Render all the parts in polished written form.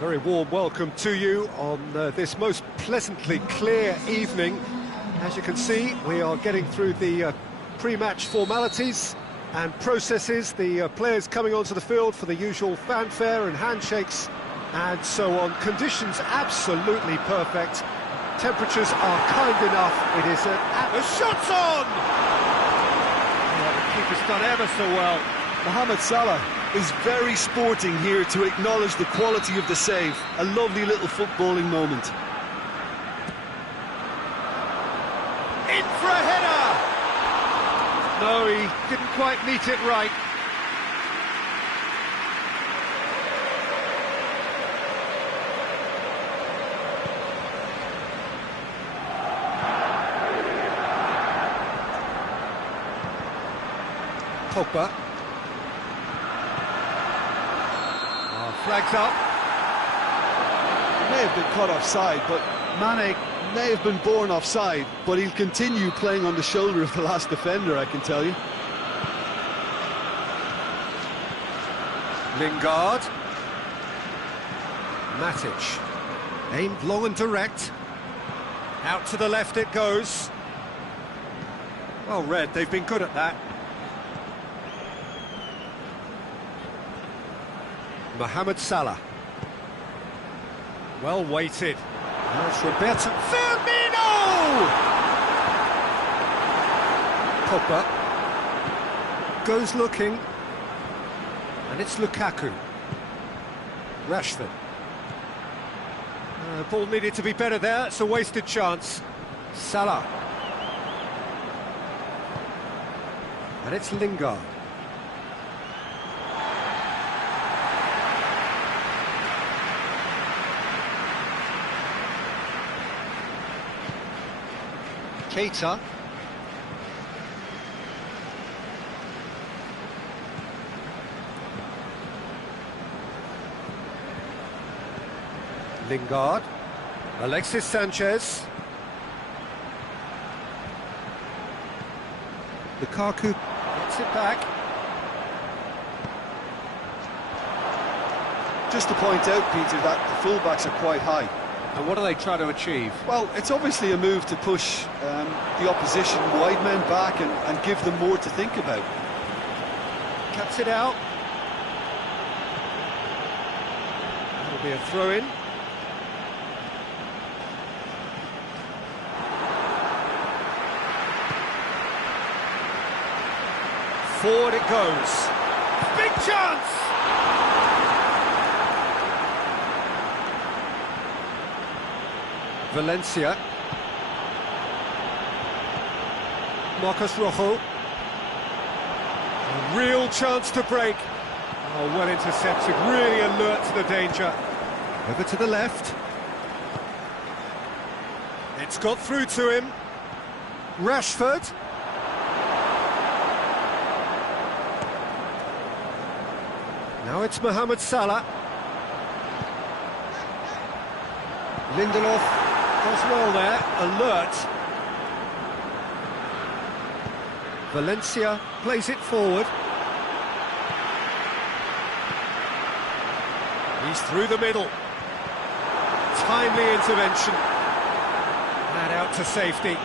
Very warm welcome to you on this most pleasantly clear evening. As you can see, we are getting through the pre-match formalities and processes, the players coming onto the field for the usual fanfare and handshakes and so on. Conditions absolutely perfect. Temperatures are kind enough. It is the shot's on! Yeah, the keeper's done ever so well. Mohamed Salah is very sporting here to acknowledge the quality of the save. A lovely little footballing moment. In for a header! No, he didn't quite meet it right. Pogba. Flags up. He may have been caught offside, but Mane may have been born offside, but he'll continue playing on the shoulder of the last defender, I can tell you. Lingard. Matic. Aimed long and direct. Out to the left it goes. Well read, they've been good at that. Mohamed Salah. Well weighted. That's Roberto Firmino! Pogba. Goes looking. And it's Lukaku. Rashford. Ball needed to be better there. It's a wasted chance. Salah. And it's Lingard. Keita. Lingard. Alexis Sanchez. Lukaku gets it back. Just to point out, Peter, that the fullbacks are quite high. And what do they try to achieve? Well, it's obviously a move to push the opposition wide men back and give them more to think about. Cuts it out. That'll be a throw-in. Forward it goes. Big chance! Valencia. Marcos Rojo. A real chance to break. Oh, well intercepted, really alert to the danger. Over to the left. It's got through to him. Rashford. Now it's Mohamed Salah. Lindelof. Does well there, alert. Valencia plays it forward. He's through the middle. Timely intervention. And out to safety.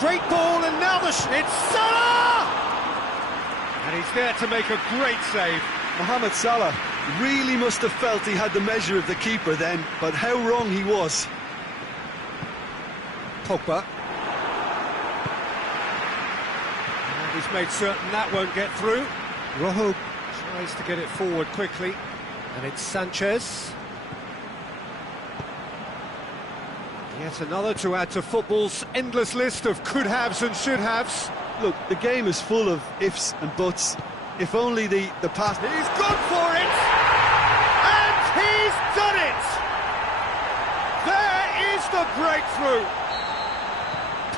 Great ball, and now it's Salah! And he's there to make a great save. Mohamed Salah really must have felt he had the measure of the keeper then, but how wrong he was. Pogba. And he's made certain that won't get through. Rojo tries to get it forward quickly, and it's Sanchez. Yet another to add to football's endless list of could-haves and should-haves. Look, the game is full of ifs and buts. If only the pass... He's gone for it! And he's done it! There is the breakthrough!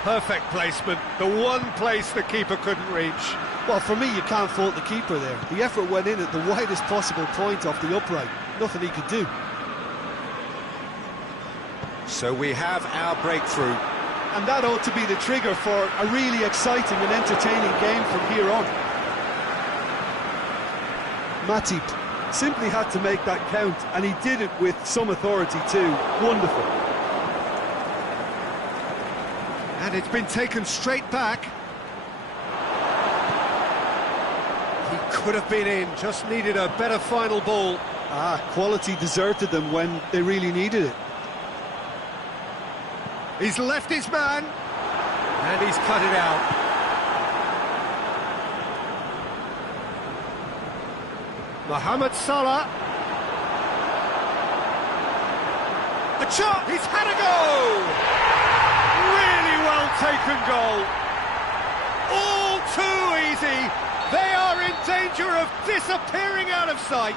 Perfect placement, the one place the keeper couldn't reach. Well, for me, you can't fault the keeper there. The effort went in at the widest possible point off the upright. Nothing he could do. So we have our breakthrough. And that ought to be the trigger for a really exciting and entertaining game from here on. Matip simply had to make that count, and he did it with some authority too. Wonderful. And it's been taken straight back. He could have been in, just needed a better final ball. Quality deserted them when they really needed it. He's left his man, and he's cut it out. Mohamed Salah. A shot, he's had a goal! Really well taken goal. All too easy. They are in danger of disappearing out of sight.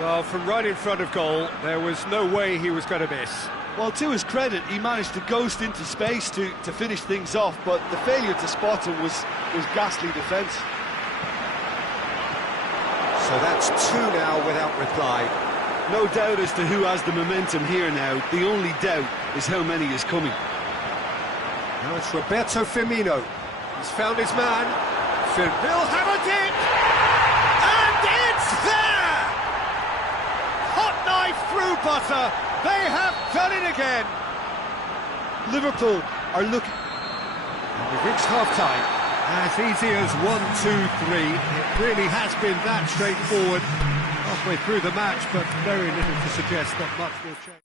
Well, from right in front of goal, there was no way he was going to miss. Well, to his credit, he managed to ghost into space to finish things off, but the failure to spot him was ghastly defence. So that's two now without reply. No doubt as to who has the momentum here now. The only doubt is how many is coming. Now it's Roberto Firmino. He's found his man. He'll have a dip! And it's there! Hot knife through butter. They have done it again. Liverpool are looking... We've reached half-time. As easy as 1, 2, 3. It really has been that straightforward. Halfway through the match, but very little to suggest that much will change.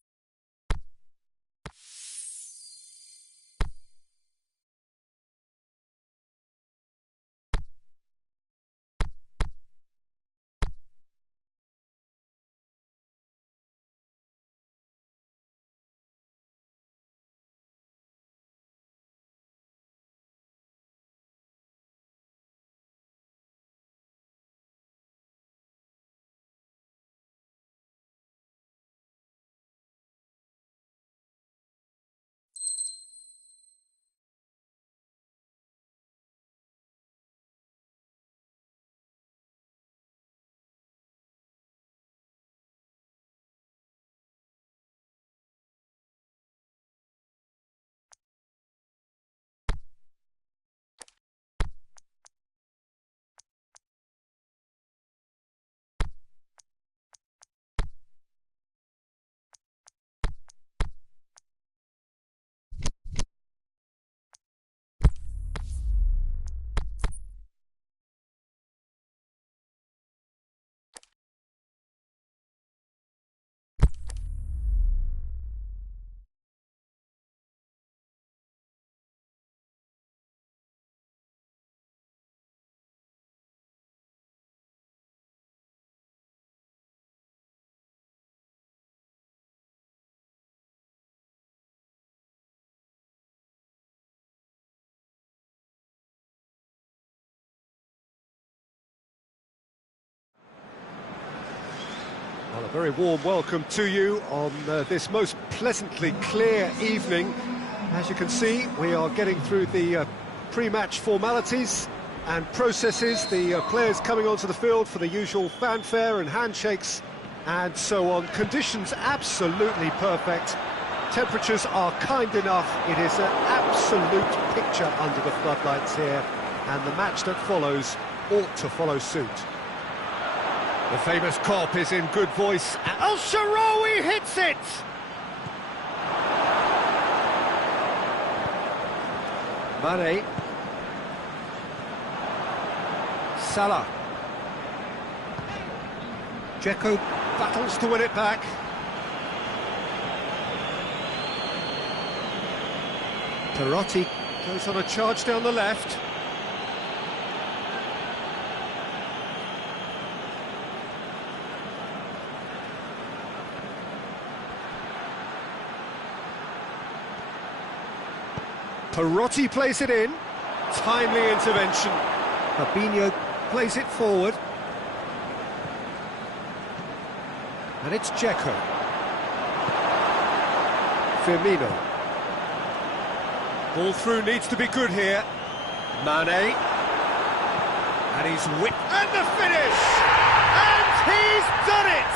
Well, a very warm welcome to you on this most pleasantly clear evening. As you can see, we are getting through the pre-match formalities and processes, the players coming onto the field for the usual fanfare and handshakes and so on. Conditions absolutely perfect. Temperatures are kind enough. It is an absolute picture under the floodlights here, and the match that follows ought to follow suit. The famous Kop is in good voice. El Shaarawy hits it! Mane. Salah. Dzeko battles to win it back. Perotti goes on a charge down the left. Perotti plays it in. Timely intervention. Fabinho plays it forward. And it's Dzeko. Firmino. Ball through needs to be good here. Mane. And he's whipped. And the finish! And he's done it!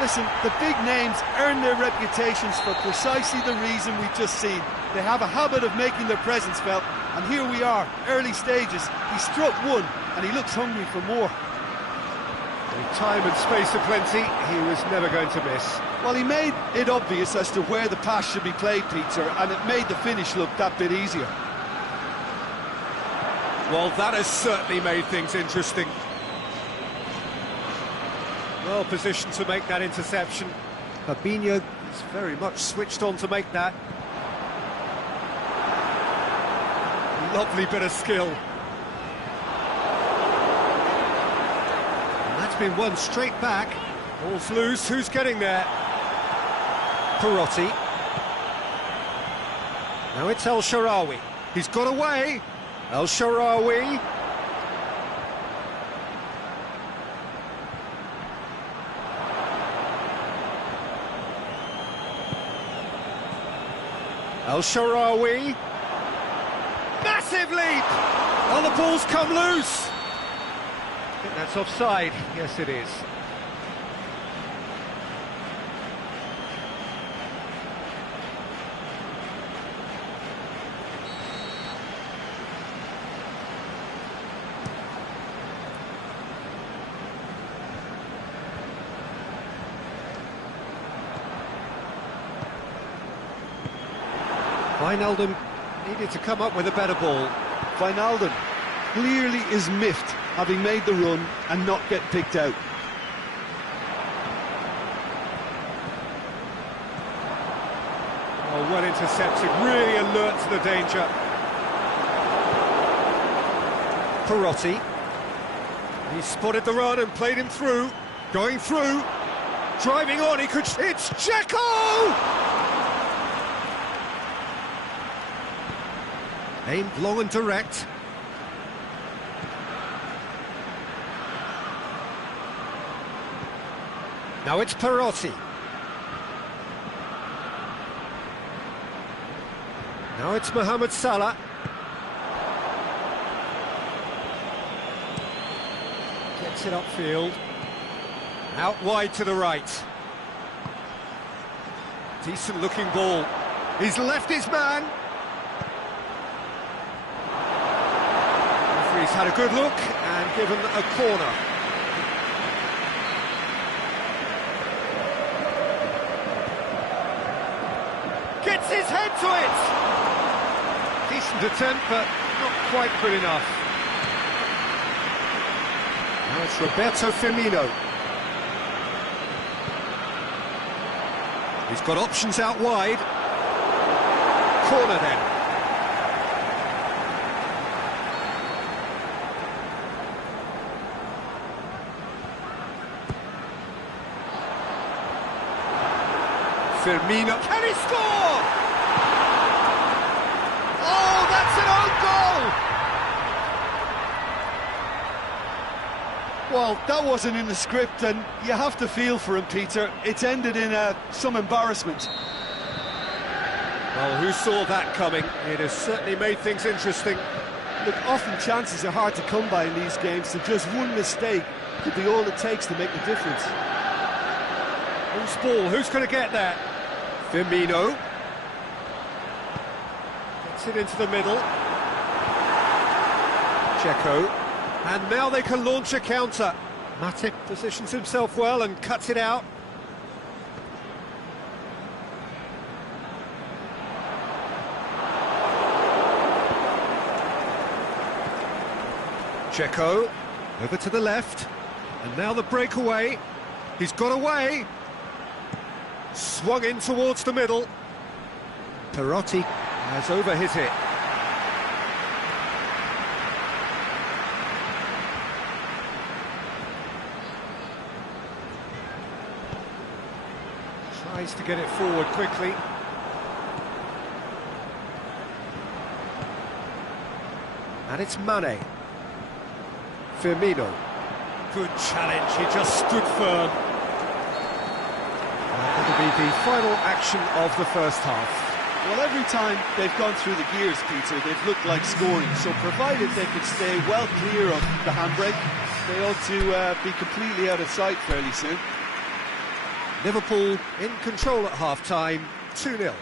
Listen, the big names earn their reputations for precisely the reason we've just seen. They have a habit of making their presence felt, and here we are, early stages. He struck one, and he looks hungry for more. With time and space aplenty, he was never going to miss. Well, he made it obvious as to where the pass should be played, Peter, and it made the finish look that bit easier. Well, that has certainly made things interesting. Well positioned to make that interception. Fabinho is very much switched on to make that. Lovely bit of skill. And that's been won straight back. Ball's loose, who's getting there? Perotti. Now it's El Shaarawy. He's got away. El Shaarawy. El Shaarawy. Massive leap! Oh, the ball's come loose. I think that's offside. Yes, it is. Wijnaldum needed to come up with a better ball. Wijnaldum clearly is miffed, having made the run and not get picked out. Oh, well intercepted, really alert to the danger. Perotti. He spotted the run and played him through. Going through. Driving on, he could... It's Dzeko! Aimed long and direct. Now it's Perotti. Now it's Mohamed Salah. Gets it upfield. Out wide to the right. Decent looking ball. He's left his man. He's had a good look and given a corner. Gets his head to it! Decent attempt, but not quite good enough. Now it's Roberto Firmino. He's got options out wide. Corner then. Firmino, can he score? Oh, that's an own goal! Well, that wasn't in the script, and you have to feel for him, Peter. It's ended in some embarrassment. Well, who saw that coming? It has certainly made things interesting. Look, often chances are hard to come by in these games, so just one mistake could be all it takes to make the difference. Whose ball? Who's going to get that? Firmino. Gets it into the middle. Dzeko. And now they can launch a counter. Matip positions himself well and cuts it out. Dzeko. Over to the left. And now the breakaway. He's got away. Swung in towards the middle. Perotti has overhit it. Tries to get it forward quickly. And it's Mane. Firmino. Good challenge, he just stood firm. That'll be the final action of the first half. Well, every time they've gone through the gears, Peter, they've looked like scoring. So provided they can stay well clear of the handbrake, they ought to be completely out of sight fairly soon. Liverpool in control at half-time, 2-0.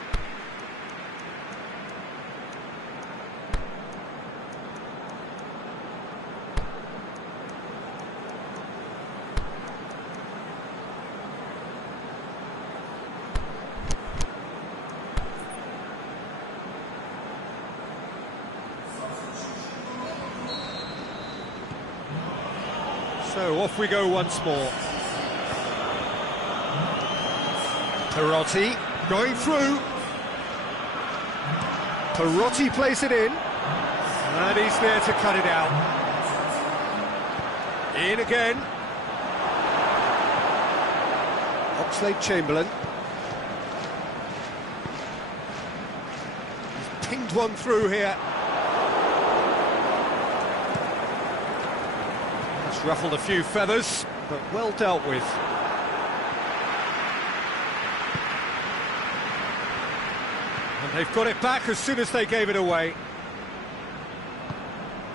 So off we go once more. Perotti going through. Perotti plays it in. And he's there to cut it out. In again. Oxlade-Chamberlain. He's pinged one through here. That's ruffled a few feathers, but well dealt with. And they've got it back as soon as they gave it away.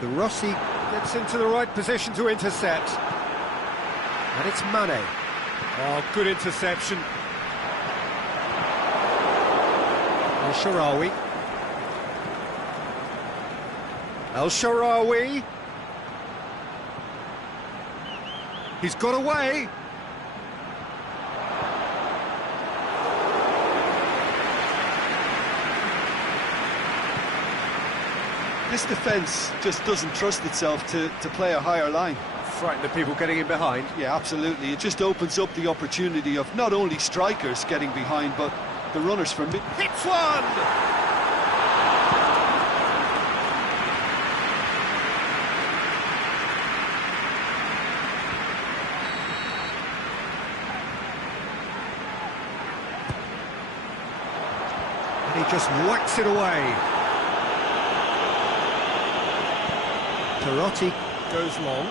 The Rossi gets into the right position to intercept. And it's Mane. Oh, good interception. El Shaarawy. El Shaarawy. He's got away. This defence just doesn't trust itself to play a higher line. Frighten the people getting in behind. Yeah, absolutely. It just opens up the opportunity of not only strikers getting behind, but the runners from mid. Hits one! And he just whacks it away. Perotti goes long.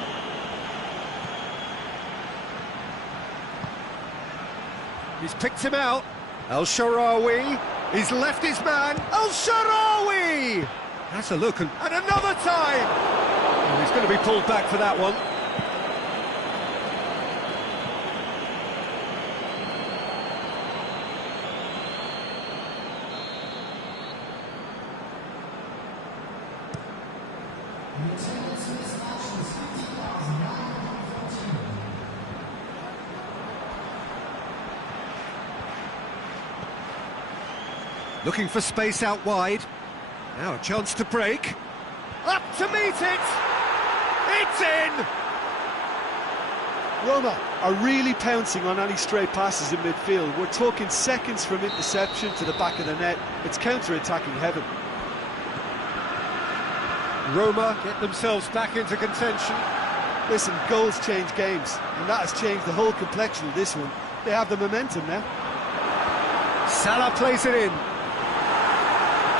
He's picked him out. El Shaarawy. He's left his man. El Shaarawy! That's a look, and another time! Oh, he's going to be pulled back for that one. Looking for space out wide. Now a chance to break. Up to meet it! It's in! Roma are really pouncing on any stray passes in midfield. We're talking seconds from interception to the back of the net. It's counter-attacking heaven. Roma get themselves back into contention. Listen, goals change games, and that has changed the whole complexion of this one. They have the momentum now. Salah plays it in.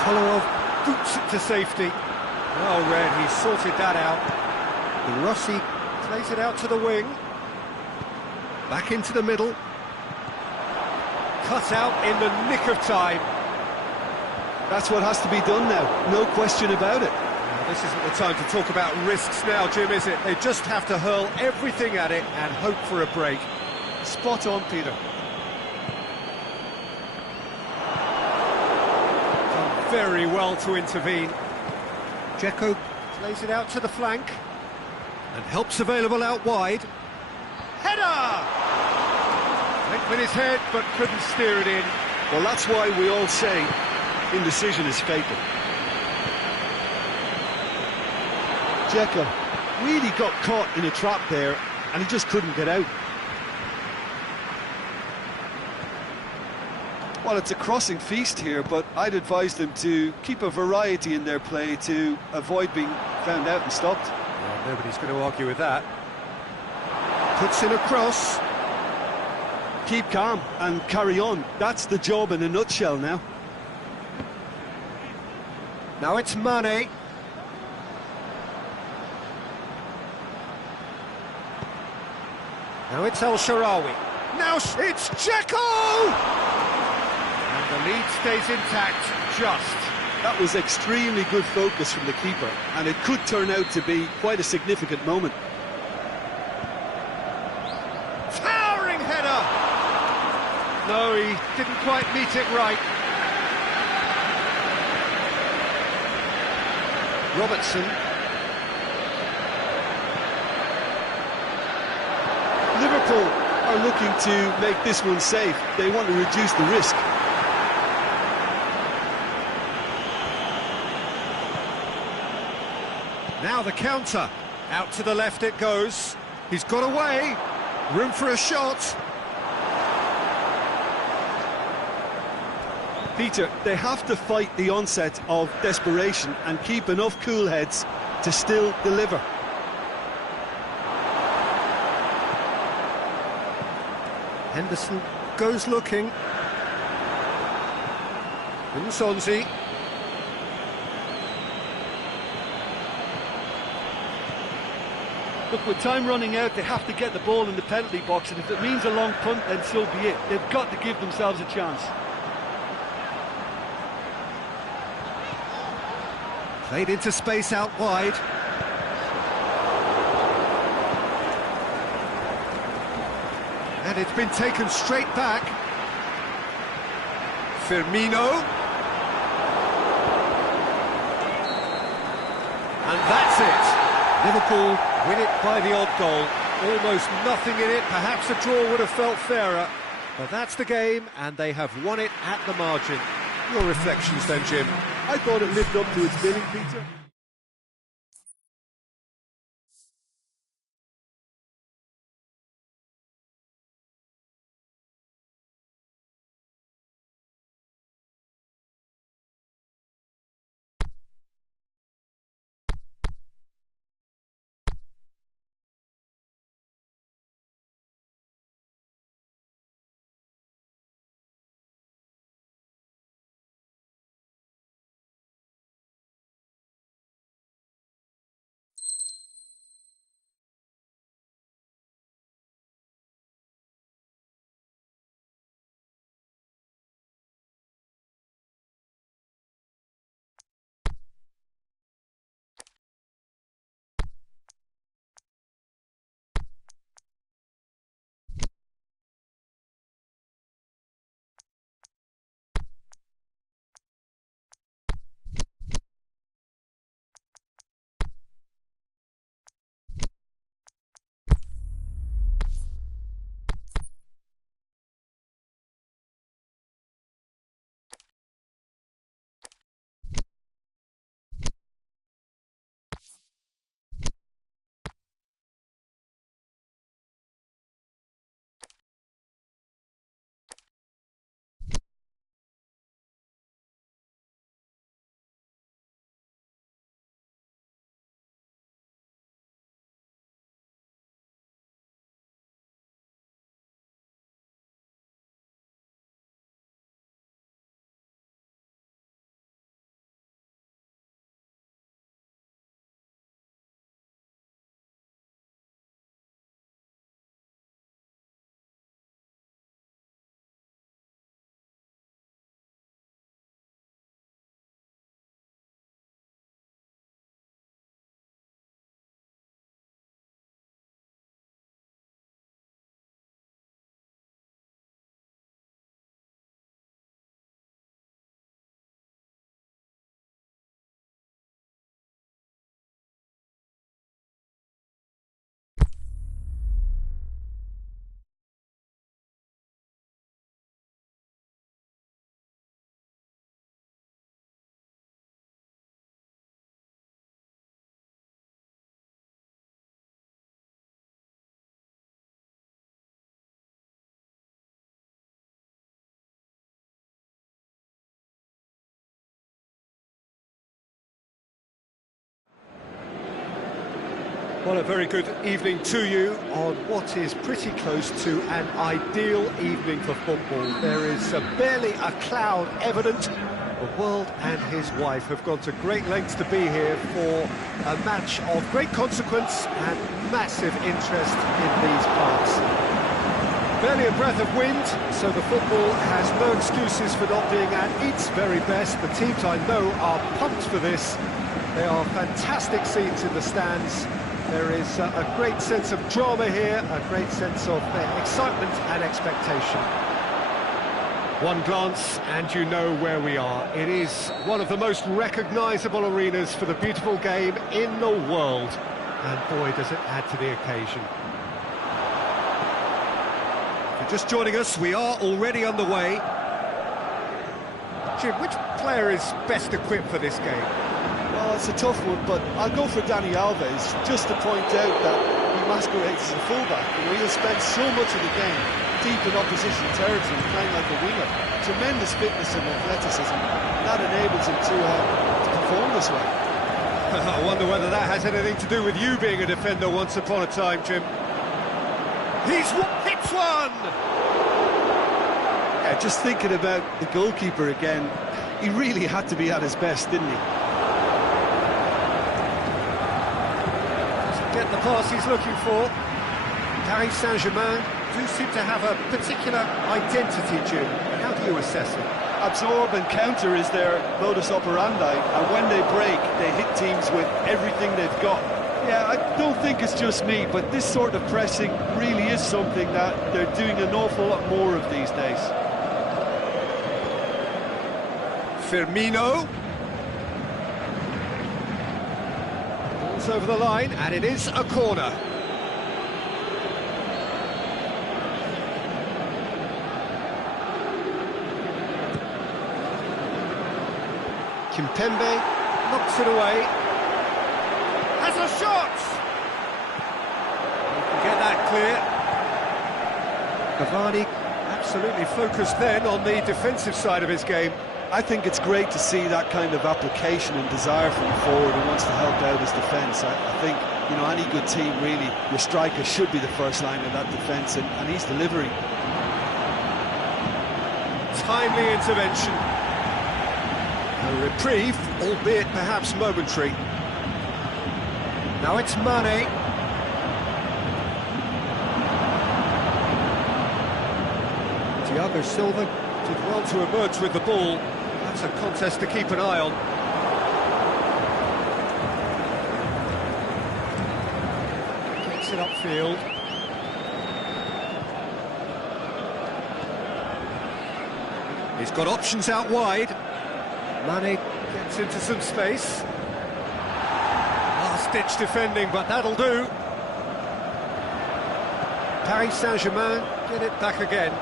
Kolarov boots it to safety. Well read, he sorted that out. The Rossi plays it out to the wing. Back into the middle. Cut out in the nick of time. That's what has to be done now, no question about it. Now, this isn't the time to talk about risks now, Jim, is it? They just have to hurl everything at it and hope for a break. Spot on, Peter. Very well to intervene. Dzeko plays it out to the flank and helps available out wide. Header! Went with his head but couldn't steer it in. Well, that's why we all say indecision is fatal. Dzeko really got caught in a trap there and he just couldn't get out. Well, it's a crossing feast here, but I'd advise them to keep a variety in their play to avoid being found out and stopped. Well, nobody's going to argue with that. Puts in a cross. Keep calm and carry on. That's the job in a nutshell now. Now it's Mane. Now it's El Shaarawy. Now it's Dzeko! The lead stays intact, just. That was extremely good focus from the keeper, and it could turn out to be quite a significant moment. Towering header! No, he didn't quite meet it right. Robertson. Liverpool are looking to make this one safe. They want to reduce the risk. Now the counter. Out to the left it goes. He's got away. Room for a shot. Peter, they have to fight the onset of desperation and keep enough cool heads to still deliver. Henderson goes looking. Nsonzi. Look, with time running out, they have to get the ball in the penalty box, and if it means a long punt, then so be it. They've got to give themselves a chance. Played into space out wide. And it's been taken straight back. Firmino. And that's it. Liverpool win it by the odd goal. Almost nothing in it. Perhaps a draw would have felt fairer. But that's the game, and they have won it at the margin. Your reflections then, Jim? I thought it lived up to its billing, Peter. Well, a very good evening to you on what is pretty close to an ideal evening for football. There is barely a cloud evident. The world and his wife have gone to great lengths to be here for a match of great consequence and massive interest in these parts. Barely a breath of wind, so the football has no excuses for not being at its very best. The teams I know are pumped for this. There are fantastic seats in the stands. There is a great sense of drama here, a great sense of excitement and expectation. One glance and you know where we are. It is one of the most recognisable arenas for the beautiful game in the world. And boy, does it add to the occasion. If you're just joining us, we are already underway. Jim, which player is best equipped for this game? Well, it's a tough one, but I'll go for Dani Alves, just to point out that he masquerades as a fullback. You know, he'll spend so much of the game deep in opposition territory, playing like a winger. Tremendous fitness and athleticism. That enables him to perform this way. I wonder whether that has anything to do with you being a defender once upon a time, Jim. He's hits one! Yeah, just thinking about the goalkeeper again, he really had to be at his best, didn't he? Doesn't get the pass he's looking for. Paris Saint-Germain do seem to have a particular identity, Jim. How do you assess it? Absorb and counter is their modus operandi, and when they break, they hit teams with everything they've got. Yeah, I don't think it's just me, but this sort of pressing really is something that they're doing an awful lot more of these days. Firmino. Ball's over the line, and it is a corner. Kimpembe knocks it away. Has a shot! He can get that clear. Cavani absolutely focused then on the defensive side of his game. I think it's great to see that kind of application and desire from the forward who wants to help out his defence. I think, you know, any good team really, your striker should be the first line of that defence, and he's delivering. Timely intervention. A reprieve, albeit perhaps momentary. Now it's Mane. Thiago Silva did well to emerge with the ball. That's a contest to keep an eye on. Gets it upfield. He's got options out wide. Mane gets into some space. Last-ditch defending, but that'll do. Paris Saint-Germain get it back again.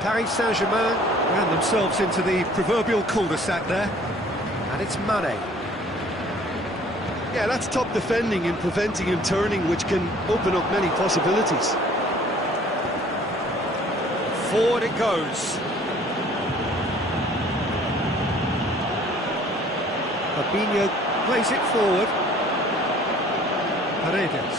Paris Saint-Germain ran themselves into the proverbial cul-de-sac there. And it's Mane. Yeah, that's top defending and preventing him turning, which can open up many possibilities. Forward it goes. Fabinho plays it forward. Paredes.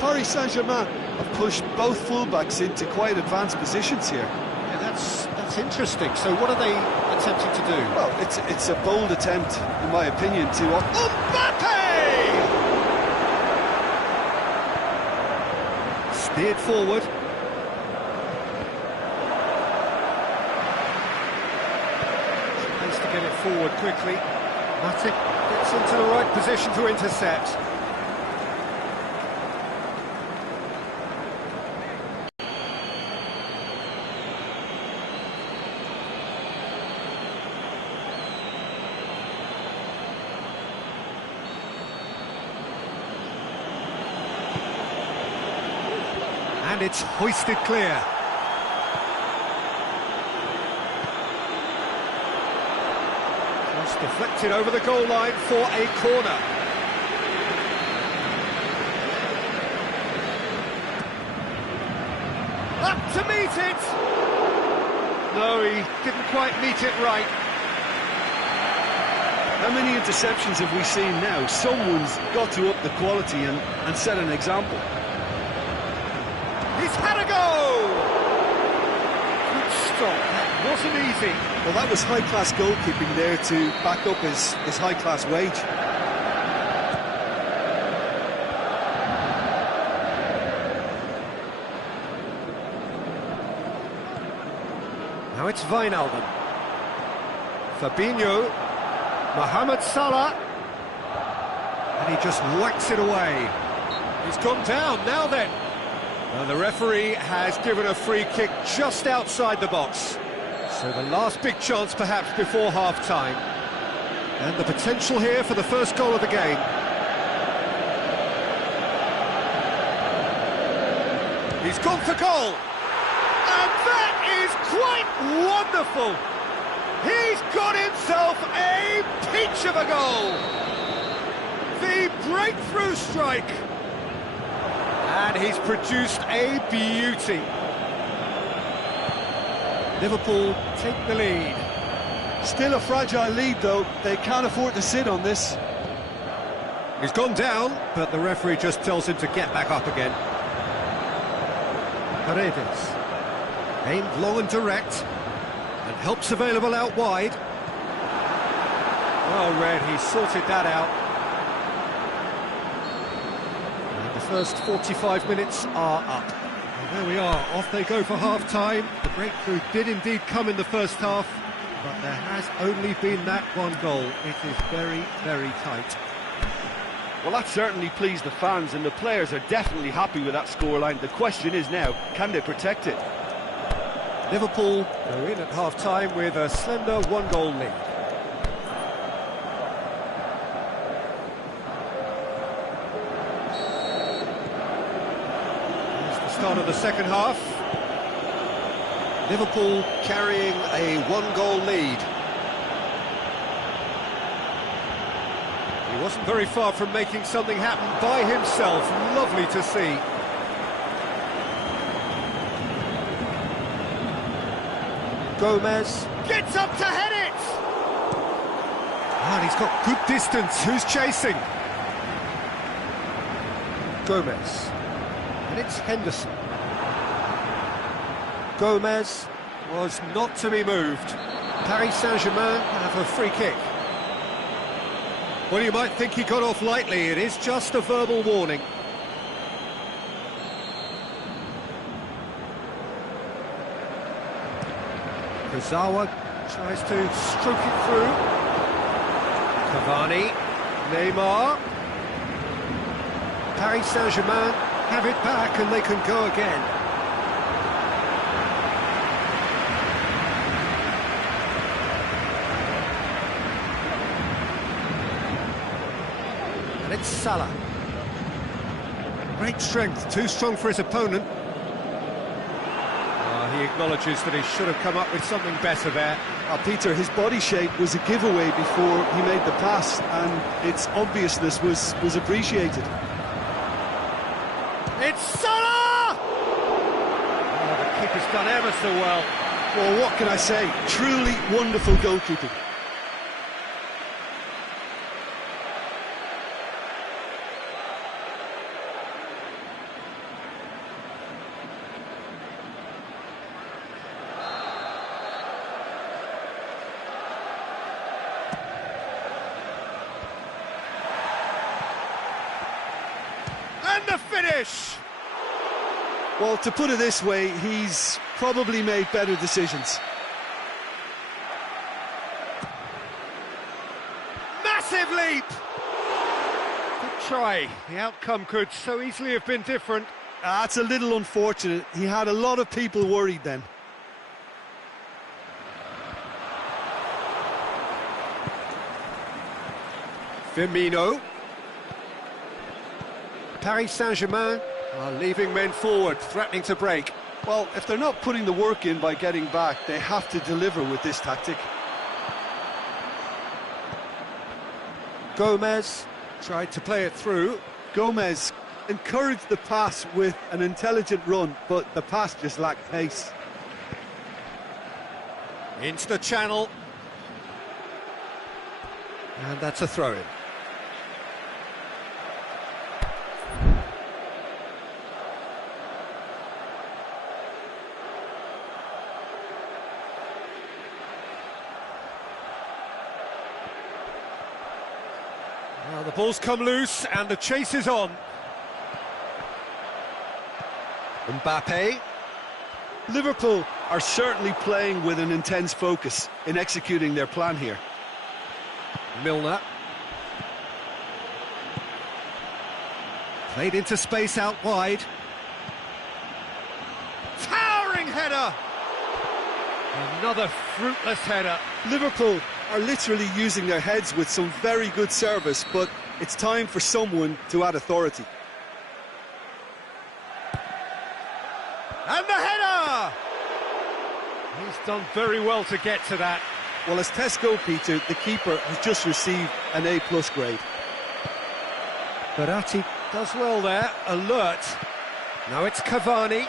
Paris Saint-Germain have pushed both fullbacks into quite advanced positions here. Yeah, that's interesting. So what are they attempting to do? Well, it's a bold attempt, in my opinion, to... Mbappe! Steered forward. Tries to get it forward quickly. Matic gets into the right position to intercept. And it's hoisted clear. Just deflected over the goal line for a corner. Up to meet it! No, he didn't quite meet it right. How many interceptions have we seen now? Someone's got to up the quality and set an example. He's had a go! Good stop, that wasn't easy. Well, that was high-class goalkeeping there to back up his high-class wage. Now it's Wijnaldum. Fabinho. Mohamed Salah. And he just whacks it away. He's gone down, now then. And the referee has given a free kick just outside the box. So the last big chance perhaps before half-time. And the potential here for the first goal of the game. He's gone for goal. And that is quite wonderful. He's got himself a peach of a goal. The breakthrough strike! And he's produced a beauty. Liverpool take the lead. Still a fragile lead, though. They can't afford to sit on this. He's gone down, but the referee just tells him to get back up again. Paredes, aimed long and direct, and helps available out wide. Well read, he sorted that out. And the first 45 minutes are up. And there we are, off they go for half-time. The breakthrough did indeed come in the first half, but there has only been that one goal. It is very, very tight. Well, that certainly pleased the fans, and the players are definitely happy with that scoreline. The question is now, can they protect it? Liverpool go in at half-time with a slender one-goal lead. Here's the start of the second half. Liverpool carrying a one-goal lead. He wasn't very far from making something happen by himself. Lovely to see. Gomez gets up to head it! And he's got good distance. Who's chasing? Gomez. And it's Henderson. Gomez was not to be moved. Paris Saint-Germain have a free kick. Well, you might think he got off lightly. It is just a verbal warning. Kurzawa tries to stroke it through. Cavani, Neymar. Paris Saint-Germain have it back and they can go again. And it's Salah. Great strength, too strong for his opponent. He acknowledges that he should have come up with something better there. Peter, his body shape was a giveaway before he made the pass, and its obviousness was appreciated. It's Salah! Oh, the keeper's done ever so well. Well, what can I say? Truly wonderful goalkeeping. And the finish! Well, to put it this way, he's probably made better decisions. Massive leap! Good try. The outcome could so easily have been different. That's a little unfortunate. He had a lot of people worried then. Firmino. Paris Saint-Germain are leaving men forward, threatening to break. Well, if they're not putting the work in by getting back, they have to deliver with this tactic. Gomez tried to play it through. Gomez encouraged the pass with an intelligent run, but the pass just lacked pace. Into the channel. And that's a throw-in. Well, the ball's come loose and the chase is on. Mbappe. Liverpool are certainly playing with an intense focus in executing their plan here. Milner. Played into space out wide. Towering header! Another fruitless header. Liverpool are literally using their heads with some very good service, but it's time for someone to add authority. And the header! He's done very well to get to that. Well, as Tesco, Peter, the keeper has just received an A+ grade. Verratti does well there, alert. Now it's Cavani.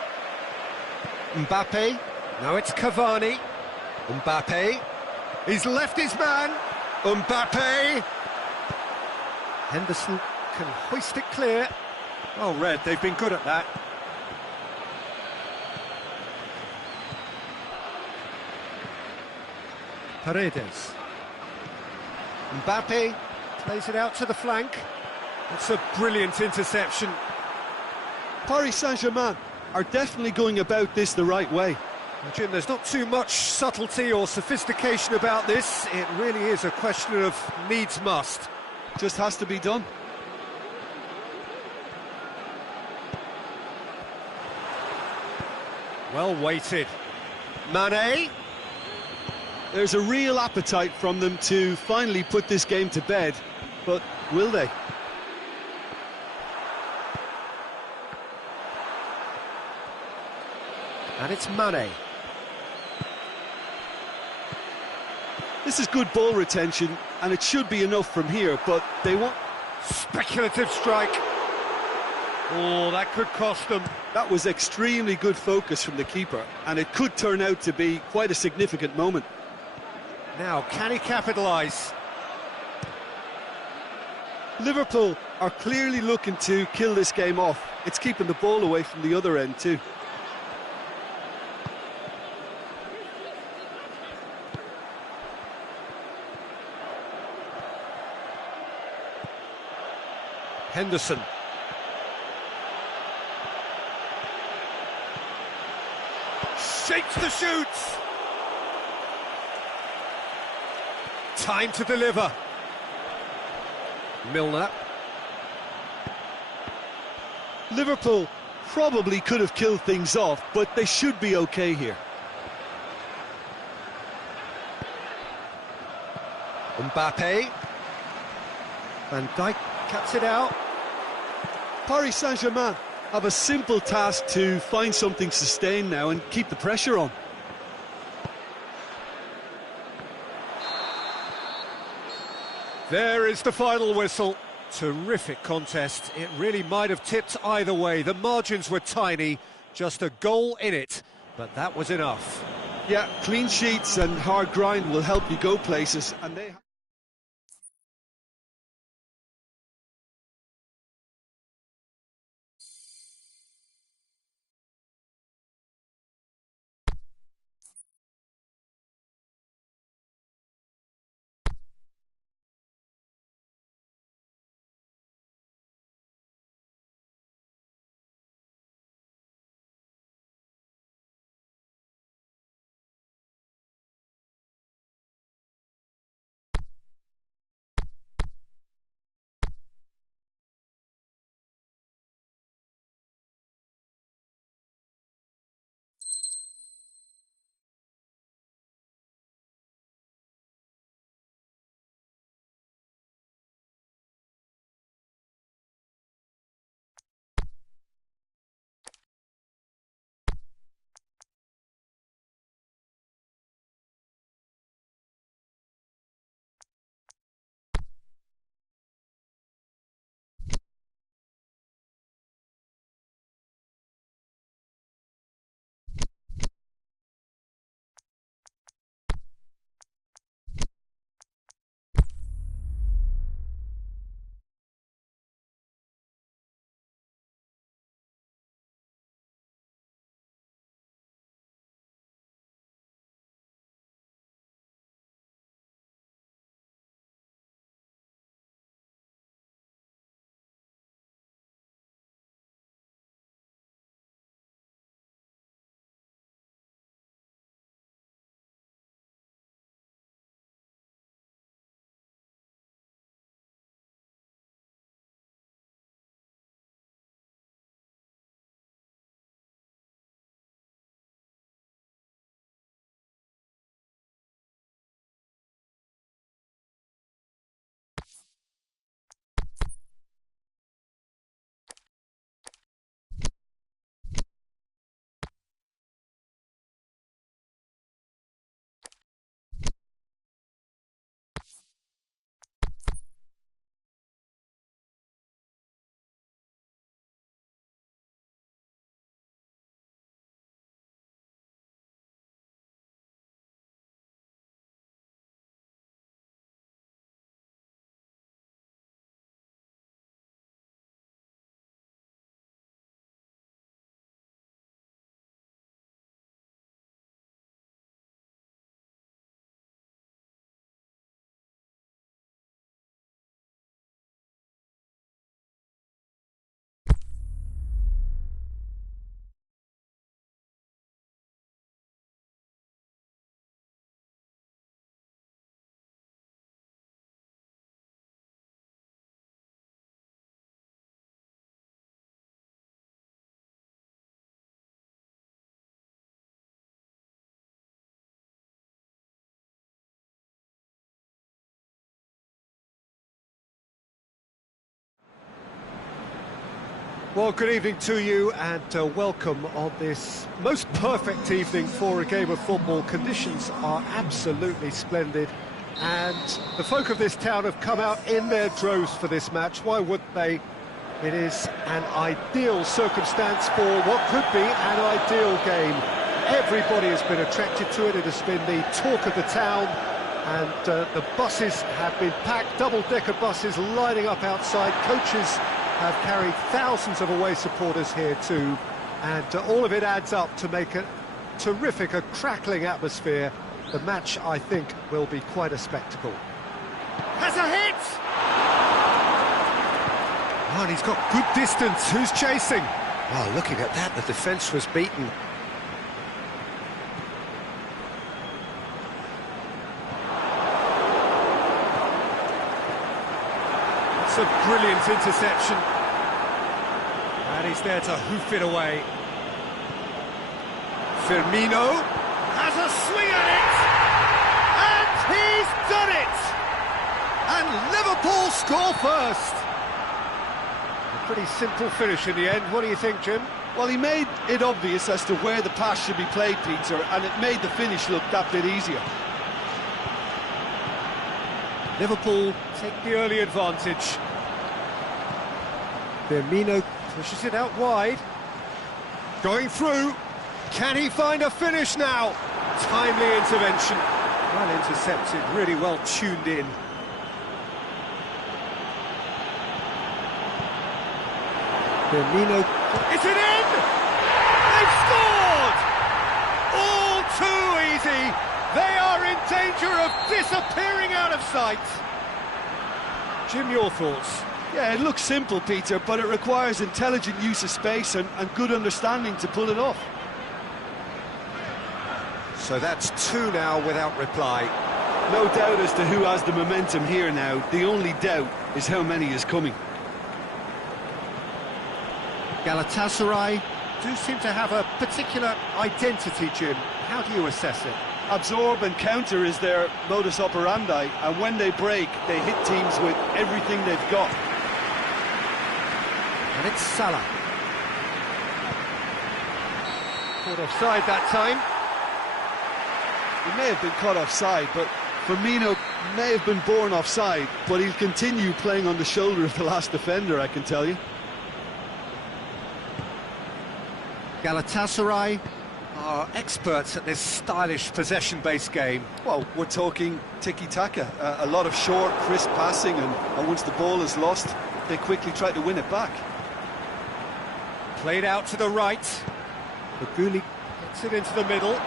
Mbappe. Now it's Cavani. Mbappe. He's left his man. Mbappe. Henderson can hoist it clear. Oh, Red, they've been good at that. Paredes. Mbappe plays it out to the flank. It's a brilliant interception. Paris Saint-Germain are definitely going about this the right way. Well, Jim, there's not too much subtlety or sophistication about this. It really is a question of needs must. Just has to be done. Well weighted. Mane. There's a real appetite from them to finally put this game to bed, but will they? And it's Mane. This is good ball retention, and it should be enough from here, but they want... Speculative strike. Oh, that could cost them. That was extremely good focus from the keeper, and it could turn out to be quite a significant moment. Now, can he capitalise? Liverpool are clearly looking to kill this game off. It's keeping the ball away from the other end too. Henderson. Shakes the shoots. Time to deliver. Milner. Liverpool probably could have killed things off, but they should be okay here. Mbappe. Van Dijk cuts it out. Paris Saint-Germain have a simple task to find something sustained now and keep the pressure on. There is the final whistle. Terrific contest. It really might have tipped either way. The margins were tiny, just a goal in it, but that was enough. Yeah, clean sheets and hard grind will help you go places, and they... Well, good evening to you and welcome on this most perfect evening for a game of football. Conditions are absolutely splendid and the folk of this town have come out in their droves for this match. Why wouldn't they? It is an ideal circumstance for what could be an ideal game. Everybody has been attracted to it. It has been the talk of the town and the buses have been packed, double-decker buses lining up outside. Coaches have carried thousands of away supporters here too, and all of it adds up to make a terrific, a crackling atmosphere. The match, I think, will be quite a spectacle. Has a hit! Oh, and he's got good distance. Who's chasing? Oh, looking at that, the defence was beaten. It's a brilliant interception. And he's there to hoof it away. Firmino Has a swing at it! And he's done it! and Liverpool score first. A pretty simple finish in the end. What do you think, Jim? Well, he made it obvious as to where the pass should be played, Peter, and it made the finish look that bit easier. Liverpool take the early advantage. Firmino pushes it out wide. Going through. Can he find a finish now? Timely intervention. Well intercepted, really well tuned in. Firmino. Is it in? They've scored! All too easy. They are in danger of disappearing out of sight. Jim, your thoughts? Yeah, it looks simple, Peter, but it requires intelligent use of space and good understanding to pull it off. So that's two now without reply. No doubt as to who has the momentum here now. The only doubt is how many is coming. Galatasaray do seem to have a particular identity, Jim. How do you assess it? Absorb and counter is their modus operandi, and when they break, they hit teams with everything they've got. And it's Salah. Caught offside that time. He may have been caught offside, but Firmino may have been born offside, but he'll continue playing on the shoulder of the last defender, I can tell you. Galatasaray are experts at this stylish possession-based game. Well, we're talking tiki-taka, a lot of short, crisp passing, and once the ball is lost, they quickly try to win it back. Played out to the right. Baguli gets it into the middle.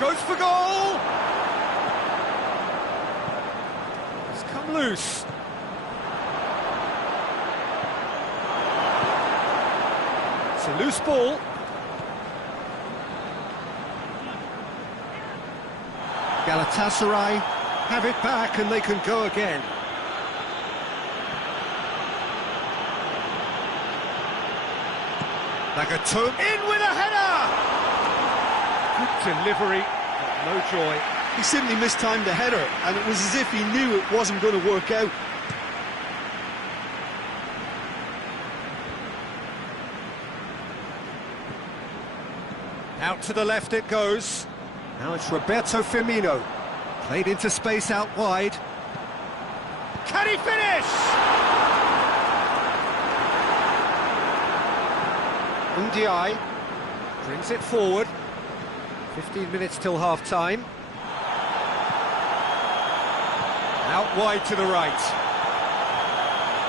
Goes for goal! It's come loose. It's a loose ball. Galatasaray have it back and they can go again. Nagatomo in with a header! Good delivery, but no joy. He simply mistimed the header, and it was as if he knew it wasn't going to work out. Out to the left it goes. Now it's Roberto Firmino. Played into space out wide. Can he finish? Ndiaye brings it forward. 15 minutes till half-time. Out wide to the right.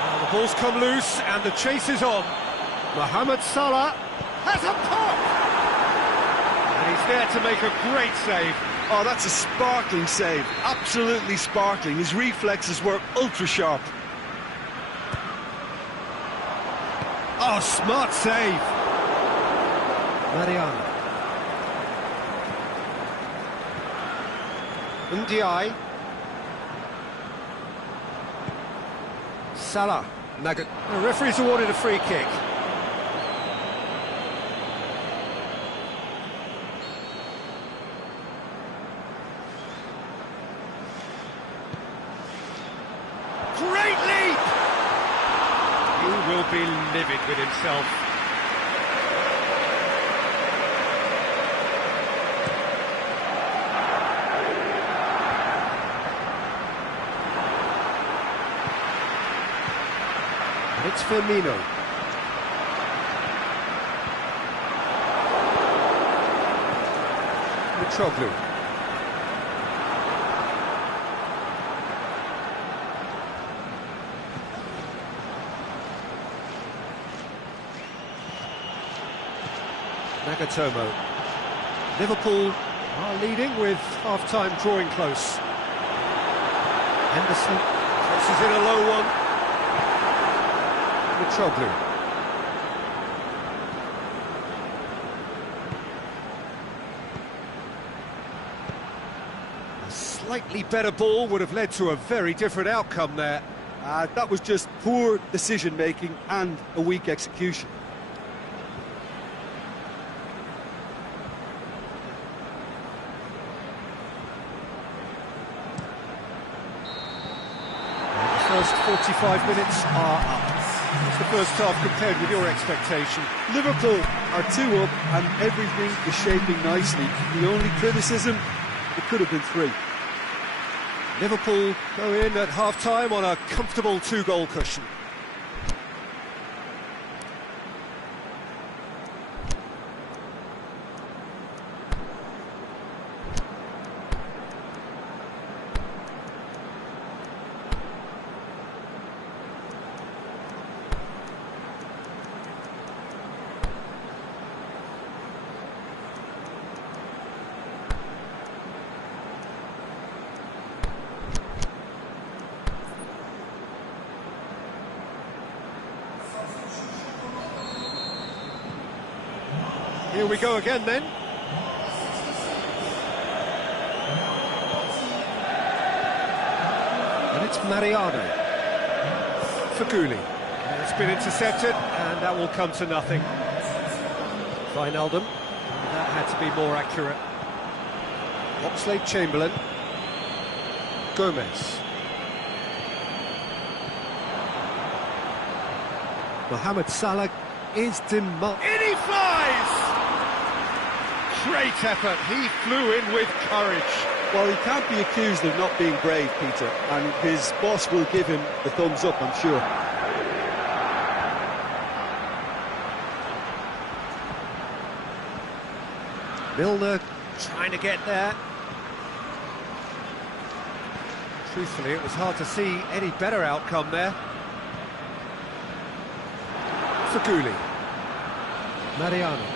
Now the ball's come loose and the chase is on. Mohamed Salah has a pop! And he's there to make a great save. Oh, that's a sparkling save. Absolutely sparkling. His reflexes were ultra-sharp. Oh, smart save. Mariano. Ndiaye. Salah. The referee's awarded a free kick. Great leap! He will be livid with himself. It's Firmino. Mitroglou. Nagatomo. Liverpool are leading with half-time drawing close. Henderson tosses in a low one. Mitroglou. A slightly better ball would have led to a very different outcome there. That was just poor decision-making and a weak execution. First 45 minutes are up. What's the first half compared with your expectation? Liverpool are 2 up and everything is shaping nicely. The only criticism, it could have been 3. Liverpool go in at half-time on a comfortable 2-goal cushion. Here we go again then. And it's Mariano. Faguli. It's been intercepted and that will come to nothing. Wijnaldum. That had to be more accurate. Oxlade-Chamberlain. Gomez. Mohamed Salah is demanding. In he flies! Great effort, he flew in with courage. Well, he can't be accused of not being brave, Peter, and his boss will give him the thumbs up, I'm sure. Milner trying to get there. Truthfully, it was hard to see any better outcome there. Faguli. Mariano.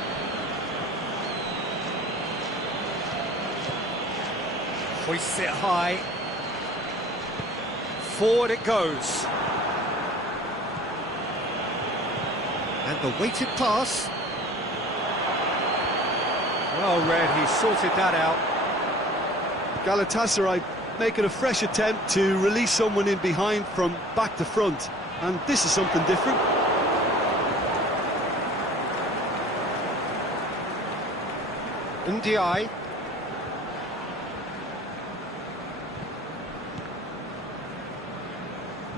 Hoists it high. Forward it goes. And the weighted pass. Well read, he sorted that out. Galatasaray making a fresh attempt to release someone in behind from back to front, and this is something different. Ndiaye.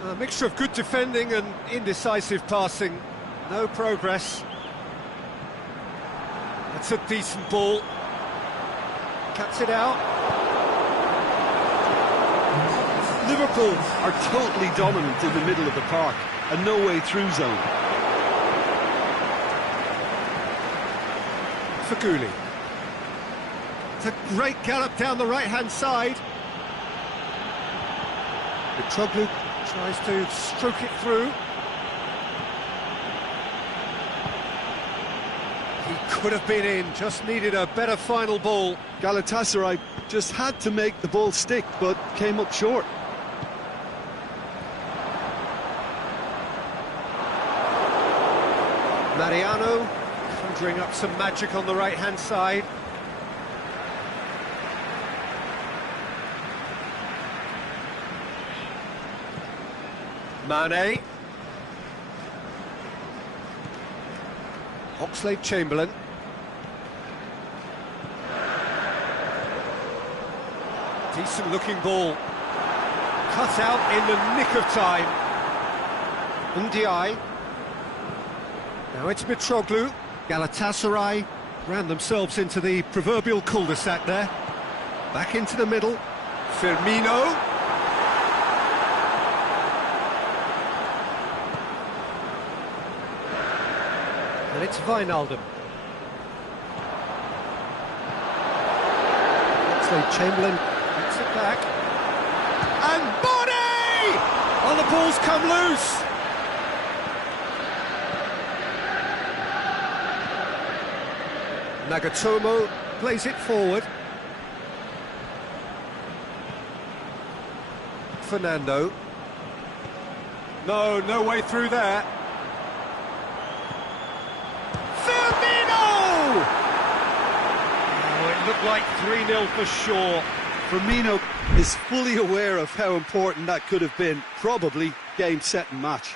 A mixture of good defending and indecisive passing. No progress. That's a decent ball. Cuts it out. Liverpool are totally dominant in the middle of the park, a no-way through zone. Faguli. It's a great gallop down the right-hand side. Mitroglou tries to stroke it through. He could have been in, just needed a better final ball. Galatasaray just had to make the ball stick, but came up short. Mariano conjuring up some magic on the right-hand side. Mane. Oxlade-Chamberlain. Decent looking ball. Cut out in the nick of time. Ndiaye. Now it's Mitroglou. Galatasaray ran themselves into the proverbial cul-de-sac there. Back into the middle. Firmino. It's Wijnaldum. Chamberlain gets it back. And body! Oh, the ball's come loose. Nagatomo plays it forward. Fernando. No way through there. Firmino! Oh, it looked like 3-0 for sure. Firmino is fully aware of how important that could have been. Probably game, set and match.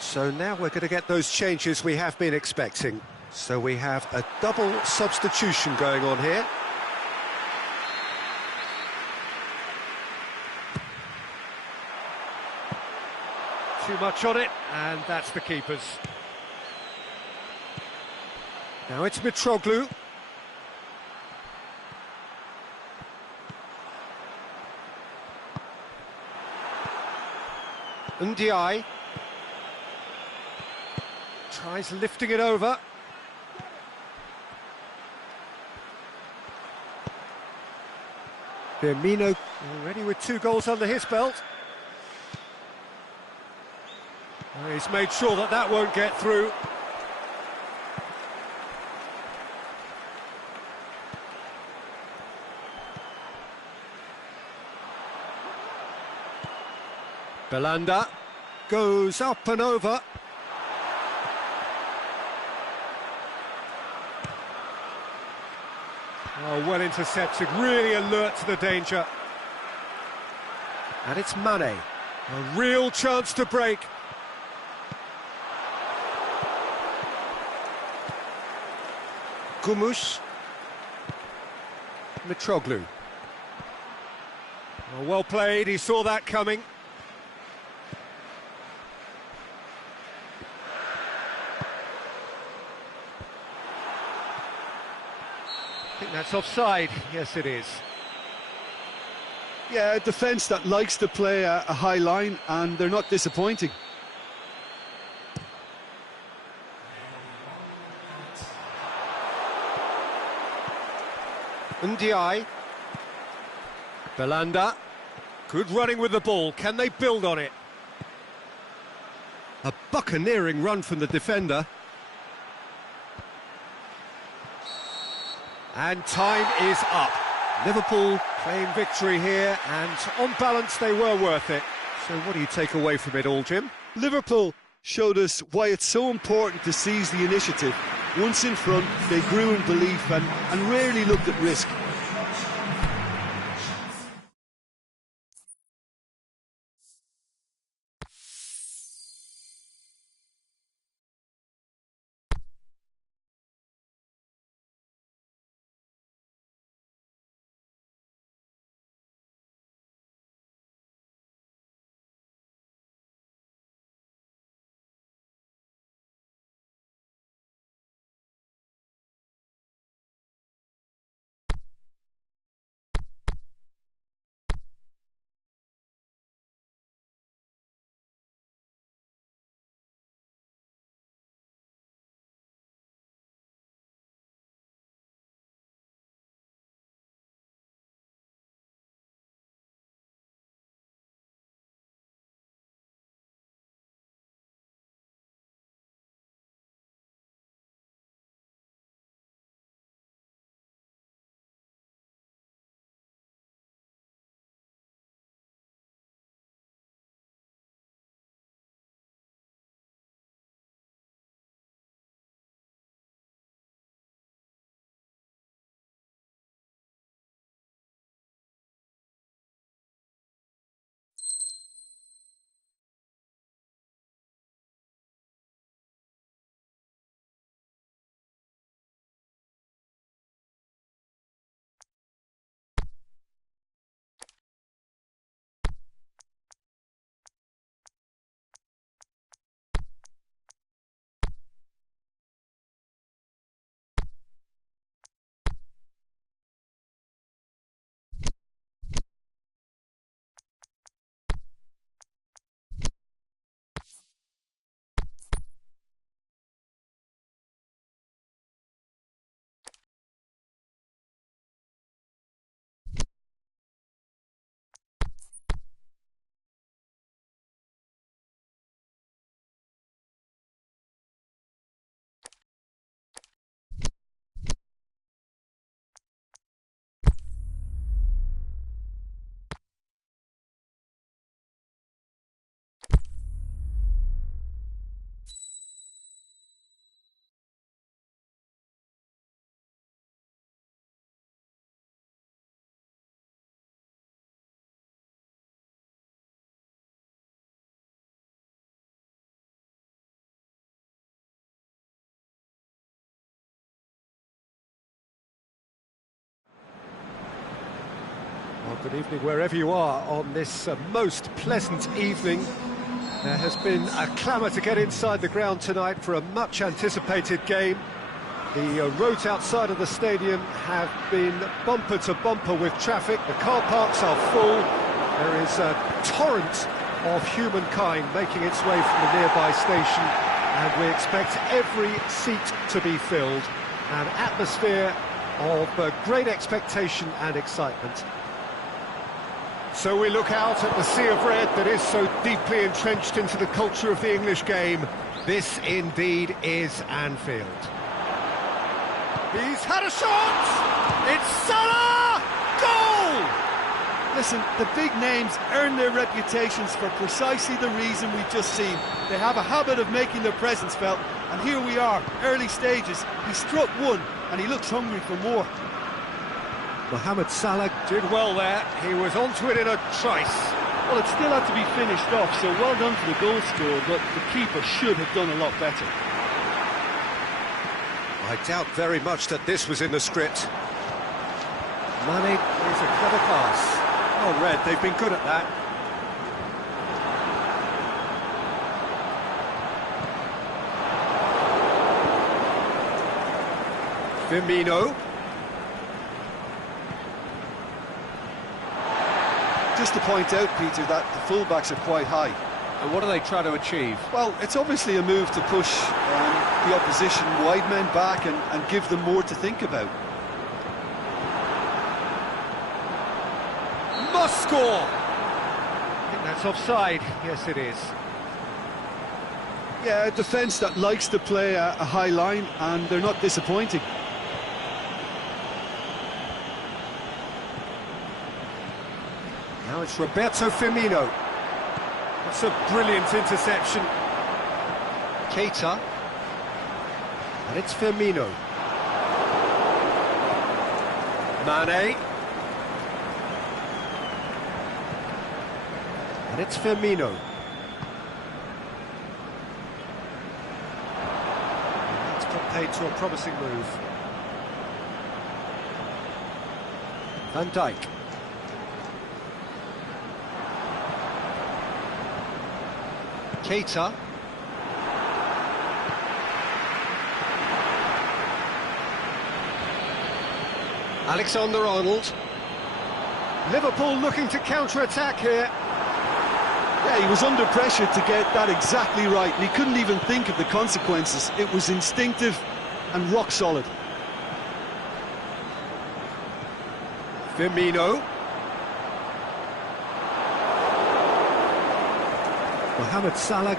So now we're going to get those changes we have been expecting. So we have a double substitution going on here. Too much on it, and that's the keeper's. Now it's Mitroglou. Ndiaye. Tries lifting it over. Firmino already with 2 goals under his belt. Well, he's made sure that that won't get through. Belanda goes up and over. Oh, well intercepted, really alert to the danger. And it's Mane, a real chance to break. Gumus. Mitroglou. Oh, well played, he saw that coming. I think that's offside. Yes, it is. Yeah, a defence that likes to play a high line, and they're not disappointing. Ndiaye. Belanda. Good running with the ball. Can they build on it? A buccaneering run from the defender. And time is up. Liverpool claim victory here, and on balance they were worth it. So what do you take away from it all, Jim? Liverpool showed us why it's so important to seize the initiative. Once in front, they grew in belief and rarely looked at risk. Good evening wherever you are on this most pleasant evening. There has been a clamour to get inside the ground tonight for a much anticipated game. The roads outside of the stadium have been bumper to bumper with traffic. The car parks are full. There is a torrent of humankind making its way from the nearby station, and we expect every seat to be filled. An atmosphere of great expectation and excitement. So we look out at the sea of red that is so deeply entrenched into the culture of the English game. This indeed is Anfield. He's had a shot! It's Salah! Goal! Listen, the big names earn their reputations for precisely the reason we've just seen. They have a habit of making their presence felt, and here we are, early stages. He struck one, and he looks hungry for more. Mohamed Salah did well there. He was onto it in a trice. Well, it still had to be finished off, so well done for the goal scorer, but the keeper should have done a lot better. I doubt very much that this was in the script. Mane is a clever pass. Oh, Red, they've been good at that. Firmino. Just to point out, Peter, that the fullbacks are quite high. And what are they trying to achieve? Well, it's obviously a move to push the opposition wide men back and give them more to think about. Must score! I think that's offside. Yes, it is. Yeah, a defence that likes to play a high line, and they're not disappointing. Now it's Roberto Firmino. That's a brilliant interception. Keita. And it's Firmino. Mane. And it's Firmino. And that's got paid to a promising move. Van Dijk. Keita. Alexander-Arnold. Liverpool looking to counter-attack here. Yeah, he was under pressure to get that exactly right, and he couldn't even think of the consequences. It was instinctive and rock solid. Firmino. Mohamed Salah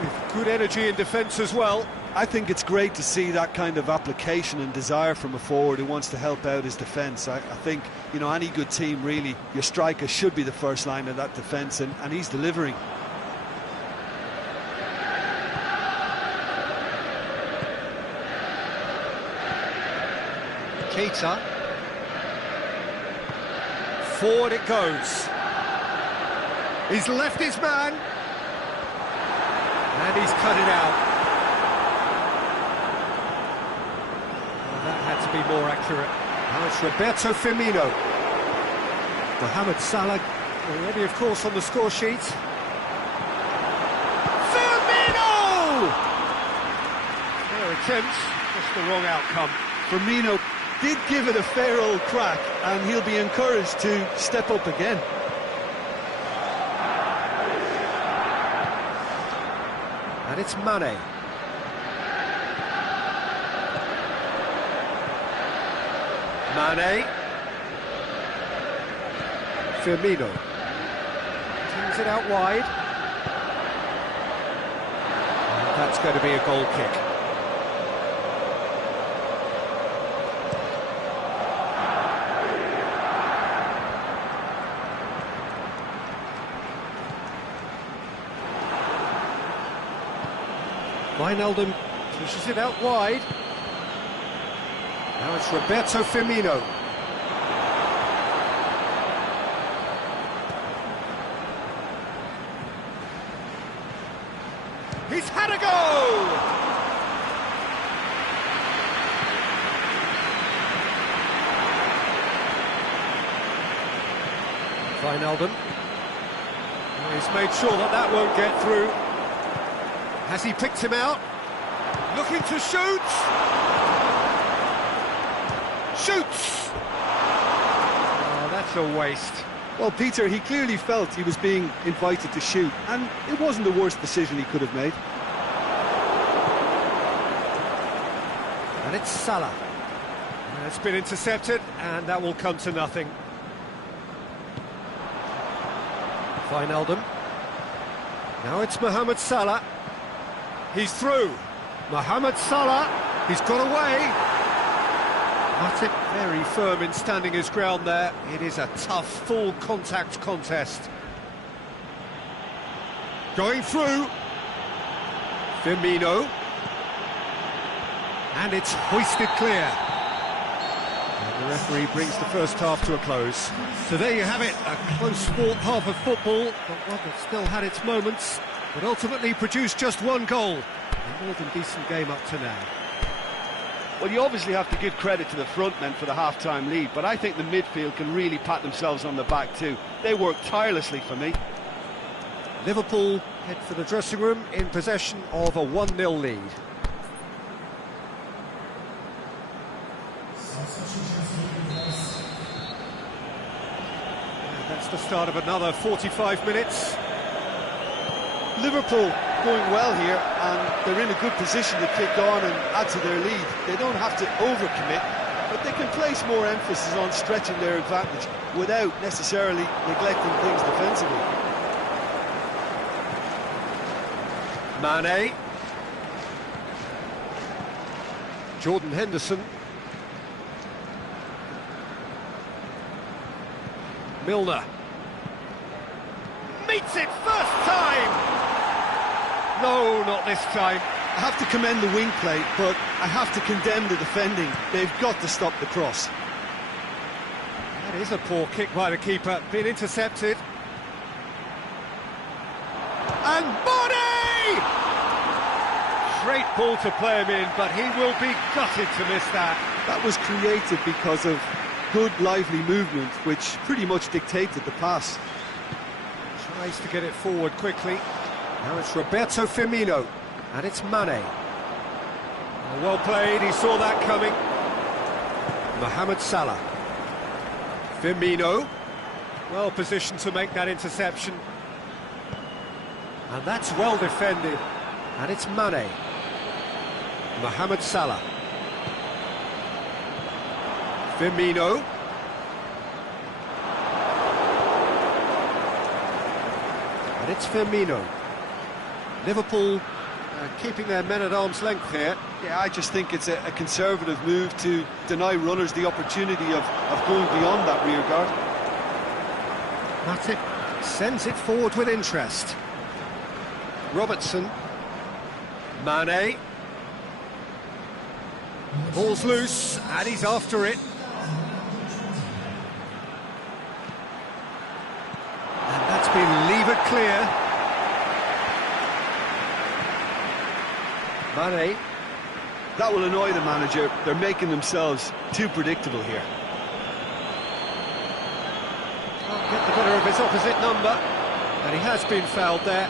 with good energy in defence as well. I think it's great to see that kind of application and desire from a forward who wants to help out his defence. I think, you know, any good team, really, your striker should be the first line of that defence, and he's delivering. Keita. Forward it goes. He's left his man. And he's cut it out. Well, that had to be more accurate. Now it's Roberto Firmino. Mohamed Salah already, of course, on the score sheet. Firmino! Fair attempt, just the wrong outcome. Firmino did give it a fair old crack, and he'll be encouraged to step up again. And it's Mane. Mane. Firmino. Teams it out wide. And that's going to be a goal kick. Wijnaldum pushes it out wide. Now it's Roberto Firmino. He's had a go! Wijnaldum. He's made sure that that won't get through. Has he picked him out? Looking to shoot! Shoots! Oh, that's a waste. Well, Peter, he clearly felt he was being invited to shoot, and it wasn't the worst decision he could have made. And it's Salah. And it's been intercepted, and that will come to nothing. Wijnaldum. Now it's Mohamed Salah. He's through. Mohamed Salah. He's got away. Matip very firm in standing his ground there. It is a tough, full contact contest. Going through. Firmino. And it's hoisted clear. And the referee brings the first half to a close. So there you have it, a close-fought half of football, but one that still had its moments, but ultimately produced just one goal. A more than decent game up to now. Well, you obviously have to give credit to the front men for the half-time lead, but I think the midfield can really pat themselves on the back too. They worked tirelessly for me. Liverpool head for the dressing room in possession of a 1-0 lead. And that's the start of another 45 minutes. Liverpool going well here, and they're in a good position to kick on and add to their lead. They don't have to overcommit, but they can place more emphasis on stretching their advantage without necessarily neglecting things defensively. Mane. Jordan Henderson. Milner. Meets it first time! No, not this time. I have to commend the wing play, but I have to condemn the defending. They've got to stop the cross. That is a poor kick by the keeper, been intercepted. And Body! Great ball to play him in, but he will be gutted to miss that. That was created because of good, lively movement, which pretty much dictated the pass. Tries to get it forward quickly. Now it's Roberto Firmino, and it's Mane. Well played, he saw that coming. Mohamed Salah. Firmino, well positioned to make that interception. And that's well defended. And it's Mane. Mohamed Salah. Firmino. And it's Firmino. Liverpool keeping their men at arm's length here. Yeah, I just think it's a conservative move to deny runners the opportunity of going beyond that rear guard. Matip sends it forward with interest. Robertson. Mane. The ball's loose, and he's after it. And that's been levered clear. Mane. That will annoy the manager. They're making themselves too predictable here. Can't get the better of his opposite number, and he has been fouled there.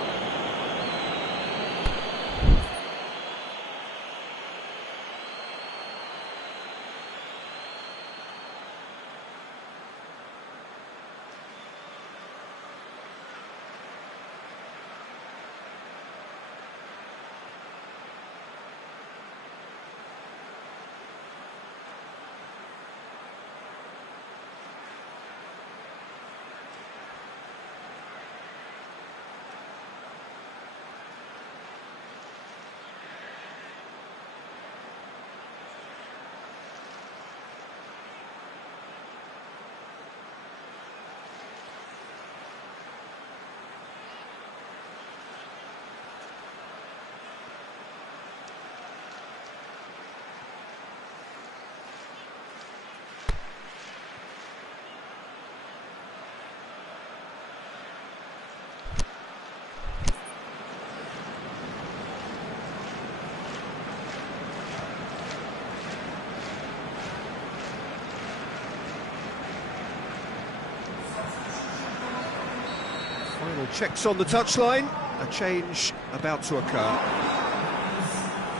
Final checks on the touchline. A change about to occur.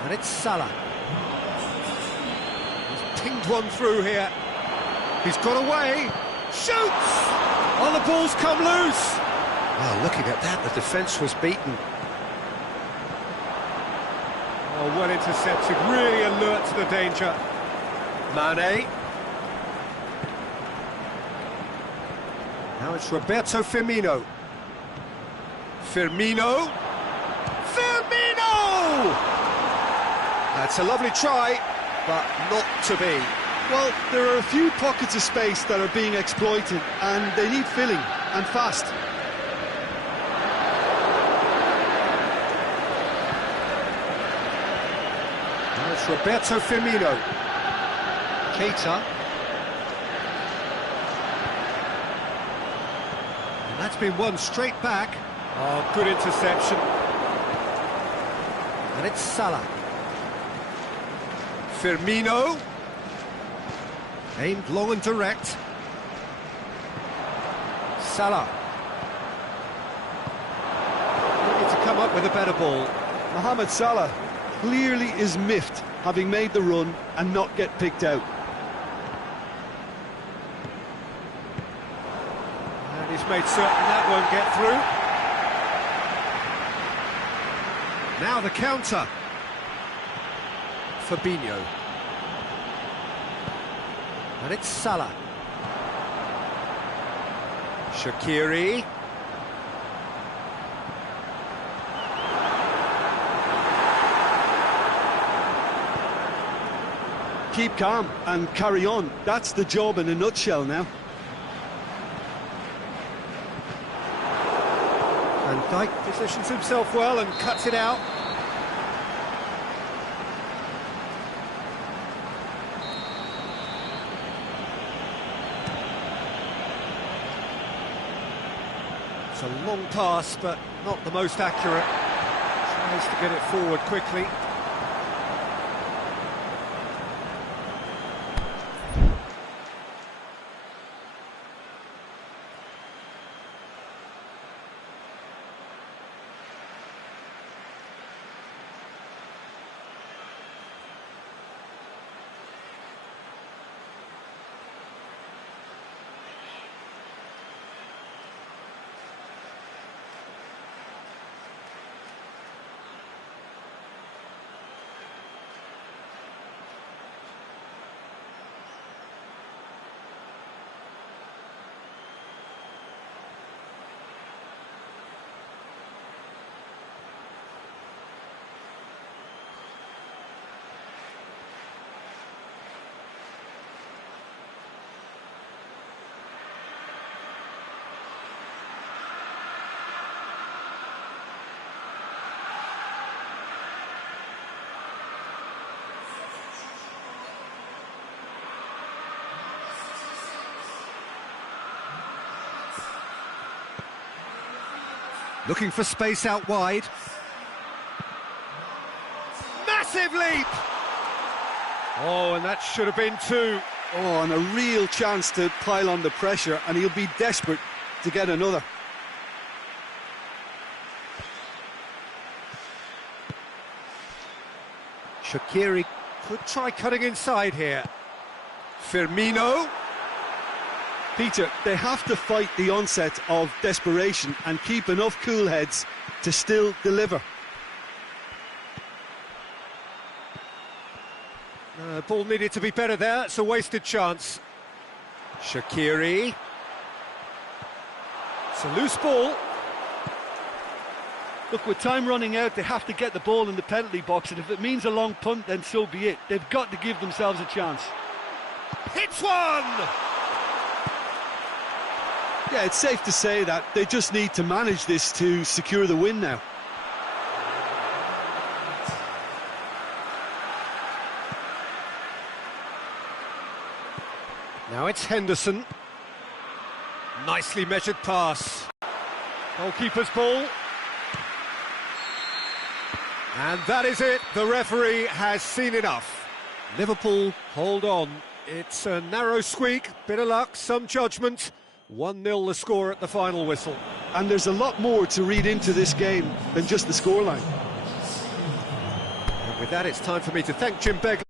And it's Salah. He's pinged one through here. He's got away. Shoots! Oh, the ball's come loose. Well, looking at that, the defence was beaten. Oh, well intercepted, really alert to the danger. Mane. Now it's Roberto Firmino. Firmino! That's a lovely try, but not to be. Well, there are a few pockets of space that are being exploited, and they need filling, and fast. Now it's Roberto Firmino. Keita. And that's been won straight back. Oh, good interception. And it's Salah. Firmino. Aimed long and direct. Salah. Need to come up with a better ball. Mohamed Salah clearly is miffed, having made the run and not get picked out. And he's made certain that won't get through. Now the counter. Fabinho. And it's Salah. Shaqiri. Keep calm and carry on. That's the job in a nutshell now. Van Dijk positions himself well and cuts it out. It's a long pass, but not the most accurate. Tries to get it forward quickly. Looking for space out wide. Massive leap! Oh, and that should have been two. Oh, and a real chance to pile on the pressure, and he'll be desperate to get another. Shaqiri could try cutting inside here. Firmino. Peter, they have to fight the onset of desperation and keep enough cool heads to still deliver. Ball needed to be better there. It's a wasted chance. Shaqiri. It's a loose ball. Look, with time running out, they have to get the ball in the penalty box, and if it means a long punt, then so be it. They've got to give themselves a chance. Hits one! Yeah, it's safe to say that they just need to manage this to secure the win now. Now it's Henderson. Nicely measured pass. Goalkeeper's ball. And that is it. The referee has seen enough. Liverpool hold on. It's a narrow squeak, bit of luck, some judgment. 1-0 the score at the final whistle. And there's a lot more to read into this game than just the scoreline. And with that, it's time for me to thank Jim Begg.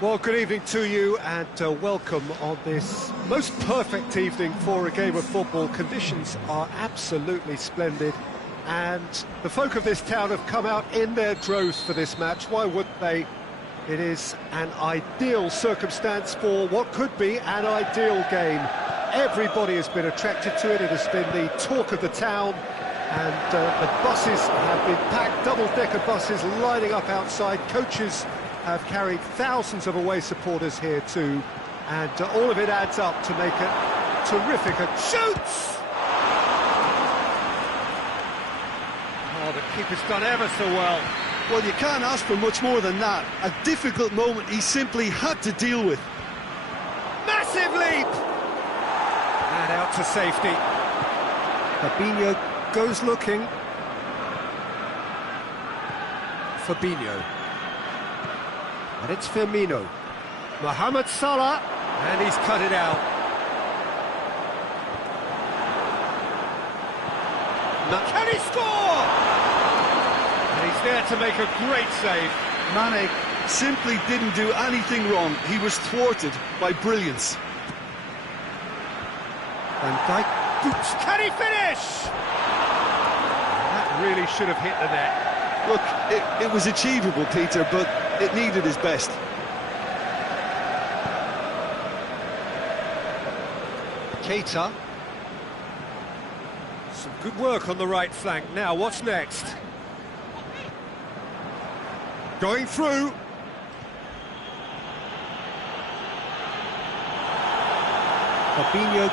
Well, good evening to you and welcome on this most perfect evening for a game of football. Conditions are absolutely splendid and the folk of this town have come out in their droves for this match. Why wouldn't they? It is an ideal circumstance for what could be an ideal game. Everybody has been attracted to it. It has been the talk of the town and the buses have been packed, double-decker buses lining up outside. Coaches have carried thousands of away supporters here too, and all of it adds up to make it terrific. Shoots! Oh, the keeper's done ever so well. Well, you can't ask for much more than that. A difficult moment he simply had to deal with. Massive leap! And out to safety. Fabinho goes looking. Fabinho. And it's Firmino. Mohamed Salah, and he's cut it out. Can he score? And he's there to make a great save. Mane simply didn't do anything wrong. He was thwarted by brilliance. Van Dijk boots. Can he finish? That really should have hit the net. Look, it was achievable, Peter, but it needed his best. Keita. Some good work on the right flank. Now, what's next? Going through. Fabinho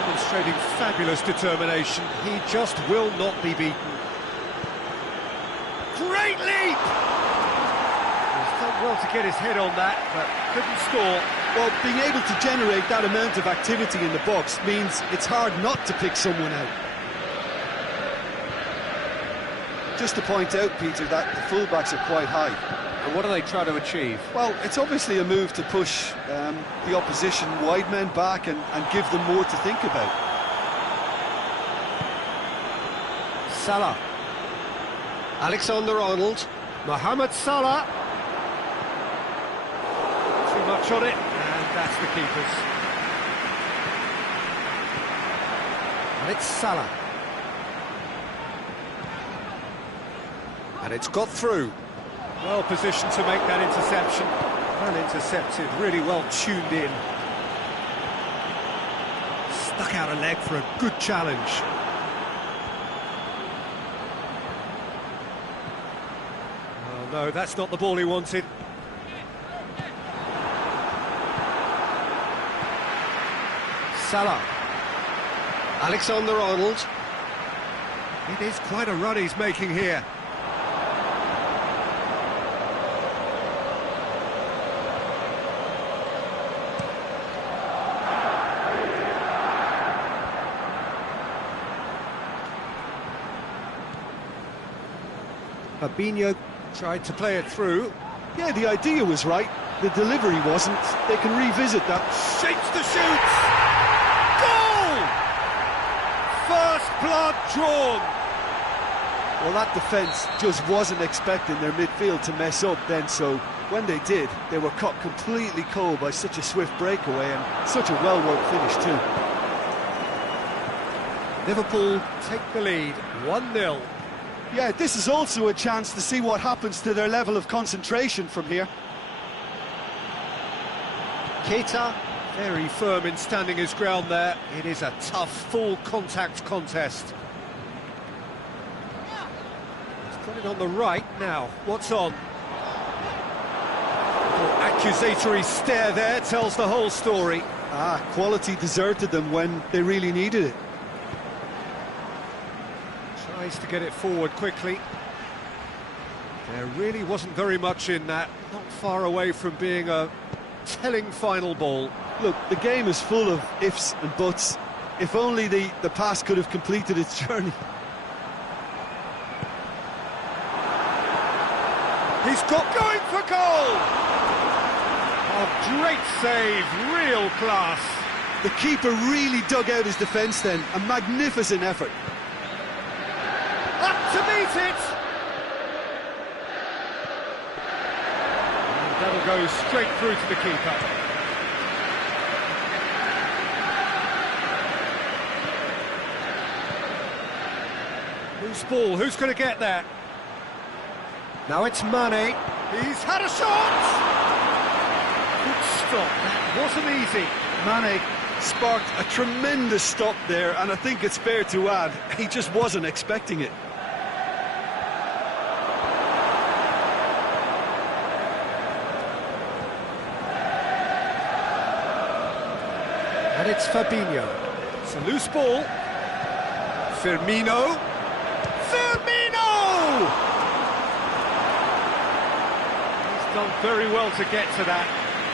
demonstrating fabulous determination. He just will not be beaten. Great leap! He's done well to get his head on that, but couldn't score. Well, being able to generate that amount of activity in the box means it's hard not to pick someone out. just to point out, Peter, that the fullbacks are quite high. And what do they try to achieve? Well, it's obviously a move to push the opposition wide men back and give them more to think about. Salah. Alexander-Arnold. Mohamed Salah. Too much on it, and that's the keeper's. And it's Salah. And it's got through. Well positioned to make that interception. Well intercepted, really well tuned in. Stuck out a leg for a good challenge. Oh no, that's not the ball he wanted. Salah. Alexander-Arnold. It is quite a run he's making here. Fabinho tried to play it through. Yeah, the idea was right. The delivery wasn't. They can revisit that. Shapes the shoots! Goal! First blood drawn. Well, that defence just wasn't expecting their midfield to mess up then, so when they did, they were caught completely cold by such a swift breakaway and such a well-worked finish too. Liverpool take the lead, 1-0. Yeah, this is also a chance to see what happens to their level of concentration from here. Keita, very firm in standing his ground there. It is a tough, full-contact contest. He's got it on the right now. What's on? Little accusatory stare there tells the whole story. Quality deserted them when they really needed it. Tries to get it forward quickly. There really wasn't very much in that. Not far away from being a telling final ball. Look, the game is full of ifs and buts. If only the pass could have completed its journey. He's got going for goal! A great save, real class. The keeper really dug out his defence then. A magnificent effort. Up to meet it! And that'll go straight through to the keeper. Loose ball, who's going to get that? Now it's Mane. He's had a shot! Good stop, that wasn't easy. Mane sparked a tremendous stop there, and I think it's fair to add, he just wasn't expecting it. And it's Fabinho. It's a loose ball. Firmino. Firmino! He's done very well to get to that.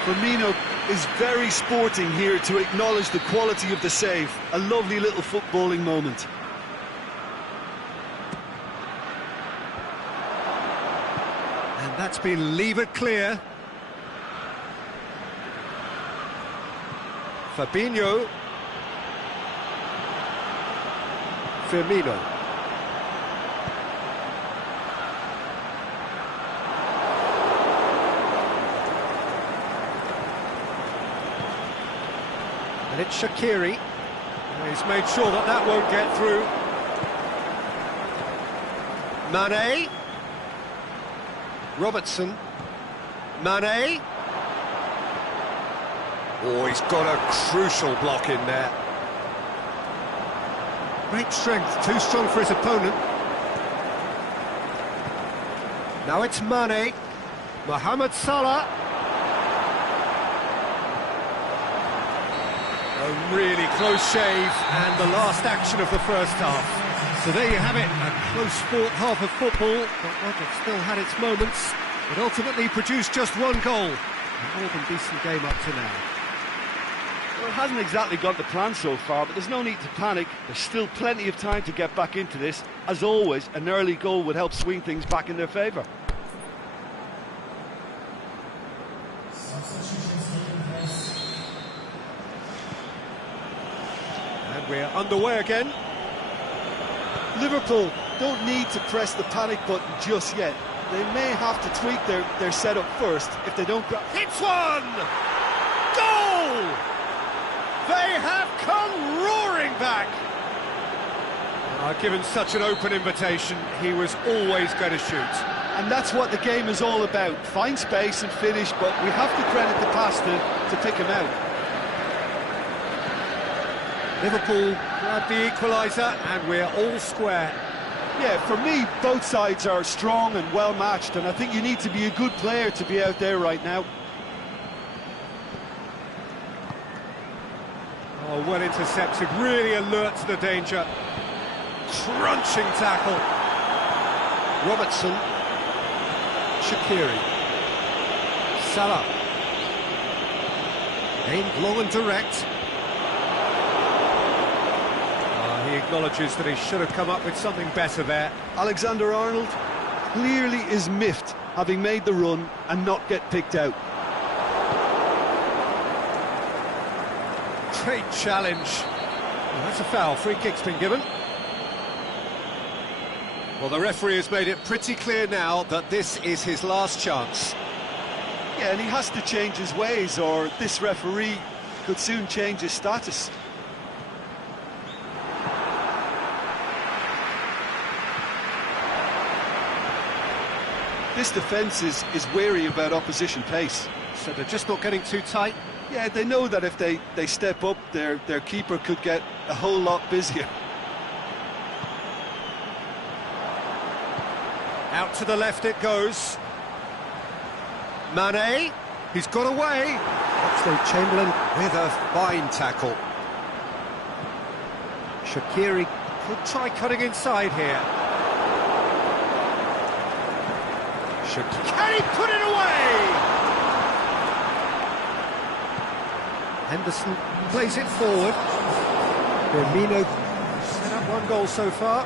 Firmino is very sporting here to acknowledge the quality of the save. A lovely little footballing moment. And that's been levered clear. Fabinho. Firmino. And it's Shaqiri. He's made sure that that won't get through. Mane. Robertson. Mane. Oh, he's got a crucial block in there. Great strength, too strong for his opponent. Now it's Mane. Mohamed Salah. A really close shave, and the last action of the first half. So there you have it, a close-fought half of football, but one that still had its moments. It ultimately produced just one goal. A more than decent game up to now. Well, it hasn't exactly got the plan so far, but there's no need to panic. There's still plenty of time to get back into this. As always, an early goal would help swing things back in their favour. And we're underway again. Liverpool don't need to press the panic button just yet. They may have to tweak their setup first if they don't grab... Hits one! Goal! They have come roaring back! Given such an open invitation, he was always going to shoot. And that's what the game is all about. Find space and finish, but we have to credit the pass to pick him out. Liverpool grab the equaliser and we're all square. Yeah, for me, both sides are strong and well-matched, and I think you need to be a good player to be out there right now. Oh, well intercepted, really alert to the danger. Crunching tackle. Robertson. Shaqiri. Salah. Aimed long and direct. He acknowledges that he should have come up with something better there. Alexander-Arnold clearly is miffed, having made the run and not get picked out. Great challenge. Well, that's a foul. Free kick's been given. Well, the referee has made it pretty clear now that this is his last chance. Yeah, and he has to change his ways, or this referee could soon change his status. This defence is wary about opposition pace. So they're just not getting too tight? Yeah, they know that if they step up, their keeper could get a whole lot busier. Out to the left it goes. Mane, he's got away. Oxlade-Chamberlain with a fine tackle. Shaqiri could try cutting inside here. Can he put it away? Henderson plays it forward. Firmino set up one goal so far.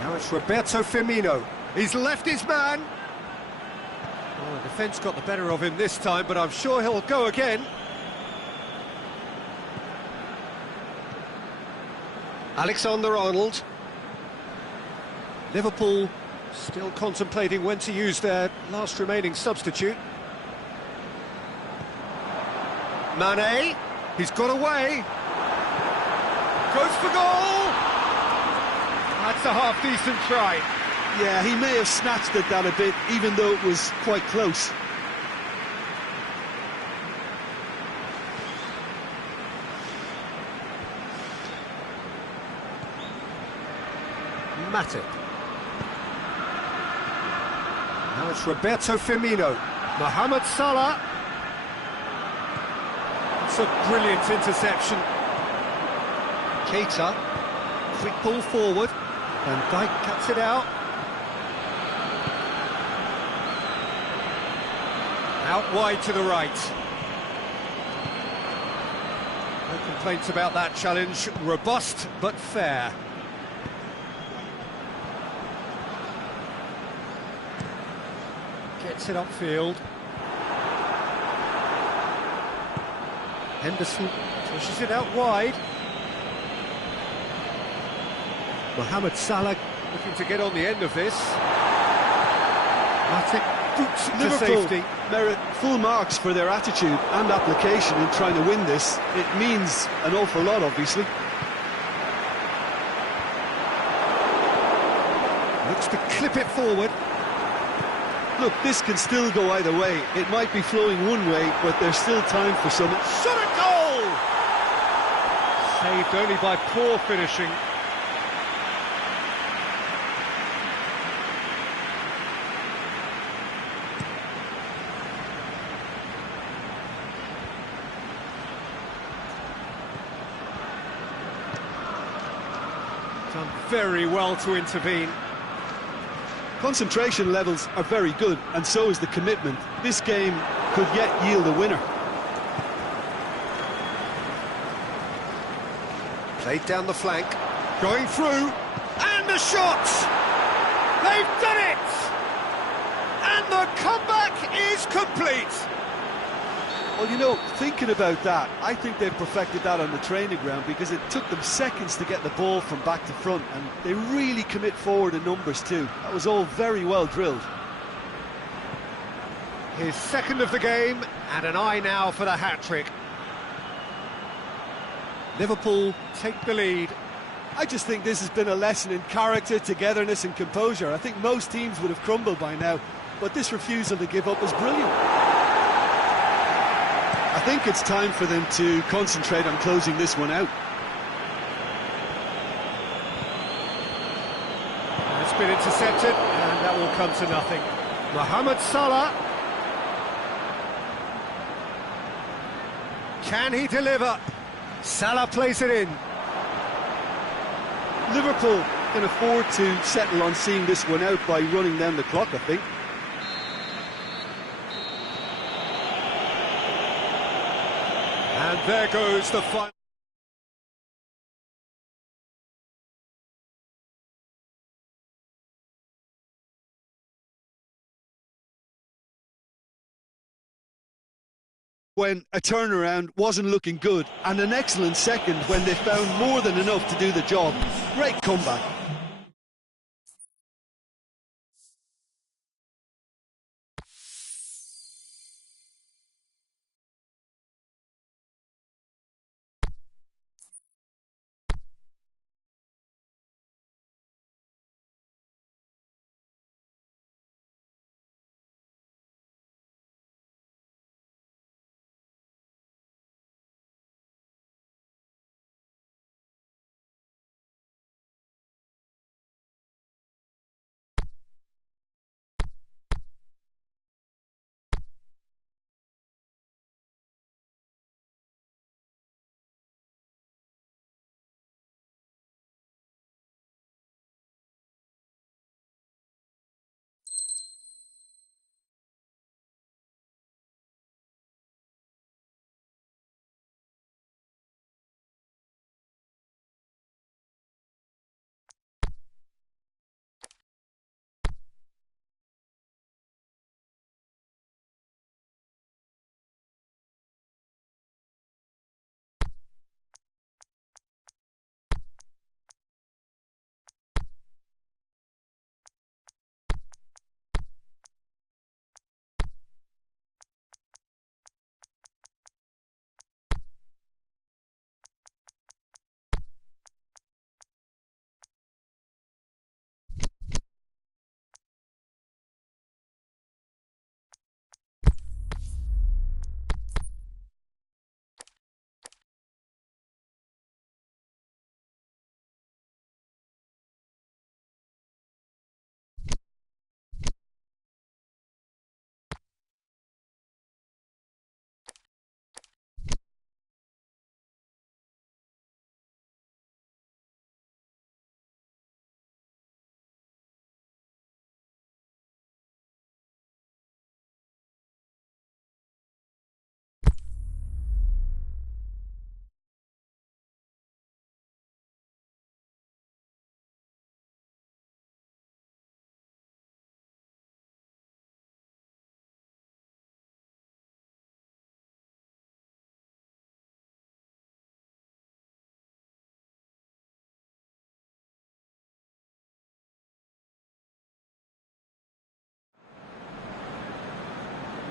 Now it's Roberto Firmino. He's left his man. Well, the defence got the better of him this time, but I'm sure he'll go again. Alexander-Arnold. Liverpool still contemplating when to use their last remaining substitute. Mane, he's got away. Goes for goal. That's a half-decent try. Yeah, he may have snatched at that a bit, even though it was quite close. Matip. Now it's Roberto Firmino. Mohamed Salah. It's a brilliant interception. Keita. Quick ball forward. Van Dijk cuts it out. Out wide to the right. No complaints about that challenge. Robust but fair. Gets it upfield. Henderson pushes it out wide. Mohamed Salah looking to get on the end of this. Matip boots it to safety. Merit full marks for their attitude and application in trying to win this. It means an awful lot, obviously. Looks to clip it forward. Look, this can still go either way. It might be flowing one way, but there's still time for some... Shot a goal! Saved only by poor finishing. Done very well to intervene. Concentration levels are very good, and so is the commitment. This game could yet yield a winner. Played down the flank, going through, and the shot! They've done it! And the comeback is complete! Well, you know, thinking about that, I think they've perfected that on the training ground because it took them seconds to get the ball from back to front, and they really commit forward in numbers too. That was all very well drilled. His second of the game, and an eye now for the hat-trick. Liverpool take the lead. I just think this has been a lesson in character, togetherness and composure. I think most teams would have crumbled by now, but this refusal to give up was brilliant. I think it's time for them to concentrate on closing this one out. It's been intercepted, and that will come to nothing. Mohamed Salah. Can he deliver? Salah plays it in. Liverpool can afford to settle on seeing this one out by running down the clock, I think. And there goes the final. When a turnaround wasn't looking good, and an excellent second when they found more than enough to do the job. Great comeback.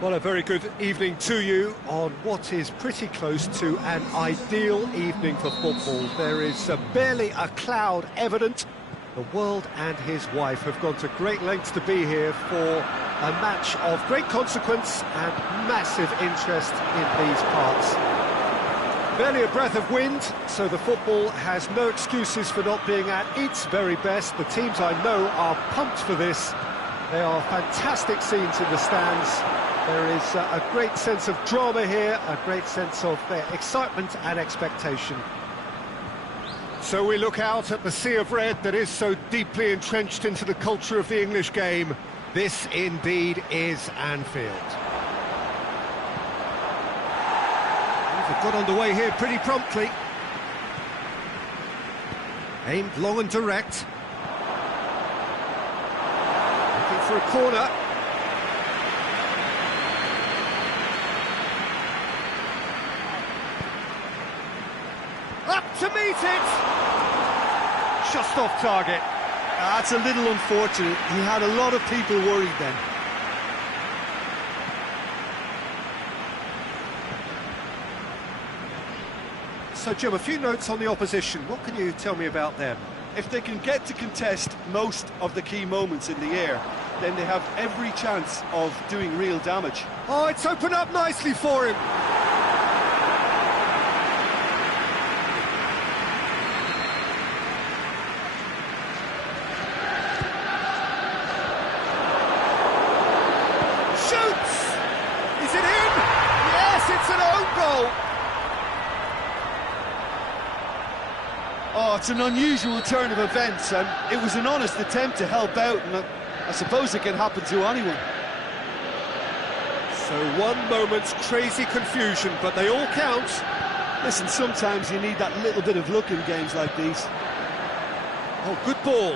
Well, a very good evening to you on what is pretty close to an ideal evening for football. There is barely a cloud evident. The world and his wife have gone to great lengths to be here for a match of great consequence and massive interest in these parts. Barely a breath of wind, so the football has no excuses for not being at its very best. The teams I know are pumped for this. They are fantastic scenes in the stands. There is a great sense of drama here, a great sense of excitement and expectation. So we look out at the sea of red that is so deeply entrenched into the culture of the English game. This indeed is Anfield. They've got underway here pretty promptly. Aimed long and direct. Looking for a corner. Up to meet it! Just off target. That's a little unfortunate. He had a lot of people worried then. So, Jim, a few notes on the opposition. What can you tell me about them? If they can get to contest most of the key moments in the air, then they have every chance of doing real damage. Oh, it's opened up nicely for him. Shoots! Is it in? Yes, it's an own goal. Oh, it's an unusual turn of events, and it was an honest attempt to help out, and I suppose it can happen to anyone. So one moment's crazy confusion, but they all count. Listen, sometimes you need that little bit of luck in games like these. Oh, good ball.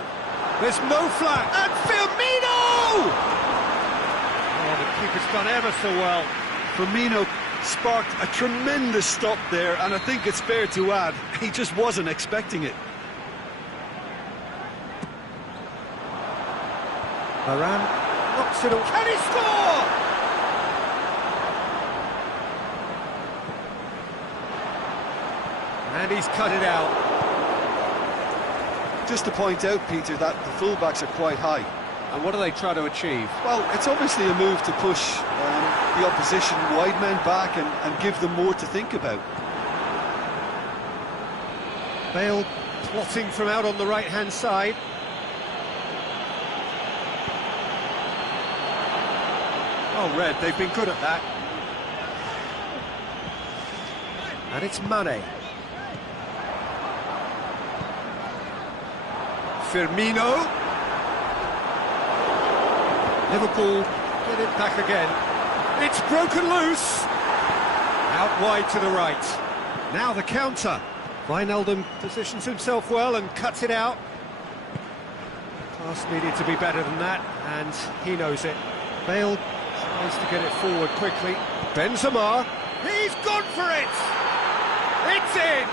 There's no flag. And Firmino! Oh, the keeper's done ever so well. Firmino sparked a tremendous stop there, and I think it's fair to add, he just wasn't expecting it. Varane knocks it away. Can he score? And he's cut it out. Just to point out, Peter, that the fullbacks are quite high. And what do they try to achieve? Well, it's obviously a move to push the opposition wide men back and give them more to think about. Bale plotting from out on the right-hand side. Oh, Red, they've been good at that. And it's Mane. Firmino. Liverpool get it back again. It's broken loose. Out wide to the right. Now the counter. Wijnaldum positions himself well and cuts it out. Pass needed to be better than that, and he knows it. Bale tries to get it forward quickly. Benzema. He's gone for it! It's in!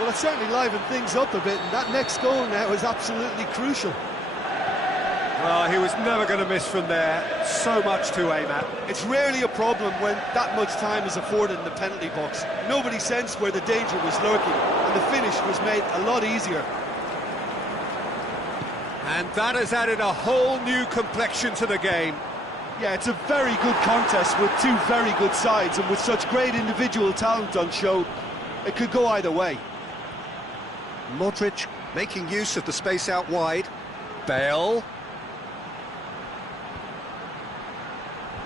Well, it certainly livened things up a bit, and that next goal now is absolutely crucial. Well, he was never going to miss from there. So much to aim at. It's rarely a problem when that much time is afforded in the penalty box. Nobody sensed where the danger was lurking, and the finish was made a lot easier. And that has added a whole new complexion to the game. Yeah, it's a very good contest with two very good sides, and with such great individual talent on show, it could go either way. Modric making use of the space out wide. Bale.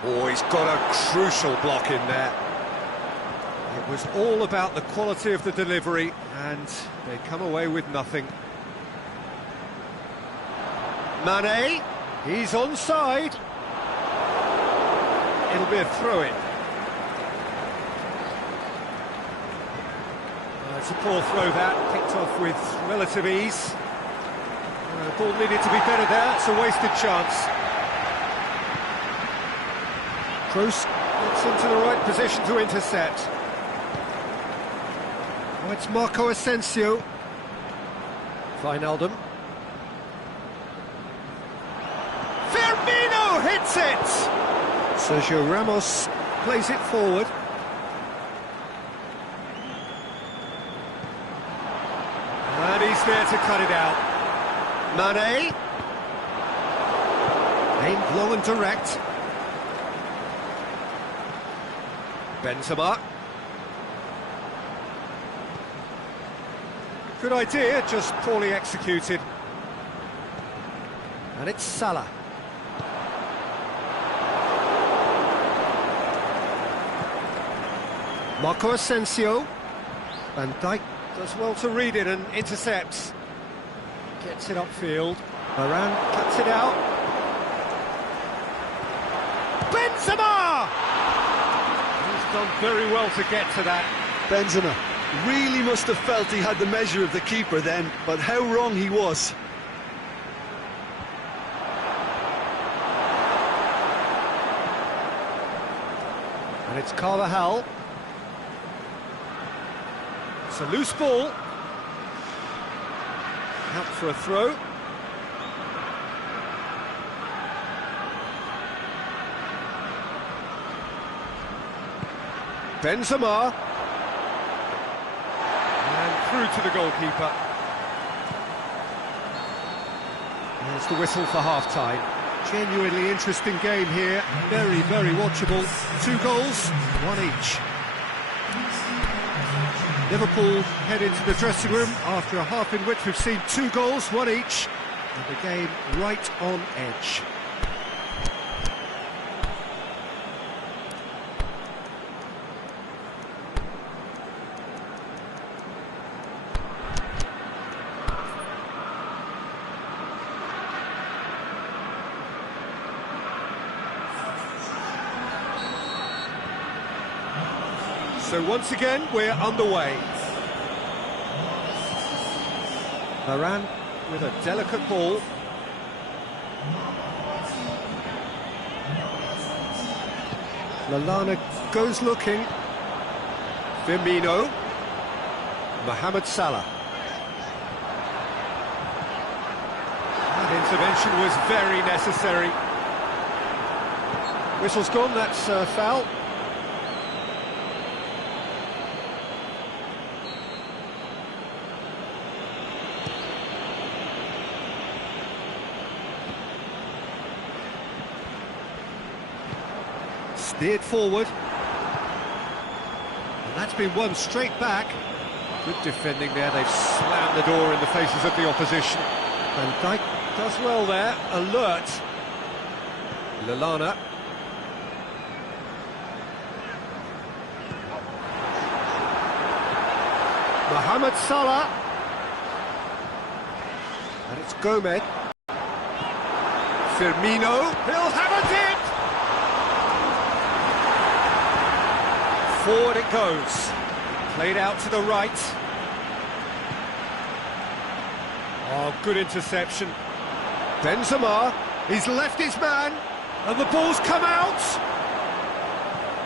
Oh, he's got a crucial block in there. It was all about the quality of the delivery, and they come away with nothing. Mane, he's onside. It'll be a throw-in. It's a poor throw that, picked off with relative ease. The ball needed to be better there, it's a wasted chance. Kroos gets into the right position to intercept. Oh, it's Marco Asensio. Wijnaldum. Firmino hits it! Sergio Ramos plays it forward. And he's there to cut it out. Mane. Aimed low and direct. Benzema. Good idea, just poorly executed. And it's Salah. Marco Asensio. Van Dijk does well to read it and intercepts. Gets it upfield. Varane cuts it out. Benzema! He's done very well to get to that. Benzema, Really must have felt he had the measure of the keeper then, but how wrong he was. And it's Carvajal. It's a loose ball. Out for a throw. Benzema. And through to the goalkeeper. There's the whistle for half-time. Genuinely interesting game here. Very, very watchable. 2 goals, 1 each. Liverpool head into the dressing room after a half in which we've seen 2 goals, 1 each. And the game right on edge. So once again, we're underway. Varane with a delicate ball. Lallana goes looking. Firmino. Mohamed Salah. That intervention was very necessary. Whistle's gone, that's foul. Steered forward, and that's been won straight back. Good defending there, they've slammed the door in the faces of the opposition. Van Dijk does well there, alert. Lallana. Mohamed Salah. And it's Gomez. Firmino, he'll have it in! Forward it goes, played out to the right. Oh, good interception. Benzema, he's left his man, and the ball's come out.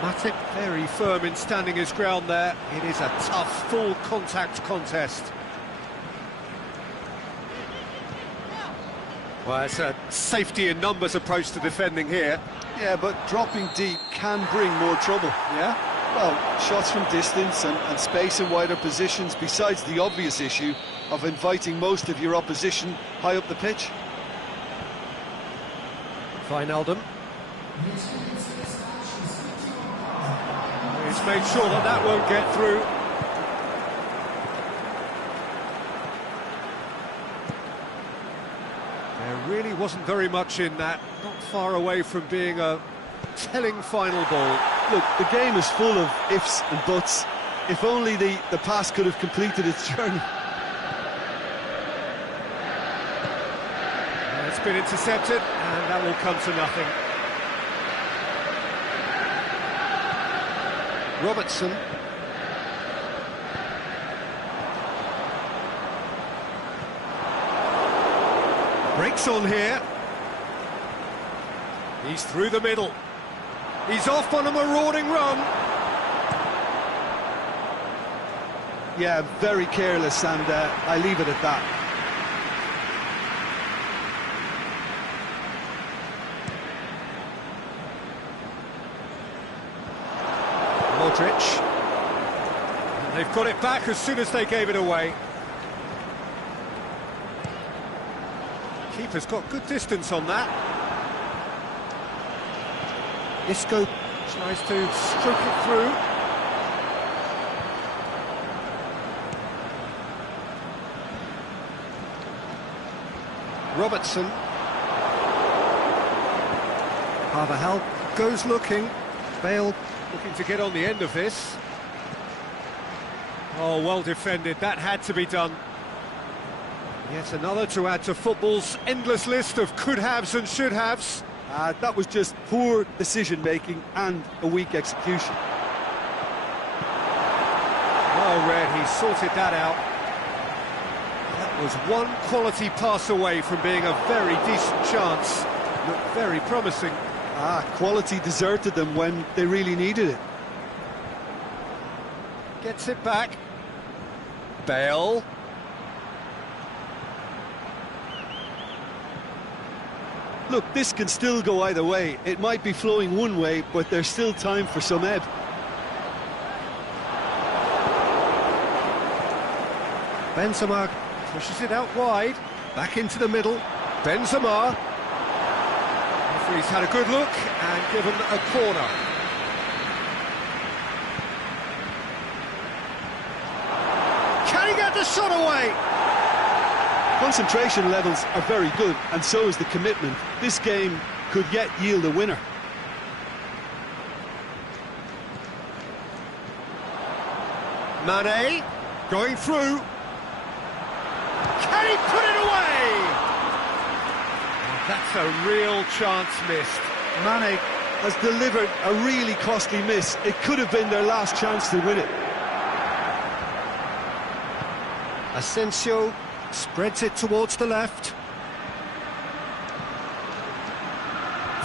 Matip very firm in standing his ground there. It is a tough, full contact contest. Well, it's a safety in numbers approach to defending here. Yeah, but dropping deep can bring more trouble. Yeah? Well, shots from distance and space in wider positions, besides the obvious issue of inviting most of your opposition high up the pitch. Wijnaldum. He's made sure that that won't get through. There really wasn't very much in that, not far away from being a telling final ball. Look, the game is full of ifs and buts. If only the pass could have completed its journey. It's been intercepted, and that will come to nothing. Robertson. Breaks on here. He's through the middle. He's off on a marauding run. Yeah, very careless, and I leave it at that. Modric. And they've got it back as soon as they gave it away. Keeper's got good distance on that. Isco tries to stroke it through. Robertson. Carvajal goes looking. Bale looking to get on the end of this. Oh, well defended. That had to be done. Yet another to add to football's endless list of could-haves and should-haves. That was just poor decision-making and a weak execution. Well read, he he sorted that out. That was one quality pass away from being a very decent chance. Looked very promising. Quality deserted them when they really needed it. Gets it back. Bale. Look, this can still go either way. It might be flowing one way, but there's still time for some ebb. Benzema pushes it out wide, back into the middle. Benzema. Referee's had a good look and given a corner. Can he get the shot away? Concentration levels are very good, and so is the commitment. This game could yet yield a winner. Mane going through. Can he put it away? Oh, that's a real chance missed. Mane has delivered a really costly miss. It could have been their last chance to win it. Asensio spreads it towards the left.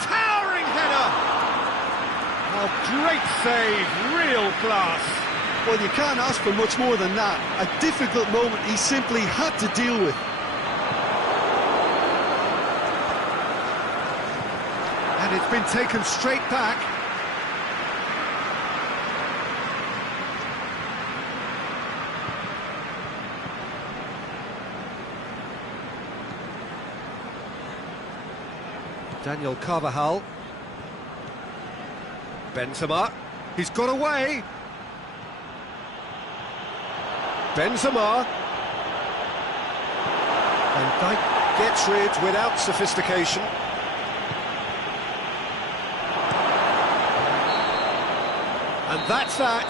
Towering header! Oh, great save, real class. Well, you can't ask for much more than that. A difficult moment he simply had to deal with. And it's been taken straight back. Daniel Carvajal. Benzema. He's got away. Benzema. Van Dijk gets rid without sophistication. And that's that.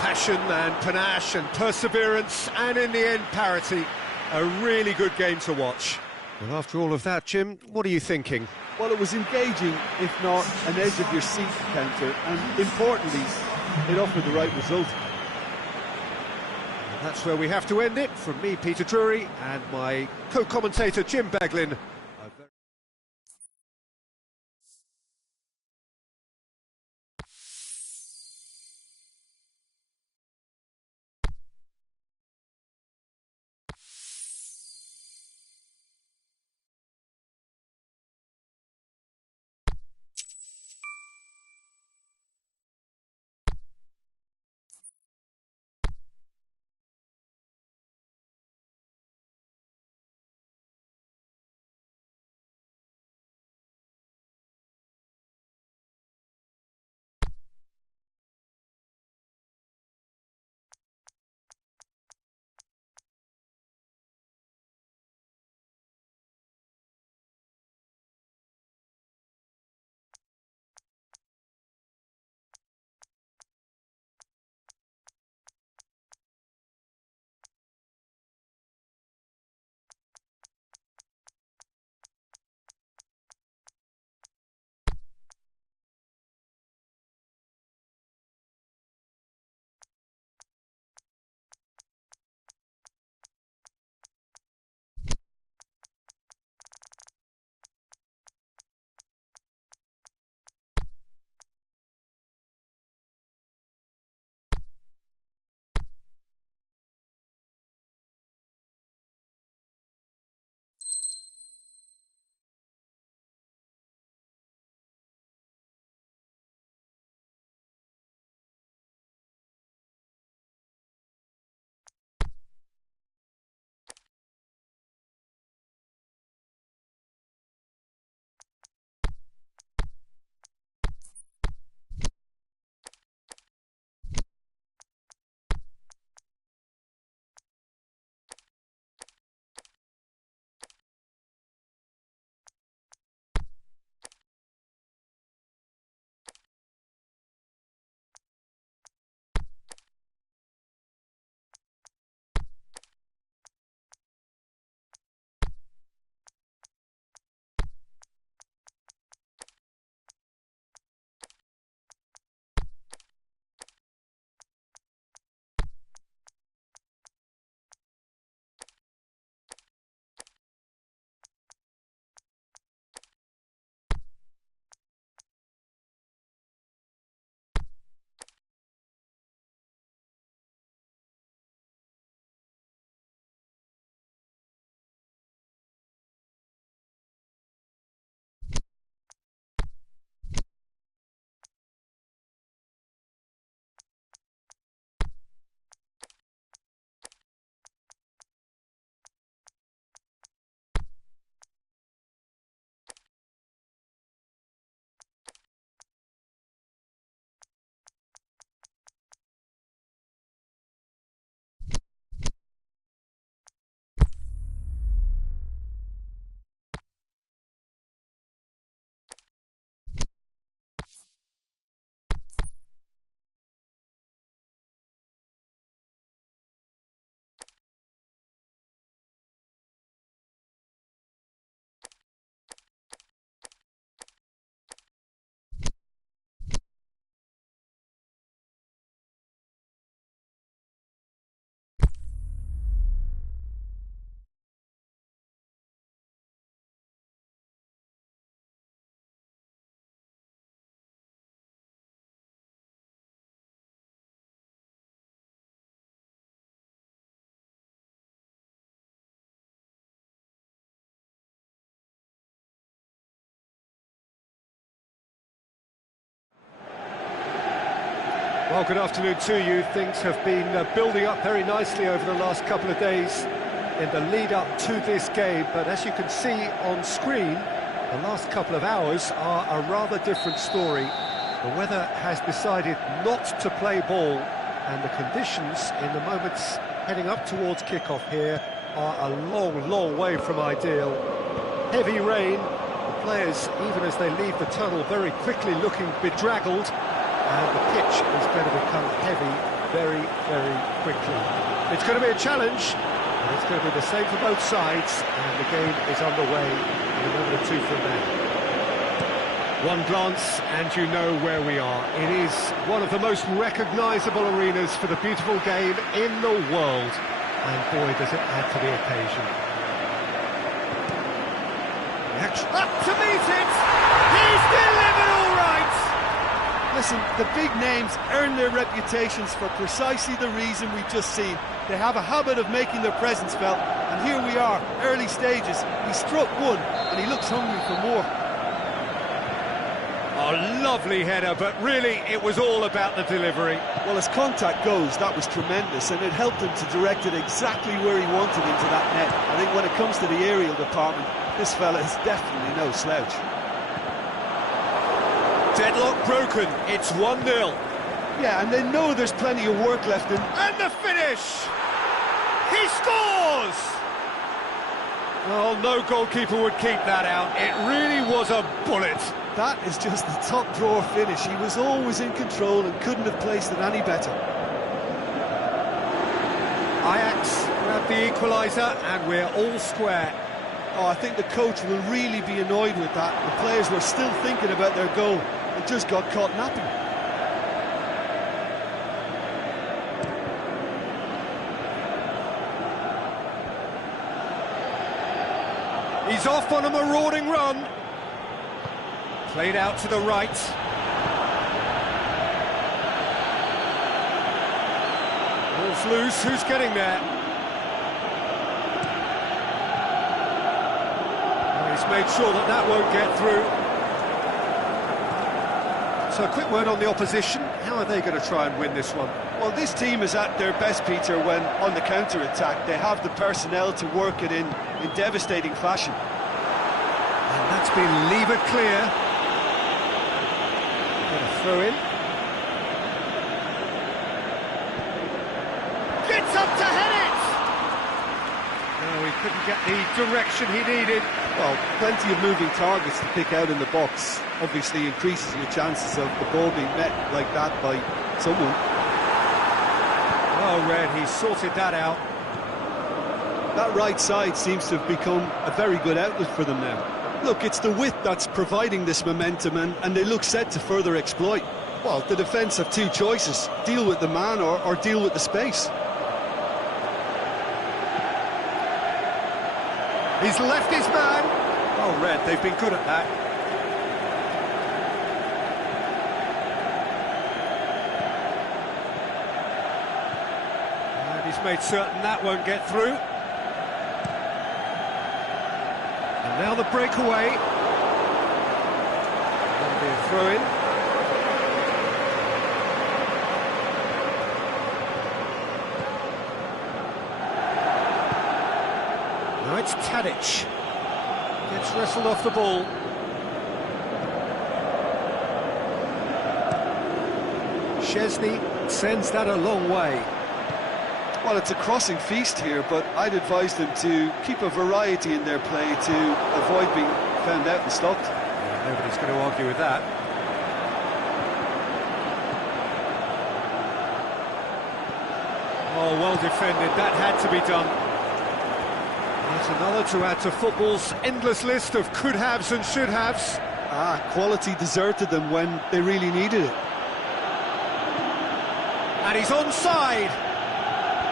Passion and panache and perseverance, and in the end, parity. A really good game to watch. Well, after all of that, Jim, what are you thinking? Well, it was engaging, if not an edge-of-your-seat counter, and importantly, it offered the right result. That's where we have to end it. From me, Peter Drury, and my co-commentator, Jim Beglin. Well, good afternoon to you. Things have been building up very nicely over the last couple of days in the lead-up to this game, but as you can see on screen, the last couple of hours are a rather different story. The weather has decided not to play ball, and the conditions in the moments heading up towards kick-off here are a long, long way from ideal. Heavy rain, the players, even as they leave the tunnel, very quickly looking bedraggled, and the pitch is going to become heavy very, very quickly. It's going to be a challenge, and it's going to be the same for both sides, and the game is underway in a moment or two from now. One glance and you know where we are. It is one of the most recognisable arenas for the beautiful game in the world, and boy does it add to the occasion. Up to meet it! He's delivered all right! Listen, the big names earn their reputations for precisely the reason we've just seen. They have a habit of making their presence felt, and here we are, early stages. He struck one, and he looks hungry for more. A lovely header, but really it was all about the delivery. Well, as contact goes, that was tremendous, and it helped him to direct it exactly where he wanted into that net. I think when it comes to the aerial department, this fella is definitely no slouch. Deadlock broken, it's 1-0. Yeah, and they know there's plenty of work left in. And the finish! He scores! Well, no goalkeeper would keep that out. It really was a bullet. That is just the top drawer finish. He was always in control and couldn't have placed it any better. Ajax grabbed the equaliser and we're all square. Oh, I think the coach will really be annoyed with that. The players were still thinking about their goal and just got caught napping. He's off on a marauding run. Played out to the right. Ball's loose, who's getting there? Well, he's made sure that that won't get through. So a quick word on the opposition. How are they going to try and win this one? Well, this team is at their best, Peter, when on the counter-attack. They have the personnel to work it in devastating fashion. And that's been levered clear. Throw in. Gets up to head it! No, he couldn't get the direction he needed. Well, plenty of moving targets to pick out in the box. Obviously increases your chances of the ball being met like that by someone. Well read, he sorted that out. That right side seems to have become a very good outlet for them now. Look, it's the width that's providing this momentum, and they look set to further exploit. Well, the defence have two choices: deal with the man or deal with the space. He's left his man. Oh, Red, they've been good at that. And he's made certain that won't get through. And now the breakaway. That'll be a throw-in. Now it's Tadic. Gets wrestled off the ball. Szczesny sends that a long way. Well, it's a crossing feast here, but I'd advise them to keep a variety in their play to avoid being found out and stopped. Yeah, nobody's going to argue with that. Oh, well defended. That had to be done. There's another to add to football's endless list of could-haves and should-haves. Quality deserted them when they really needed it. And he's onside.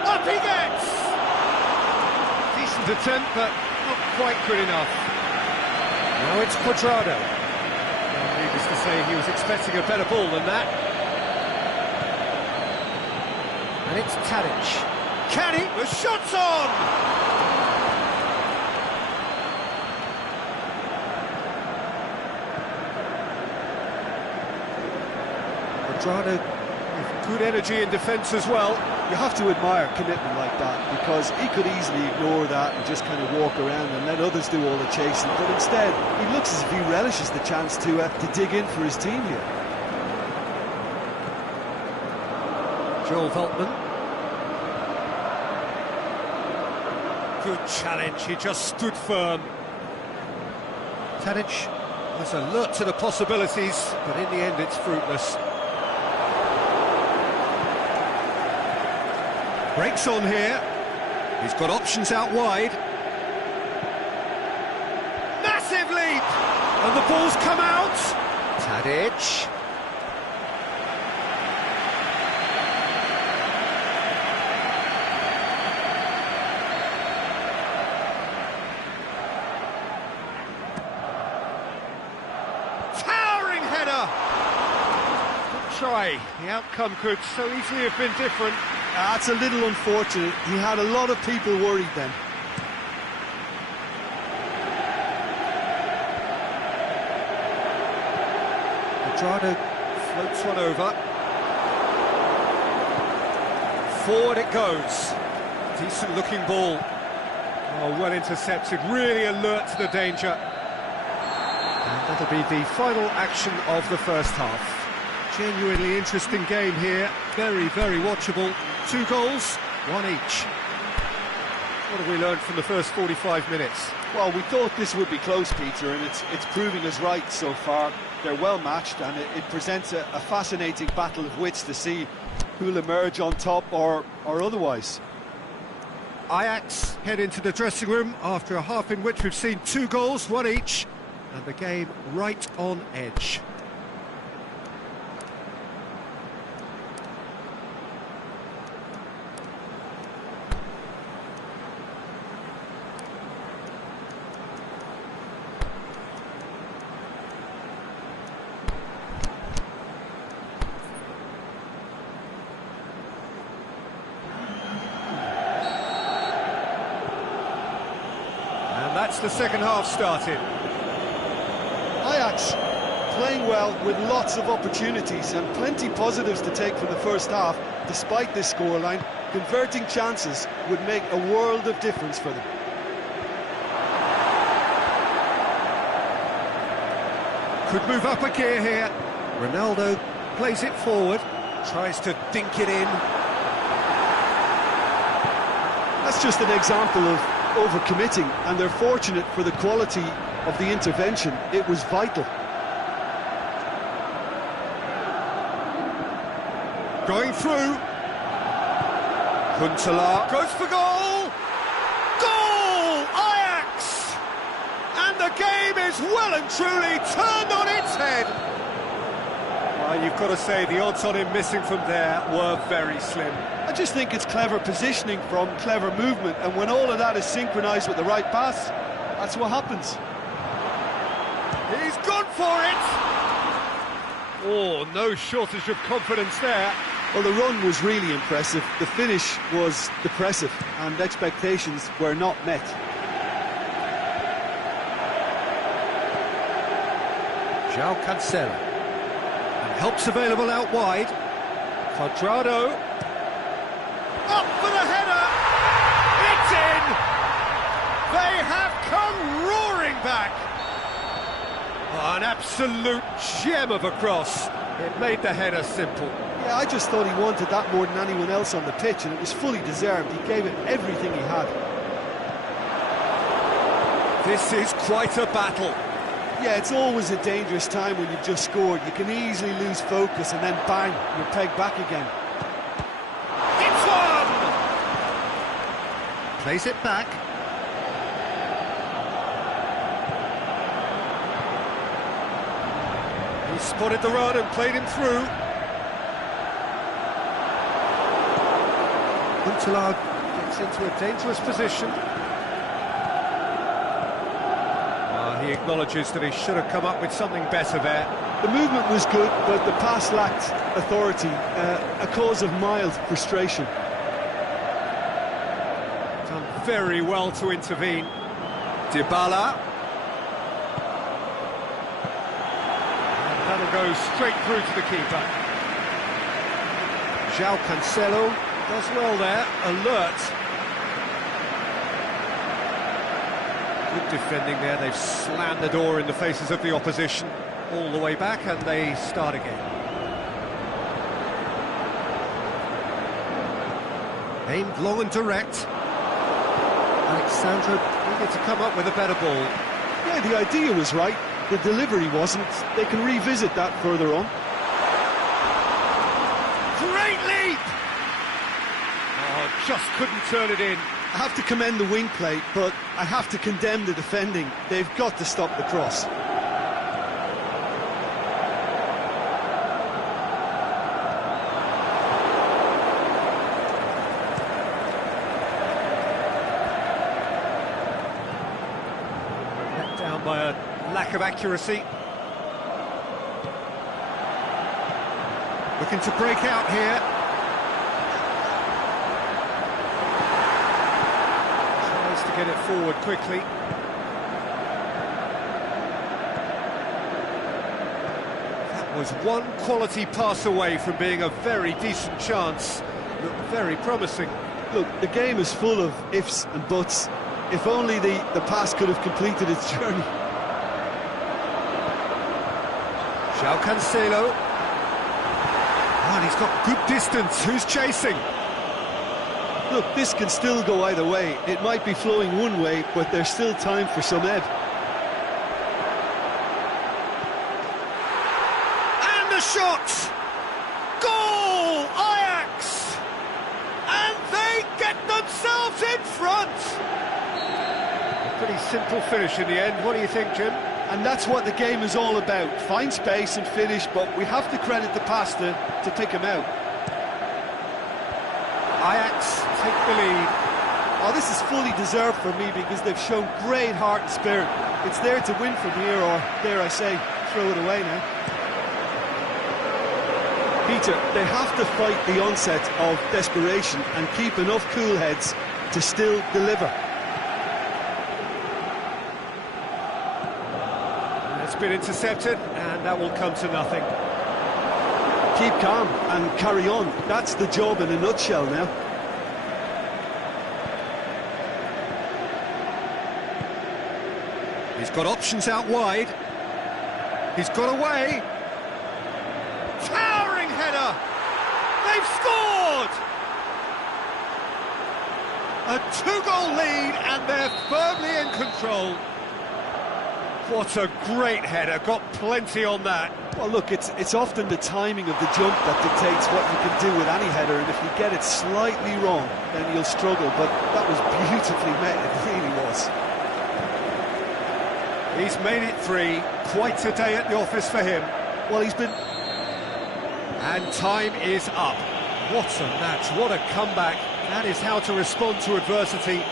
Up he gets! Decent attempt, but not quite good enough. Now it's Quadrado. Well, needless to say, he was expecting a better ball than that. And it's Tadic. Can he? The shot's on! Quadrado With good energy in defence as well. You have to admire commitment like that, because he could easily ignore that and just kind of walk around and let others do all the chasing, but instead he looks as if he relishes the chance to dig in for his team here. Joel Veltman. Good challenge, he just stood firm. Tadic was alert to the possibilities, but in the end it's fruitless. Breaks on here. He's got options out wide. Massive leap! And the ball's come out. Tadic. Towering header! Good try. The outcome could so easily have been different. That's a little unfortunate. He had a lot of people worried then. Quadrado floats one over. Forward it goes. Decent looking ball. Oh, well intercepted, really alert to the danger. And that'll be the final action of the first half. Genuinely interesting game here, very, very watchable. 2 goals, 1 each. What have we learned from the first 45 minutes? Well, we thought this would be close, Peter, and it's proving us right so far. They're well matched, and it presents a fascinating battle of wits to see who'll emerge on top or otherwise. Ajax head into the dressing room after a half in which we've seen 2 goals, 1 each, and the game right on edge. That's the second half started. Ajax playing well with lots of opportunities and plenty positives to take from the first half. Despite this scoreline, converting chances would make a world of difference for them. Could move up a gear here. Ronaldo plays it forward, tries to dink it in. That's just an example of overcommitting, and they're fortunate for the quality of the intervention. It was vital. Going through. Huntelaar goes for goal! Goal! Ajax! And the game is well and truly turned on its head. Well, you've got to say the odds on him missing from there were very slim. I just think it's clever positioning from clever movement, and when all of that is synchronised with the right pass, that's what happens. He's gone for it! Oh, no shortage of confidence there. Well, the run was really impressive, the finish was depressive, and expectations were not met. João Cancelo. And help's available out wide. Quadrado. Up for the header! It's in! They have come roaring back! Oh, an absolute gem of a cross. It made the header simple. Yeah, I just thought he wanted that more than anyone else on the pitch, and it was fully deserved. He gave it everything he had. This is quite a battle. Yeah, it's always a dangerous time when you've just scored. You can easily lose focus and then bang, you're pegged back again. It's one! Plays it back. He spotted the run and played him through. Huntelaar gets into a dangerous position. He acknowledges that he should have come up with something better there. The movement was good, but the pass lacked authority, a cause of mild frustration. Done very well to intervene. Dybala. And that'll go straight through to the keeper. João Cancelo does well there, alert. Good defending there, they've slammed the door in the faces of the opposition all the way back, and they start again. Aimed long and direct. Alexandro needed to come up with a better ball. Yeah, the idea was right, the delivery wasn't. They can revisit that further on. Great leap! Oh, just couldn't turn it in. I have to commend the wing play, but I have to condemn the defending. They've got to stop the cross. Let down by a lack of accuracy. Looking to break out here. Tries to get it forward quickly. That was one quality pass away from being a very decent chance. Looked very promising. Look, the game is full of ifs and buts. If only the pass could have completed its journey. João Cancelo. And he's got good distance. Who's chasing? Look, this can still go either way. It might be flowing one way, but there's still time for some ebb. And the shot! Goal! Ajax! And they get themselves in front! A pretty simple finish in the end. What do you think, Jim? And that's what the game is all about. Find space and finish, but we have to credit the pass to pick him out. Ajax take the lead. Oh, this is fully deserved for me because they've shown great heart and spirit. It's there to win from here, or dare I say, throw it away now. Peter, they have to fight the onset of desperation and keep enough cool heads to still deliver. It's been intercepted, and that will come to nothing. Keep calm and carry on. That's the job in a nutshell now. He's got options out wide. He's got away. Towering header! They've scored! A two-goal lead, and they're firmly in control. What a great header, got plenty on that. Well, look, it's often the timing of the jump that dictates what you can do with any header, and if you get it slightly wrong, then you'll struggle, but that was beautifully met, it really was. He's made it three, quite a day at the office for him. Well, he's been... And time is up. What a match, what a comeback. That is how to respond to adversity.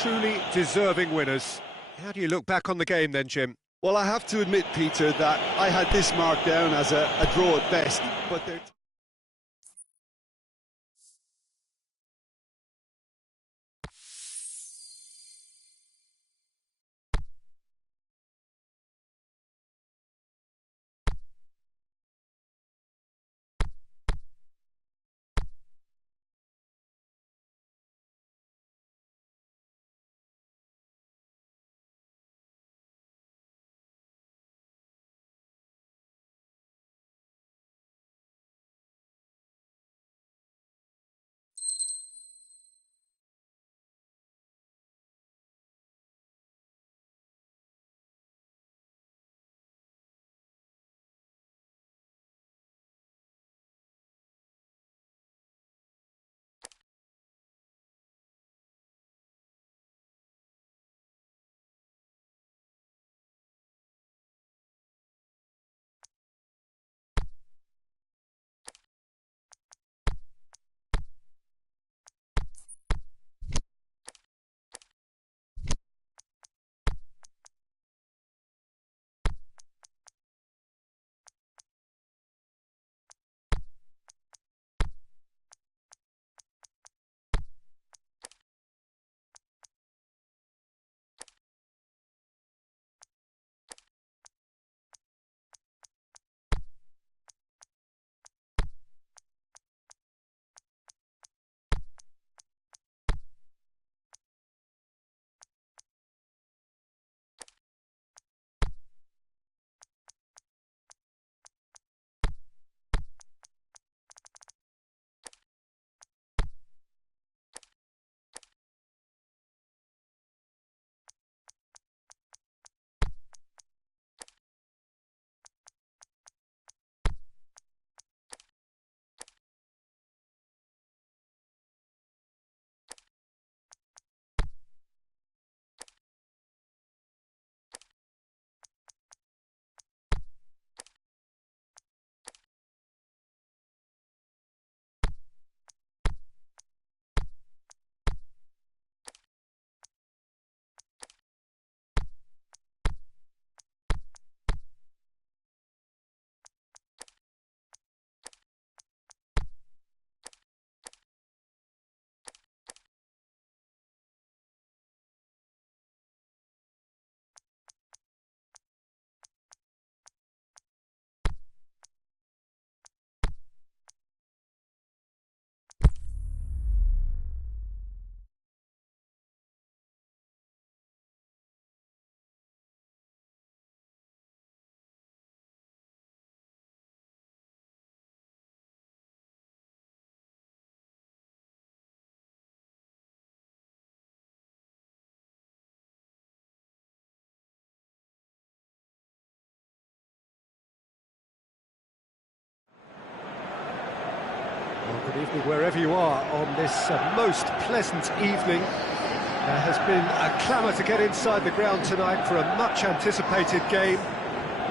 Truly deserving winners. How do you look back on the game then, Jim? Well, I have to admit, Peter, that I had this marked down as a draw at best, but they're... Well, good evening wherever you are on this most pleasant evening. There has been a clamour to get inside the ground tonight for a much-anticipated game.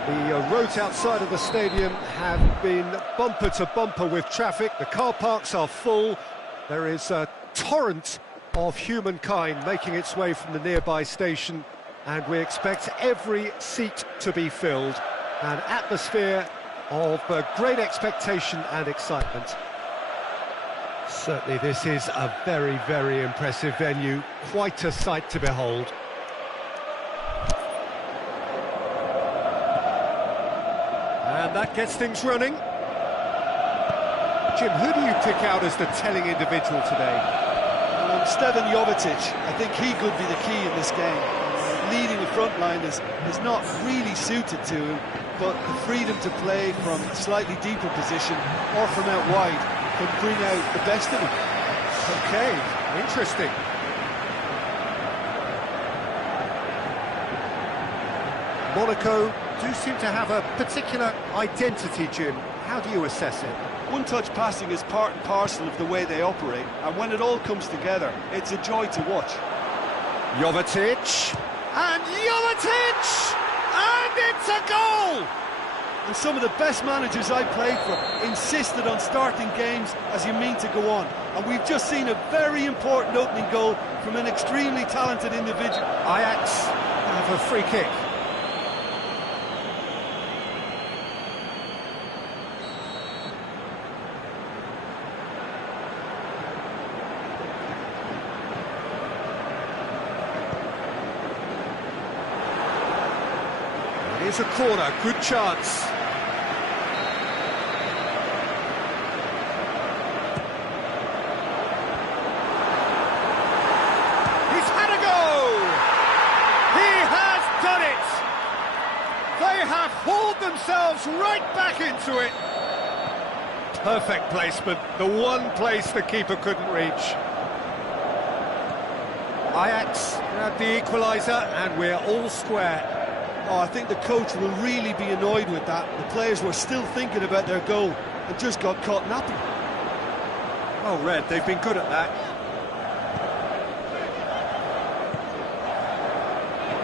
The roads outside of the stadium have been bumper to bumper with traffic. The car parks are full. There is a torrent of humankind making its way from the nearby station, and we expect every seat to be filled. An atmosphere of great expectation and excitement. Certainly this is a very, very impressive venue. Quite a sight to behold. And that gets things running. Jim, who do you pick out as the telling individual today? Stevan Jovetic. I think he could be the key in this game. Leading the front line is not really suited to him, but the freedom to play from a slightly deeper position or from out wide can bring out the best in him. Okay, interesting. Monaco do seem to have a particular identity, Jim. How do you assess it? One-touch passing is part and parcel of the way they operate, and when it all comes together, it's a joy to watch. Jovetic. And Jovetic! And it's a goal! And some of the best managers I played for insisted on starting games as you mean to go on. And we've just seen a very important opening goal from an extremely talented individual. Ajax have a free kick. Here's a corner, good chance. He's had a go! He has done it! They have hauled themselves right back into it. Perfect placement, the one place the keeper couldn't reach. Ajax grabbed the equaliser and we're all square. Oh, I think the coach will really be annoyed with that. The players were still thinking about their goal and just got caught napping. Oh, Red, they've been good at that.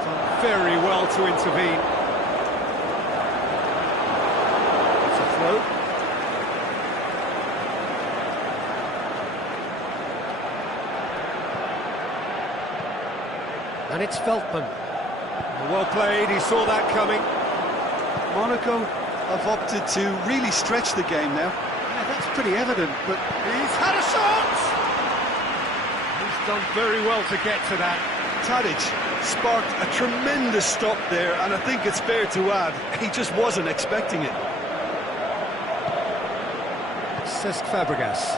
Done very well to intervene. It's a throw. And it's Veltman. Well played, he saw that coming. Monaco have opted to really stretch the game now. Yeah, that's pretty evident, but He's had a shot! he's done very well to get to that. Tadic sparked a tremendous stop there, and I think it's fair to add, he just wasn't expecting it. Cesc Fabregas.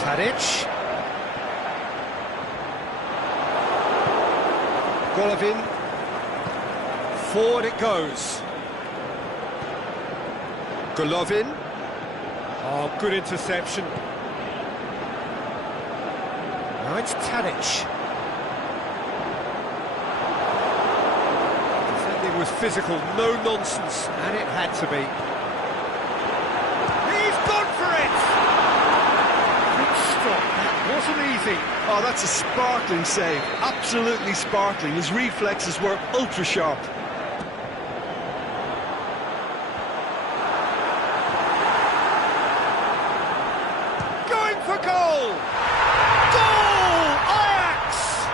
Tadic. Golovin, forward it goes. Golovin, oh, good interception. Now it's Tadic. Defending was physical, no nonsense, and it had to be. He's gone for it! Good stop, that wasn't easy. Oh, that's a sparkling save, absolutely sparkling. His reflexes were ultra sharp. Going for goal! Goal! Ajax!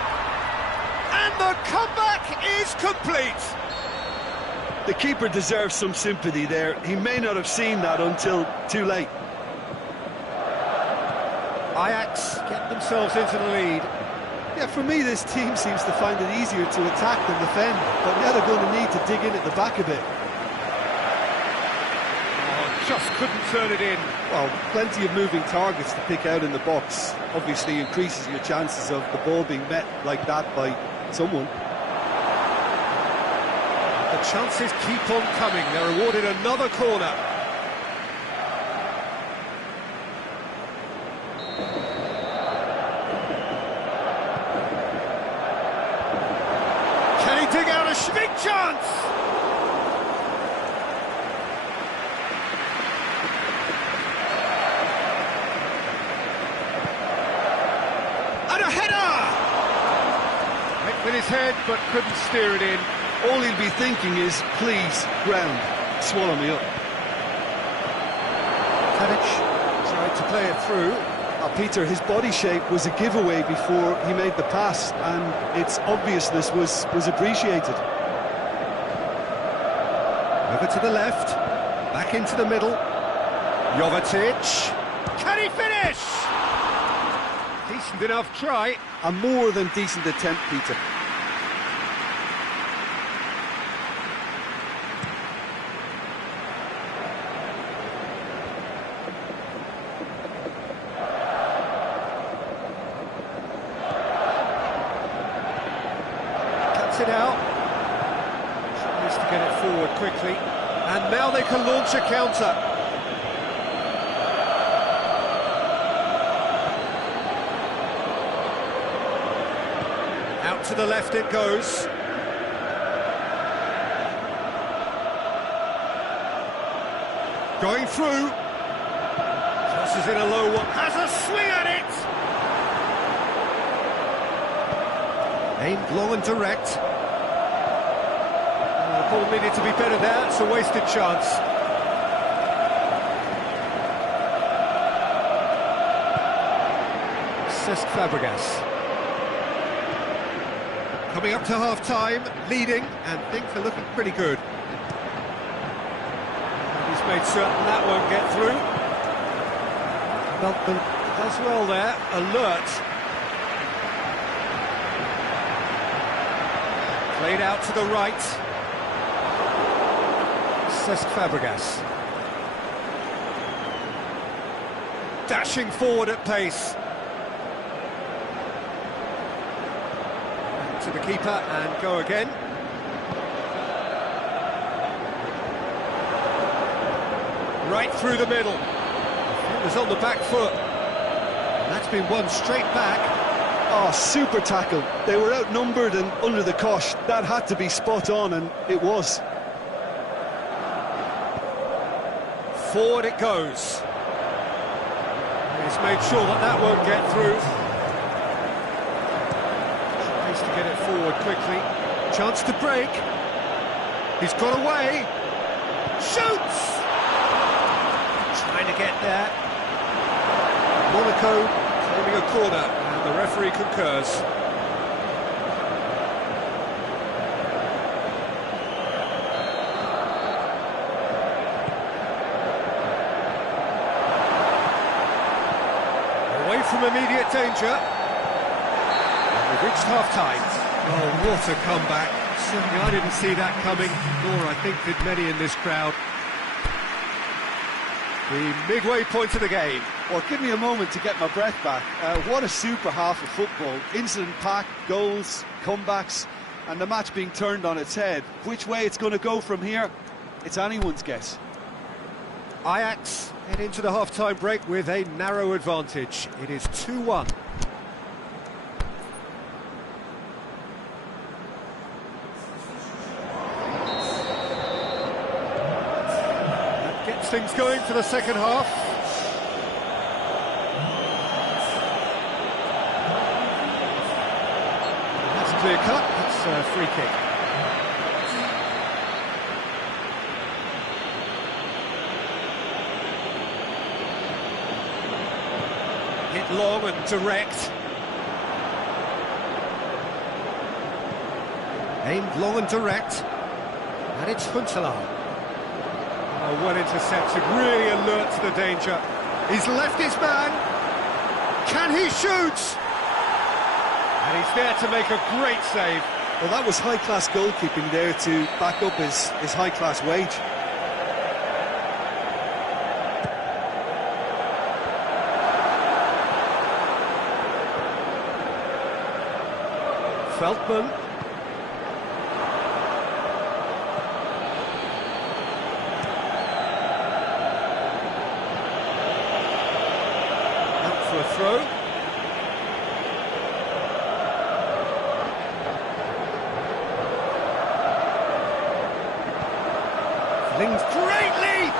And the comeback is complete! The keeper deserves some sympathy there. He may not have seen that until too late. Ajax get themselves into the lead. Yeah, for me, this team seems to find it easier to attack than defend, but now they're going to need to dig in at the back a bit. Oh, just couldn't turn it in. Well, plenty of moving targets to pick out in the box. Obviously increases your chances of the ball being met like that by someone. The chances keep on coming. They're awarded another corner. Can he dig out a big chance? in his head, but couldn't steer it in. All he'll be thinking is, please, ground, swallow me up. Tadic tried to play it through. Peter, his body shape was a giveaway before he made the pass, and its obviousness was appreciated. Over to the left, back into the middle. Jovetic. Can he finish? Decent enough try. A more than decent attempt, Peter. Cuts it out. Tries to get it forward quickly. And now they can launch a counter. Out to the left it goes. Going through. Crosses in a low one. Has a swing at it. Aimed long and direct. The ball needed to be better there. It's a wasted chance. Cesc Fabregas. Coming up to half-time, leading, and things are looking pretty good. He's made certain that won't get through. Beltman does well there, alert. Played out to the right. Cesc Fabregas. Dashing forward at pace. To the keeper and go again. Right through the middle. It was on the back foot. And that's been won straight back. Oh, super tackle. They were outnumbered and under the cosh. That had to be spot on, and it was. Forward it goes. He's made sure that that won't get through. To get it forward quickly. Chance to break. He's got away. Shoots! Trying to get there. Monaco claiming a corner, and the referee concurs. Away from immediate danger. We've reached half-time. Oh, what a comeback. Certainly I didn't see that coming, nor I think did many in this crowd. The midway point of the game. Well, give me a moment to get my breath back. What a super half of football. Incident-packed, goals, comebacks, and the match being turned on its head. Which way it's going to go from here, it's anyone's guess. Ajax head into the half-time break with a narrow advantage. It is 2-1. Things going for the second half. That's clear cut. That's a free kick. Hit long and direct. Aimed long and direct. And it's Huntelaar. Oh, well intercepted, really alert to the danger. He's left his man. Can he shoot? And he's there to make a great save. Well, that was high-class goalkeeping there to back up his high-class wage. Veltman. For a throw. Ling's great leap!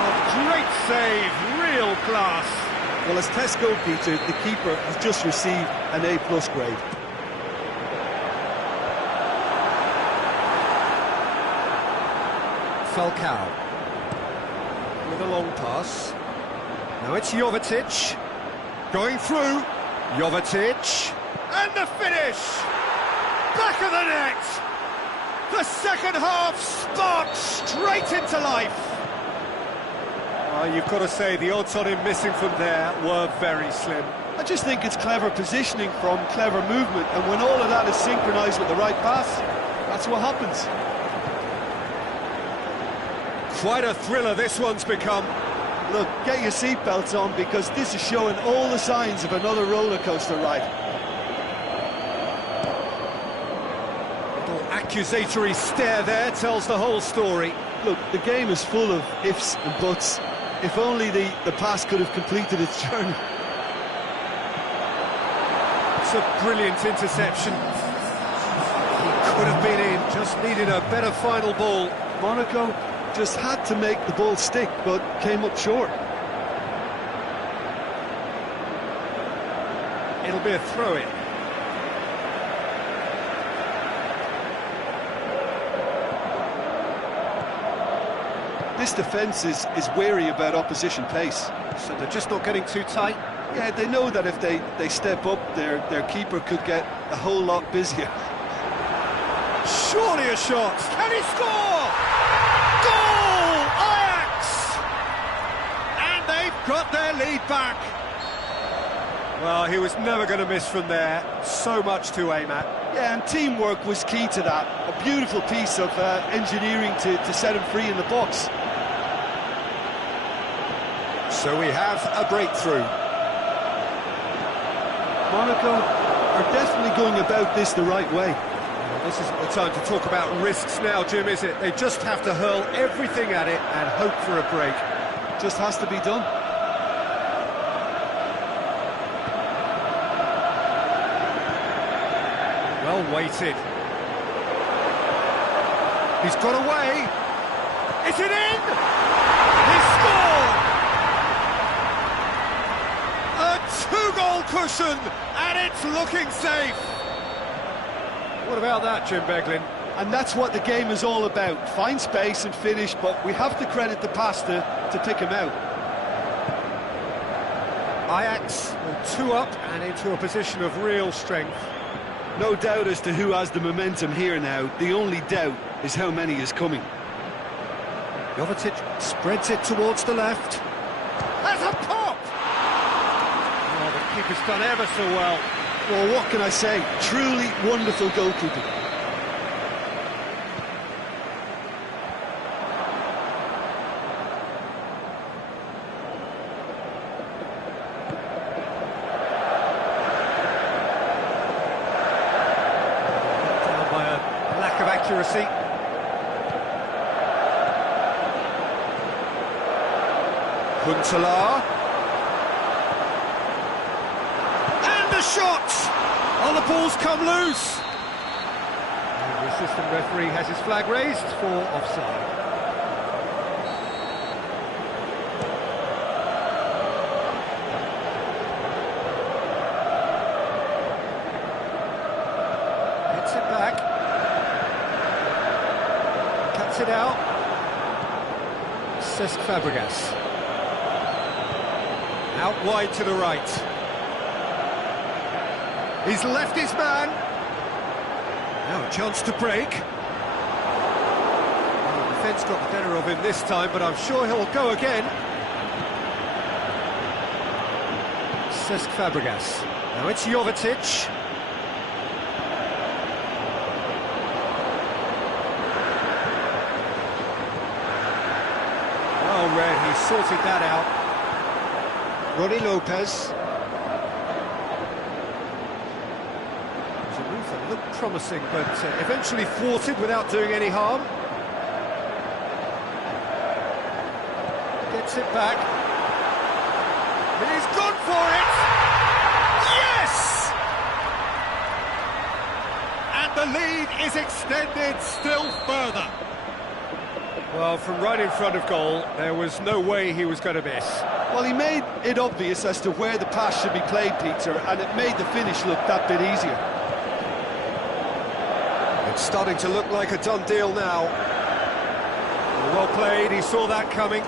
Oh, great save, real class. Well, as test goal, Peter, the keeper has just received an A+ grade. Falcao. With a long pass. Now it's Jovetic. Going through. Jovetic. And the finish! Back of the net! The second half sparked straight into life. You've got to say, the odds on him missing from there were very slim. I just think it's clever positioning from clever movement, and when all of that is synchronised with the right pass, that's what happens. Quite a thriller this one's become. Look, get your seatbelts on, because this is showing all the signs of another roller coaster ride. Little accusatory stare there tells the whole story. Look, the game is full of ifs and buts. If only the pass could have completed its journey. It's a brilliant interception. He could have been in, just needed a better final ball. Monaco just had to make the ball stick, but came up short. It'll be a throw-in. This defence is wary about opposition pace. So they're just not getting too tight. Yeah, they know that if they step up, their keeper could get a whole lot busier. Surely a shot. Can he score? Goal! Ajax! And they've got their lead back. Well, he was never going to miss from there. So much to aim at. Yeah, and teamwork was key to that. A beautiful piece of engineering to set him free in the box. So we have a breakthrough. Monaco are definitely going about this the right way. Well, this isn't the time to talk about risks now, Jim, is it? They just have to hurl everything at it and hope for a break. Just has to be done. Well weighted. He's got away. Is it in? He scored! A two-goal cushion, and it's looking safe. What about that, Jim Beglin? And that's what the game is all about. Find space and finish, but we have to credit the pass to pick him out. Ajax two up and into a position of real strength. No doubt as to who has the momentum here now. The only doubt is how many is coming. Jovetic spreads it towards the left. That's a pop! Oh, the keeper's done ever so well. Well, what can I say? Truly wonderful goalkeeping. Down by a lack of accuracy. Huntelaar. And the shot! Oh, the ball's come loose. And the assistant referee has his flag raised for offside. Gets it back. Cuts it out. Cesc Fabregas. Out wide to the right. He's left his man. Now a chance to break. Well, the defence got the better of him this time, but I'm sure he'll go again. Cesc Fabregas. Now it's Jovetic. Well read, he sorted that out. Ronnie Lopez. It was a move that looked promising, but eventually thwarted without doing any harm. Gets it back. And he's gone for it! Yes! And the lead is extended still further. Well, from right in front of goal, there was no way he was going to miss. Well, he made it obvious as to where the pass should be played, Peter, and it made the finish look that bit easier. It's starting to look like a done deal now. A well played, he saw that coming.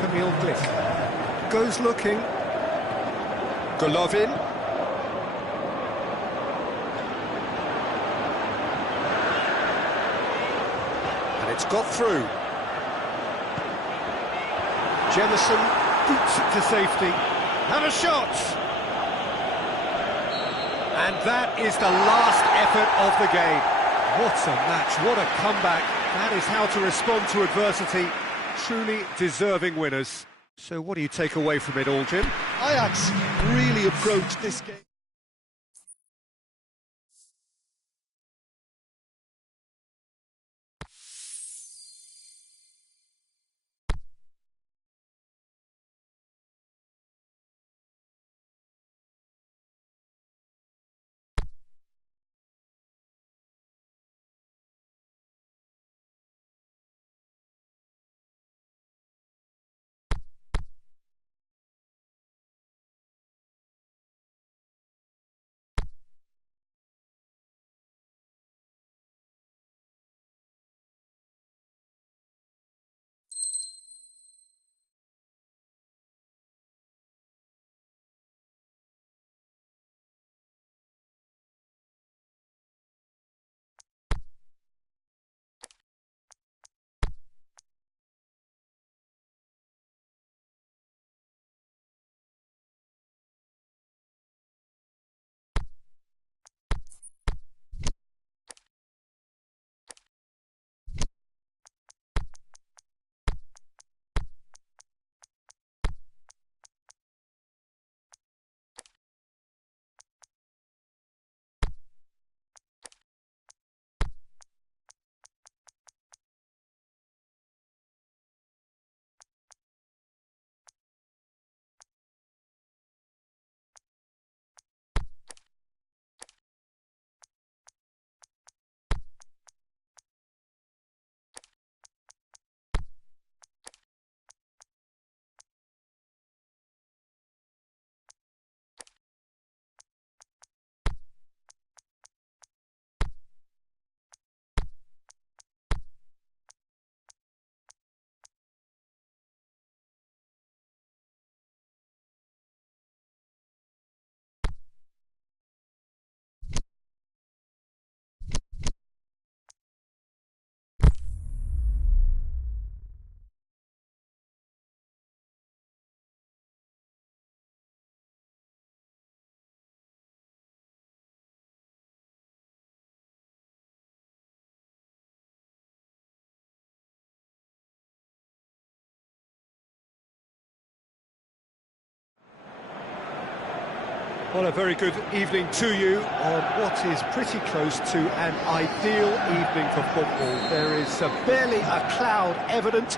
Camille Glick goes looking. Golovin. And it's got through. Jemison boots it to safety. Have a shot! And that is the last effort of the game. What a match, what a comeback. That is how to respond to adversity. Truly deserving winners. So what do you take away from it all, Jim? Ajax really approached this game. Well, a very good evening to you on what is pretty close to an ideal evening for football. There is barely a cloud evident.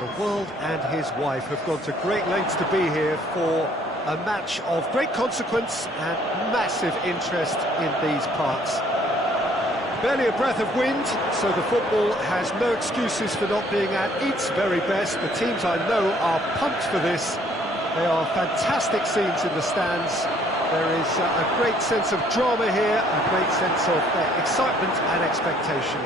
The world and his wife have gone to great lengths to be here for a match of great consequence and massive interest in these parts. Barely a breath of wind, so the football has no excuses for not being at its very best. The teams I know are pumped for this. They are fantastic scenes in the stands. There is a great sense of drama here, a great sense of excitement and expectation.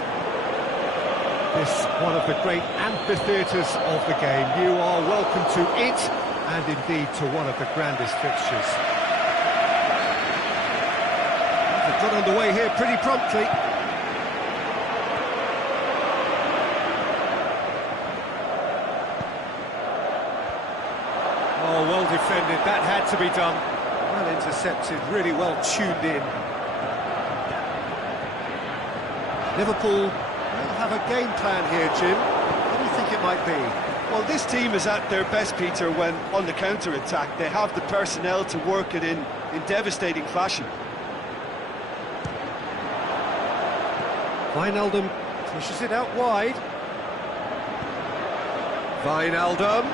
This one of the great amphitheatres of the game. You are welcome to it, and indeed to one of the grandest fixtures. They've got underway here pretty promptly. Oh, well defended, that had to be done. Well intercepted, really well tuned in. Liverpool will have a game plan here, Jim. What do you think it might be? Well, this team is at their best, Peter, when on the counter-attack. They have the personnel to work it in devastating fashion. Wijnaldum pushes it out wide. Wijnaldum.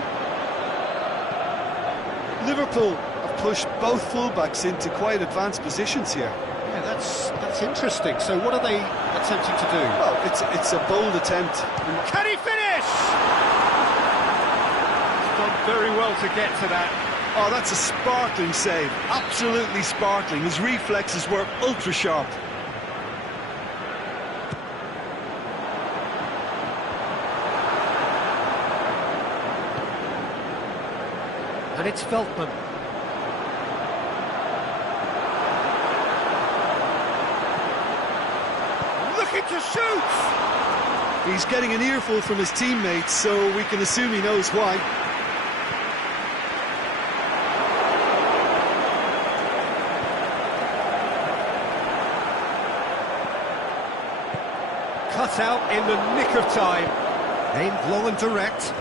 Liverpool have pushed both fullbacks into quite advanced positions here. Yeah, that's interesting. So what are they attempting to do? Well, it's a bold attempt. Can he finish? He's done very well to get to that. Oh, that's a sparkling save. Absolutely sparkling. His reflexes were ultra sharp. And it's Veltman. Looking to shoot! He's getting an earful from his teammates, so we can assume he knows why. Cut out in the nick of time. Aimed long and direct.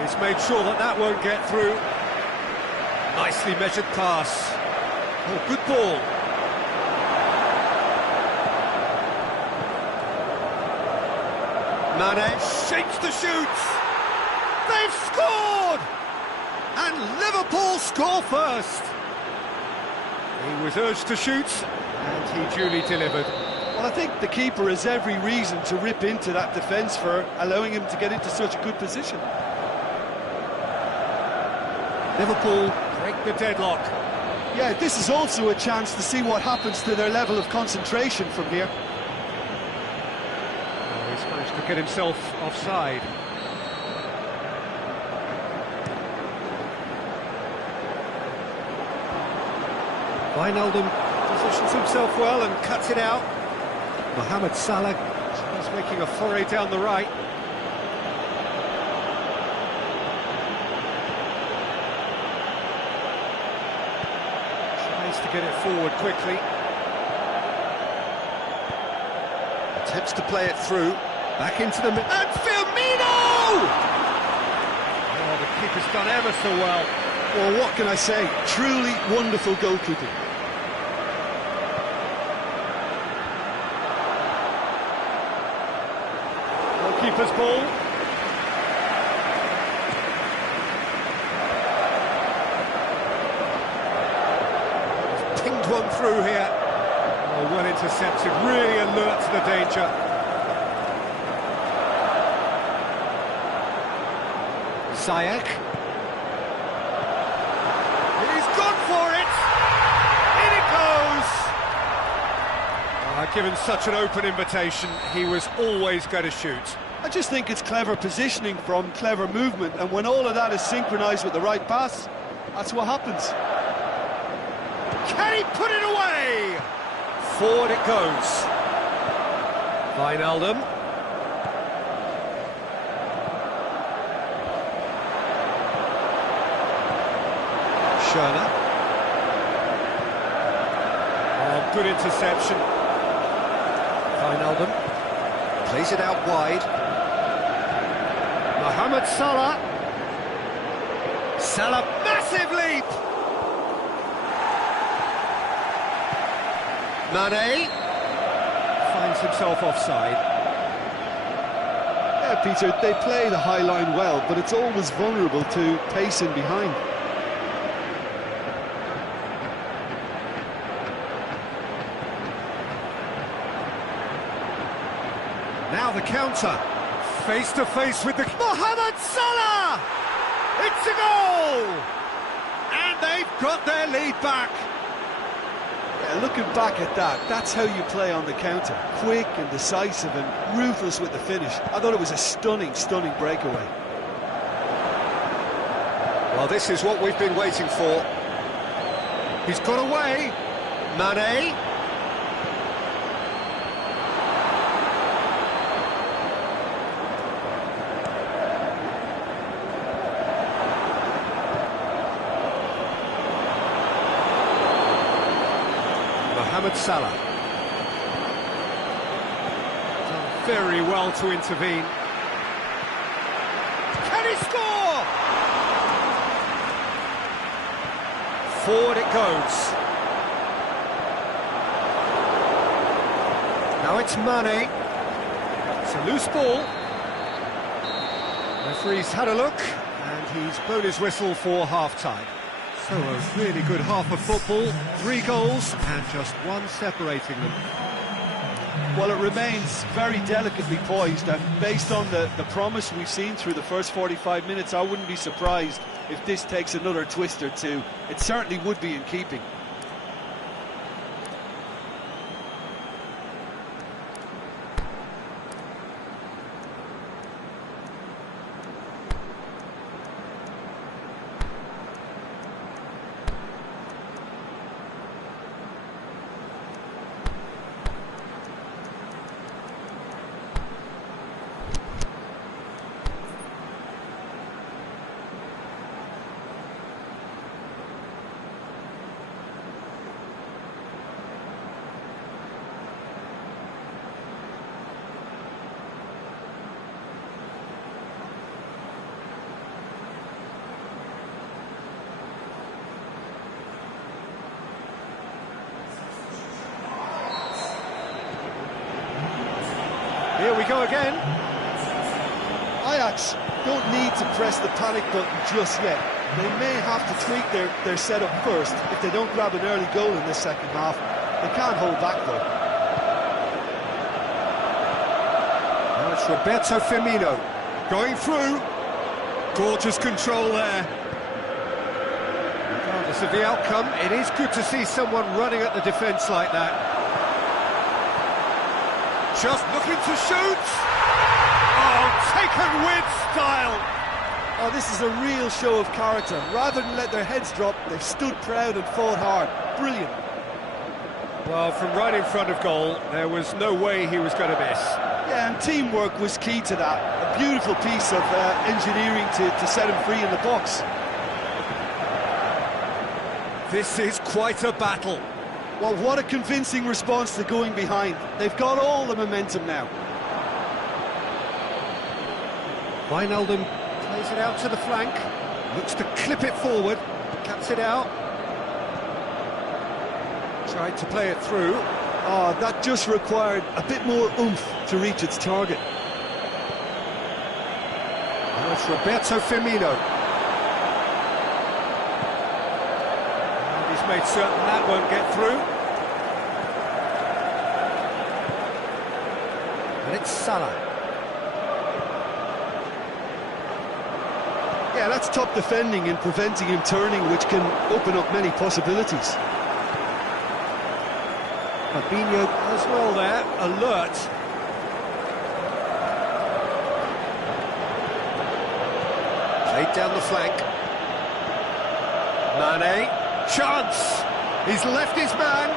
He's made sure that that won't get through. Nicely measured pass. Oh, good ball. Mane Shapes to shoot! They've scored! And Liverpool score first! He was urged to shoot, and he duly delivered. Well, I think the keeper has every reason to rip into that defence for allowing him to get into such a good position. Liverpool break the deadlock. Yeah, this is also a chance to see what happens to their level of concentration from here. Oh, he's managed to get himself offside. Wijnaldum positions himself well and cuts it out. Mohamed Salah is making a foray down the right. Tries to get it forward quickly. Attempts to play it through. Back into the middle. And Firmino! Oh, the keeper's done ever so well. Well, what can I say? Truly wonderful goalkeeping. Keeper's ball. He's pinged one through here. Oh, well intercepted, really alert to the danger. Ziyech. He's gone for it! In it goes! Given such an open invitation, he was always going to shoot. I just think it's clever positioning from clever movement, and when all of that is synchronised with the right pass, that's what happens. Can he put it away? Forward it goes. Wijnaldum. Schöne. Oh, good interception. Wijnaldum. Plays it out wide. Mohamed Salah. Salah, Massive leap! Mane finds himself offside. Yeah, Peter, they play the high line well, but it's always vulnerable to pacing behind. Now the counter. Face to face with the... Mohamed Salah! It's a goal! And they've got their lead back. Yeah, looking back at that, that's how you play on the counter. Quick and decisive and ruthless with the finish. I thought it was a stunning, stunning breakaway. Well, this is what we've been waiting for. He's got away. Mane. Mohamed Salah. Done very well to intervene. Can he score? Forward it goes. Now it's Mane. It's a loose ball. Referee's had a look, and he's blown his whistle for half-time. So a really good half of football, 3 goals, and just one separating them. Well, it remains very delicately poised, and based on the promise we've seen through the first 45 minutes, I wouldn't be surprised if this takes another twist or two. It certainly would be in keeping. go again. Ajax don't need to press the panic button just yet. They may have to tweak their setup first if they don't grab an early goal in this second half. They can't hold back though. Now it's Roberto Firmino going through. Gorgeous control there. Regardless of the outcome, it is good to see someone running at the defence like that. Just looking to shoot. Oh, taken with style. Oh, this is a real show of character. Rather than let their heads drop, they've stood proud and fought hard. Brilliant. Well, from right in front of goal, there was no way he was going to miss. Yeah, and teamwork was key to that. A beautiful piece of engineering to set him free in the box. This is quite a battle. Well, what a convincing response to going behind. They've got all the momentum now. Wijnaldum plays it out to the flank, looks to clip it forward, cuts it out. Tried to play it through. Oh, that just required a bit more oomph to reach its target. Now it's Roberto Firmino. And he's made certain that won't get through. And it's Salah. Yeah, that's top defending and preventing him turning, which can open up many possibilities. Fabinho as well there, alert. Played down the flank. Mane, chance! He's left his man.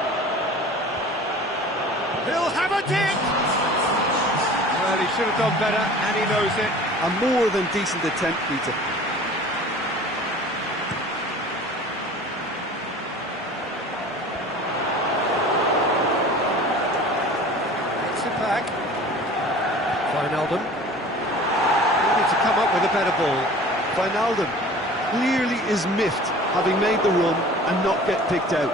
He'll have a dip! Well, he should have done better, and he knows it. A more than decent attempt, Peter. Back. Wijnaldum. They need to come up with a better ball. Wijnaldum clearly is miffed, having made the run and not get picked out.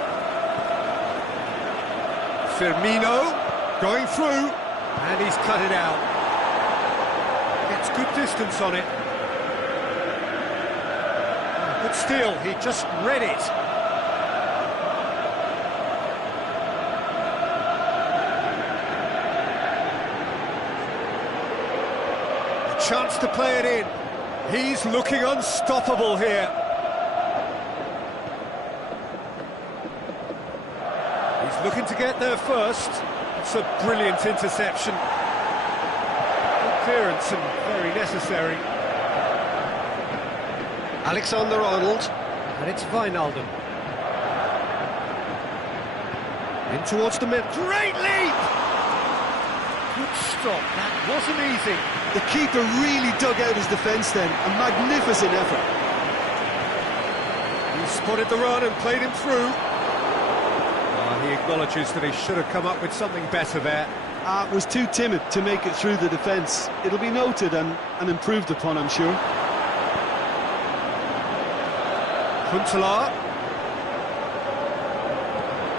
Firmino going through, and he's cut it out. Gets good distance on it. But still, he just read it. Chance to play it in. He's looking unstoppable here. He's looking to get there first. It's a brilliant interception. Good clearance and very necessary. Alexander-Arnold, and it's Wijnaldum. In towards the mid. Great leap! Good stop. That wasn't easy. The keeper really dug out his defence then. A magnificent effort. He spotted the run and played him through. He acknowledges that he should have come up with something better there. Was too timid to make it through the defence. It'll be noted and improved upon, I'm sure. Huntelaar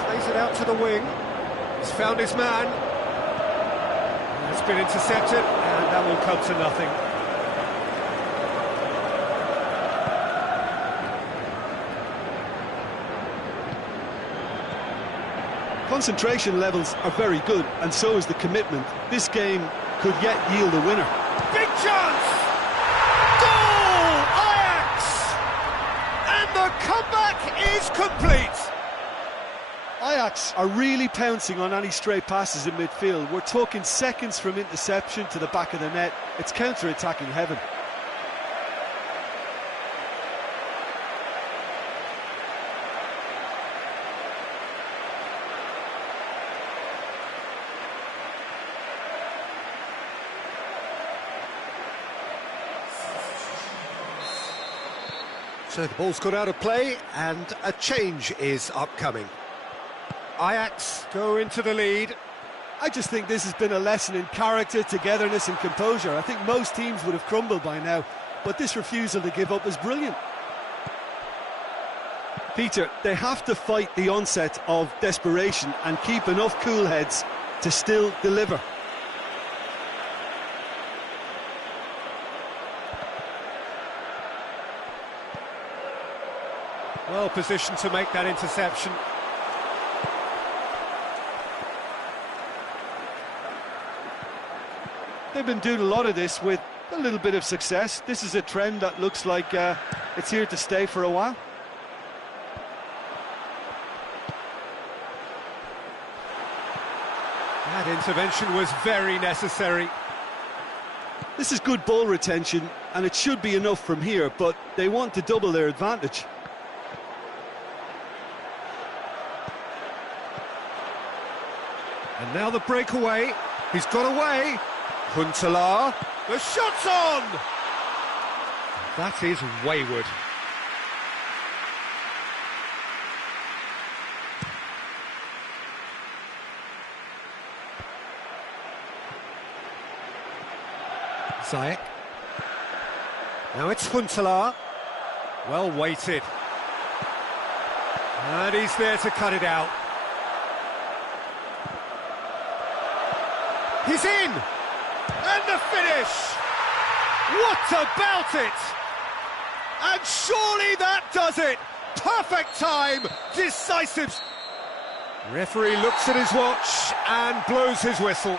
plays it out to the wing. He's found his man. It's been intercepted, and that will come to nothing. Concentration levels are very good, and so is the commitment. This game could yet yield a winner. Big chance! Goal! Ajax! And the comeback is complete! Ajax are really pouncing on any stray passes in midfield. We're talking seconds from interception to the back of the net. It's counter-attacking heaven. So the ball's got out of play, and a change is upcoming. Ajax go into the lead. I just think this has been a lesson in character, togetherness and composure. I think most teams would have crumbled by now, but this refusal to give up is brilliant. Peter, they have to fight the onset of desperation and keep enough cool heads to still deliver. Well positioned to make that interception. They've been doing a lot of this with a little bit of success. This is a trend that looks like it's here to stay for a while. That intervention was very necessary. This is good ball retention, and it should be enough from here, but they want to double their advantage. And now the breakaway. He's got away. Huntelaar. The shot's on! That is wayward. Ziyech. Now it's Huntelaar. Well weighted. And he's there to cut it out. He's in! And the finish! What about it? And surely that does it! Perfect time! Decisive! Referee looks at his watch and blows his whistle.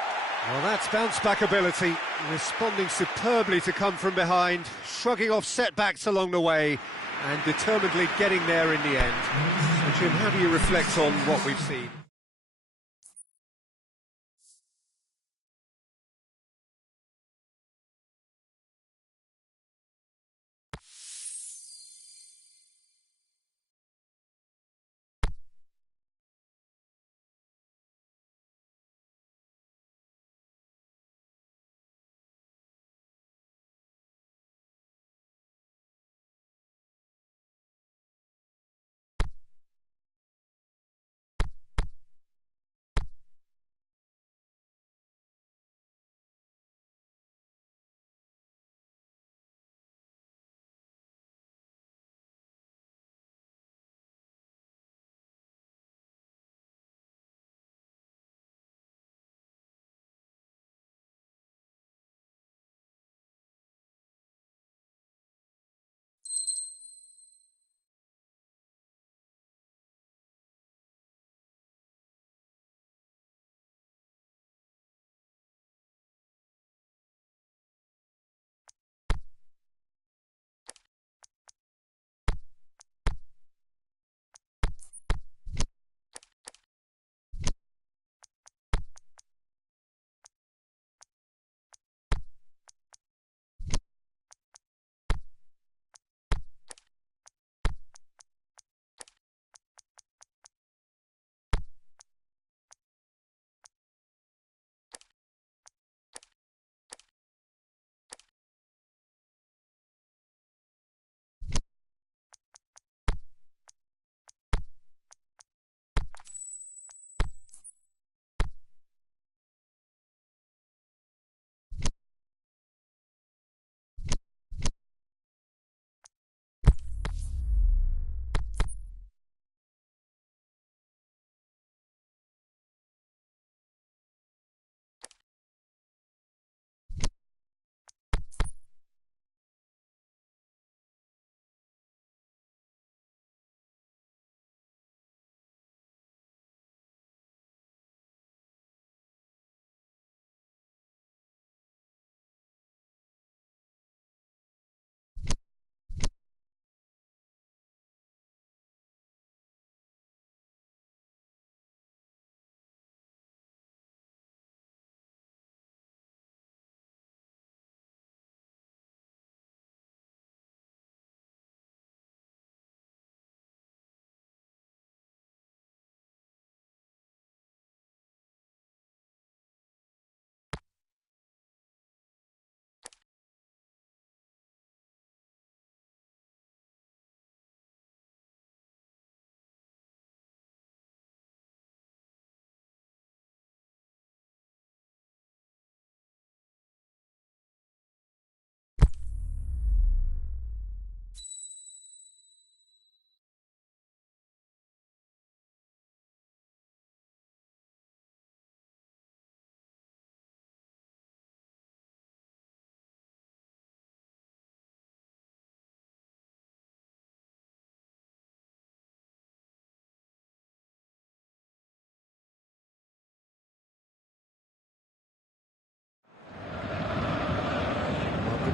Well, that's bounce-back ability, responding superbly to come from behind, shrugging off setbacks along the way, and determinedly getting there in the end. So, Jim, how do you reflect on what we've seen?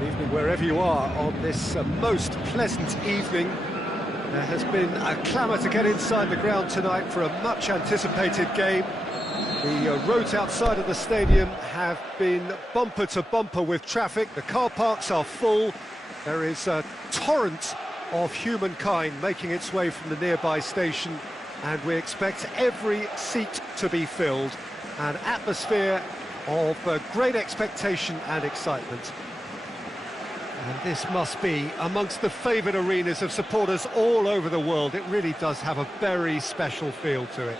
Good evening wherever you are on this most pleasant evening. There has been a clamour to get inside the ground tonight for a much-anticipated game. The roads outside of the stadium have been bumper to bumper with traffic. The car parks are full. There is a torrent of humankind making its way from the nearby station, and we expect every seat to be filled. An atmosphere of great expectation and excitement. And this must be amongst the favoured arenas of supporters all over the world. It really does have a very special feel to it.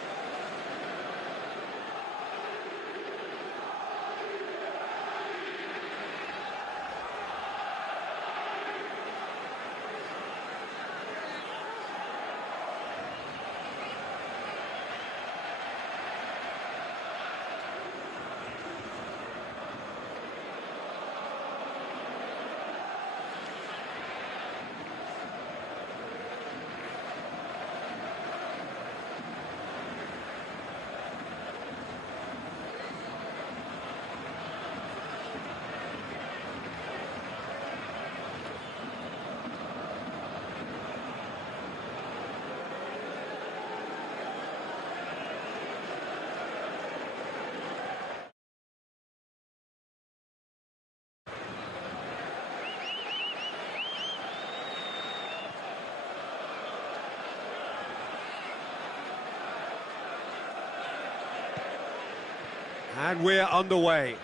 And we're underway.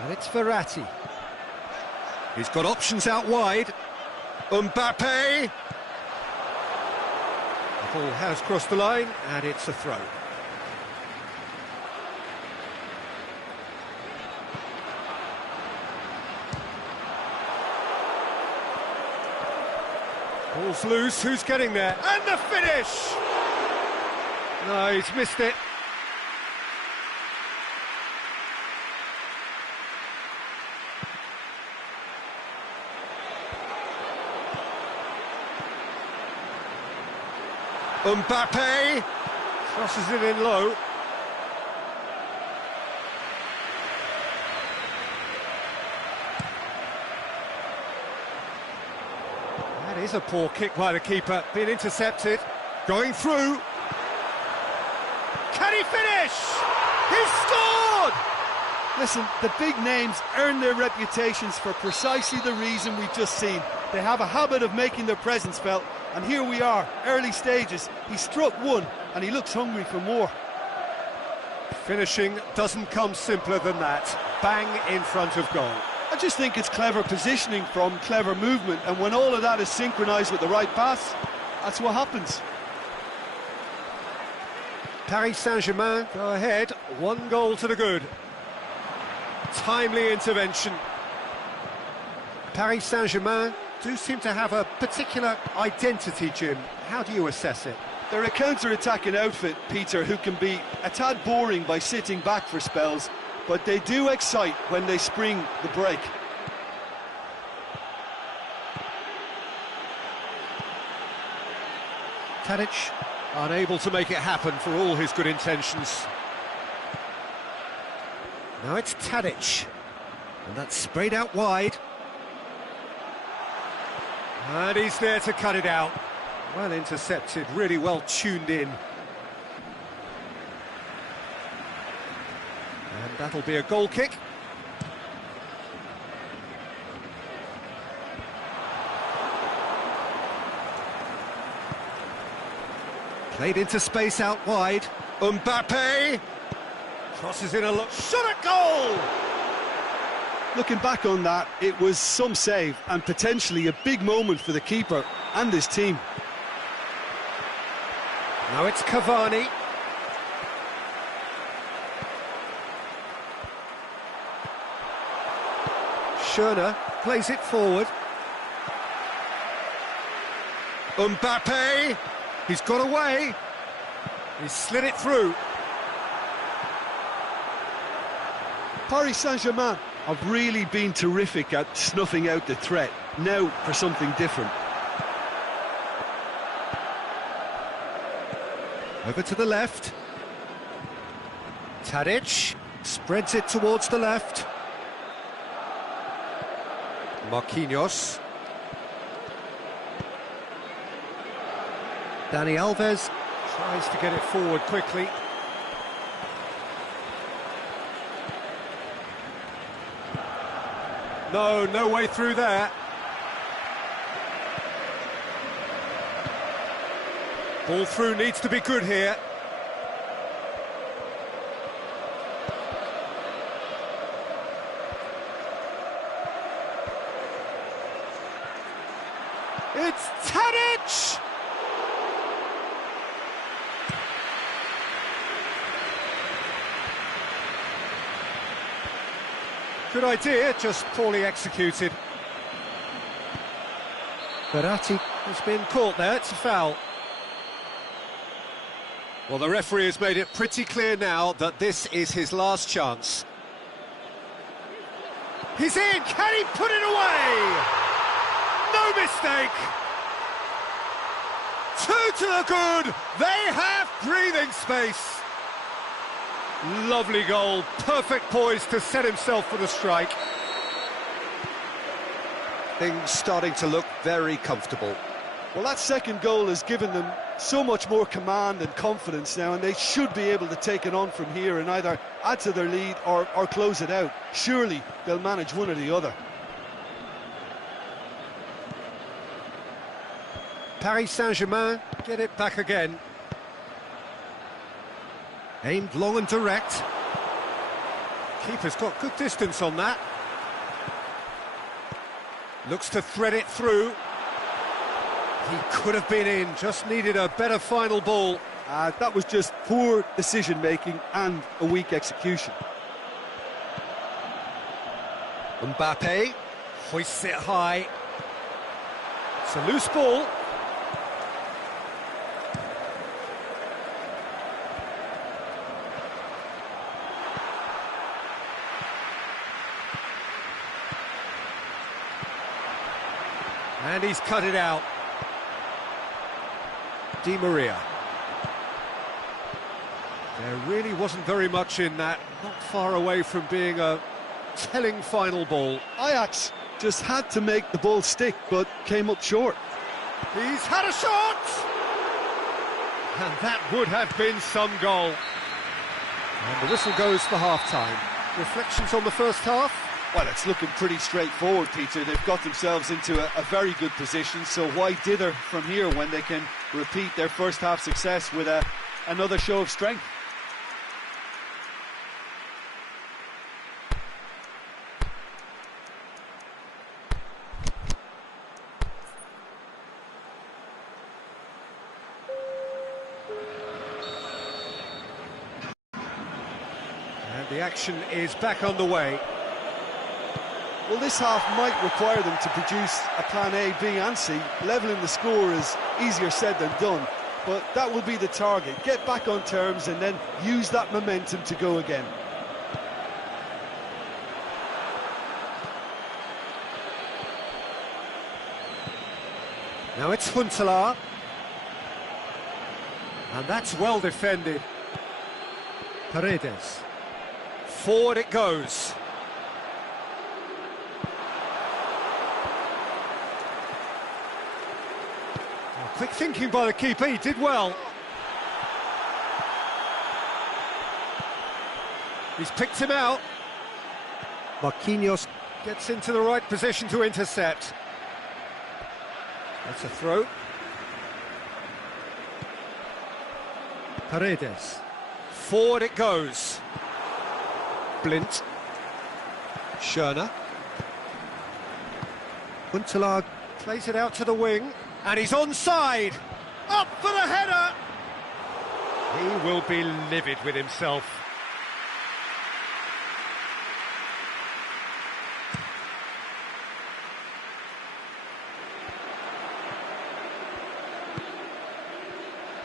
And it's Verratti. He's got options out wide. Mbappe! The ball has crossed the line, and it's a throw. Ball's loose, who's getting there? And the finish! No, he's missed it. Mbappe crosses it in low. That is a poor kick by the keeper, being intercepted, going through. Can he finish? He's scored! Listen, the big names earn their reputations for precisely the reason we've just seen. They have a habit of making their presence felt, and here we are, early stages. He struck one, and he looks hungry for more. Finishing doesn't come simpler than that. Bang in front of goal. I just think it's clever positioning from clever movement, and when all of that is synchronised with the right pass, that's what happens. Paris Saint-Germain go ahead, 1 goal to the good. Timely intervention. Paris Saint-Germain do seem to have a particular identity, Jim. How do you assess it? They're a counter-attacking outfit, Peter, who can be a tad boring by sitting back for spells, but they do excite when they spring the break. Tadic unable to make it happen for all his good intentions. Now it's Tadic, and that's sprayed out wide. And he's there to cut it out. Well intercepted, really well tuned in. And that'll be a goal kick. Played into space out wide. Mbappe crosses in a look. Shot at goal! Looking back on that, it was some save and potentially a big moment for the keeper and his team. Now it's Cavani. Schöner plays it forward. Mbappe! He's got away. He's slid it through. Paris Saint-Germain have really been terrific at snuffing out the threat. Now for something different. Over to the left. Tadic spreads it towards the left. Marquinhos. Dani Alves tries to get it forward quickly. No way through there. Ball through needs to be good here. It's Tadic! Good idea, just poorly executed. Verratti has been caught there, it's a foul. Well, the referee has made it pretty clear now that this is his last chance. He's in, can he put it away? No mistake! Two to the good, they have breathing space. Lovely goal, perfect poise to set himself for the strike. Things starting to look very comfortable. Well, that second goal has given them so much more command and confidence now, and they should be able to take it on from here and either add to their lead or close it out. Surely they'll manage one or the other. Paris Saint-Germain get it back again. Aimed long and direct. Keeper's got good distance on that. Looks to thread it through. He could have been in, just needed a better final ball. That was just poor decision-making and a weak execution. Mbappe hoists it high. It's a loose ball. And he's cut it out. Di Maria. There really wasn't very much in that, not far away from being a telling final ball. Ajax just had to make the ball stick, but came up short. He's had a shot! And that would have been some goal. And the whistle goes for half-time. Reflections on the first half? Well, it's looking pretty straightforward, Peter. They've got themselves into a very good position, so why dither from here when they can repeat their first half success with another show of strength? And the action is back on the way. Well, this half might require them to produce a plan A, B and C. Levelling the score is easier said than done, but that will be the target. Get back on terms and then use that momentum to go again. Now it's Huntelaar. And that's well defended. Paredes. Forward it goes. Quick thinking by the keeper, he did well. He's picked him out. Marquinhos gets into the right position to intercept. That's a throw. Paredes. Forward it goes. Blint. Schöner. Huntelaar plays it out to the wing. And he's onside. Up for the header. He will be livid with himself.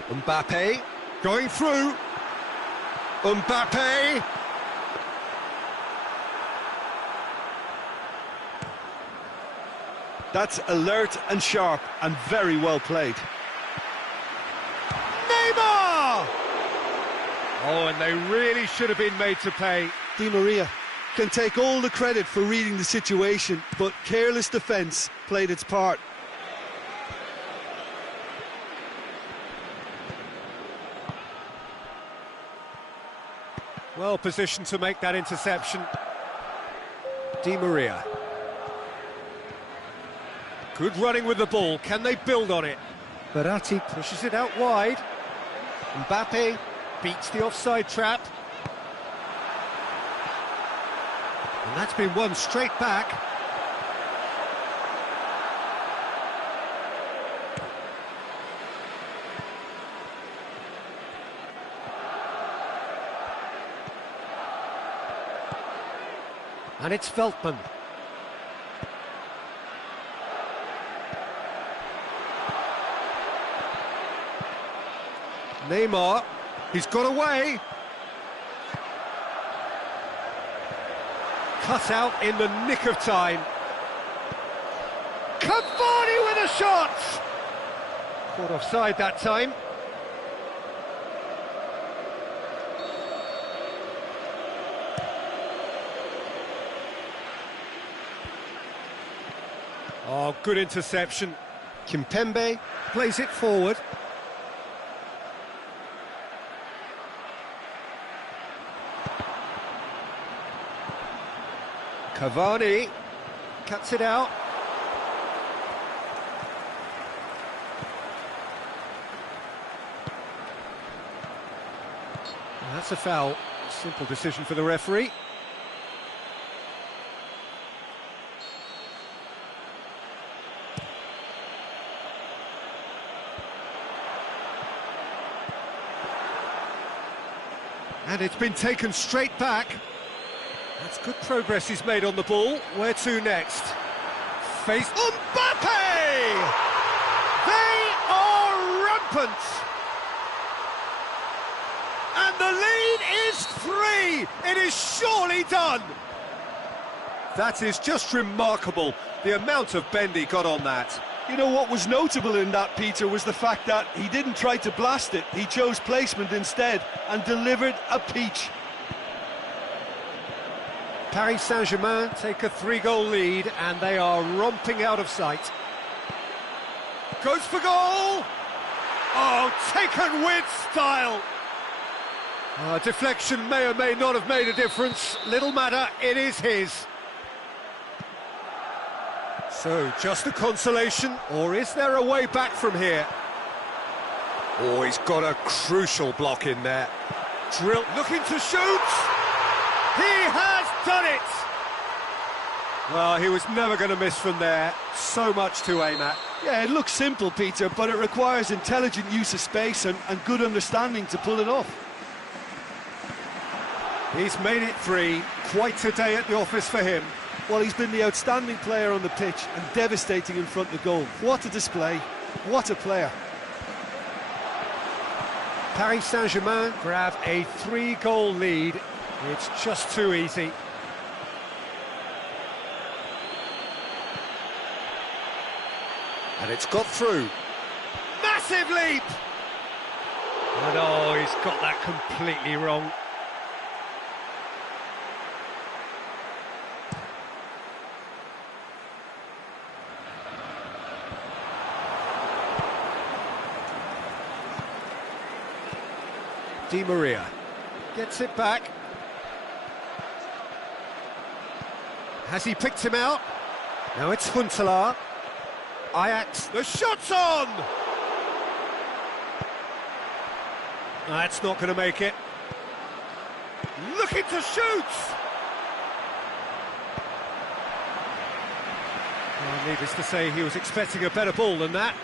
Mbappe going through. Mbappe. That's alert and sharp and very well played. Neymar! Oh, and they really should have been made to pay. Di Maria can take all the credit for reading the situation, but careless defence played its part. Well positioned to make that interception. Di Maria. Good running with the ball. Can they build on it? Verratti pushes it out wide. Mbappe beats the offside trap. And that's been won straight back. And it's Veltman. Neymar, he's got away. Cut out in the nick of time. Cavani with a shot! Caught offside that time. Oh, good interception. Kimpembe plays it forward. Cavani cuts it out. And that's a foul. Simple decision for the referee. And it's been taken straight back. That's good progress he's made on the ball. Where to next? Face Mbappe! They are rampant! And the lead is 3! It is surely done! That is just remarkable, the amount of bend he got on that. You know what was notable in that, Peter, was the fact that he didn't try to blast it. He chose placement instead and delivered a peach. Paris Saint-Germain take a 3-goal lead and they are romping out of sight. Goes for goal! Oh, taken with style! Deflection may or may not have made a difference. Little matter, it is his. So, just a consolation, or is there a way back from here? Oh, he's got a crucial block in there. Drill, looking to shoot! He has done it! Well, he was never going to miss from there. So much to aim at. Yeah, it looks simple, Peter, but it requires intelligent use of space and good understanding to pull it off. He's made it 3. Quite a day at the office for him. Well, he's been the outstanding player on the pitch and devastating in front of goal. What a display. What a player. Paris Saint-Germain grab a 3-goal lead. It's just too easy. And it's got through. Massive leap! And oh, he's got that completely wrong. Di Maria gets it back. Has he picked him out? Now it's Huntelaar. Ajax. The shot's on! That's not going to make it. Looking to shoot! Well, needless to say, he was expecting a better ball than that.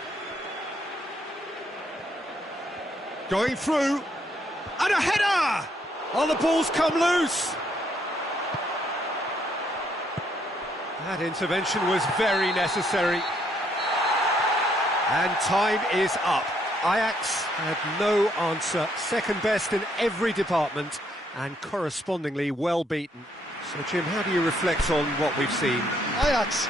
Going through. And a header! Oh, the ball's come loose! That intervention was very necessary. And time is up. Ajax had no answer. Second best in every department and correspondingly well beaten. So, Jim, how do you reflect on what we've seen? Ajax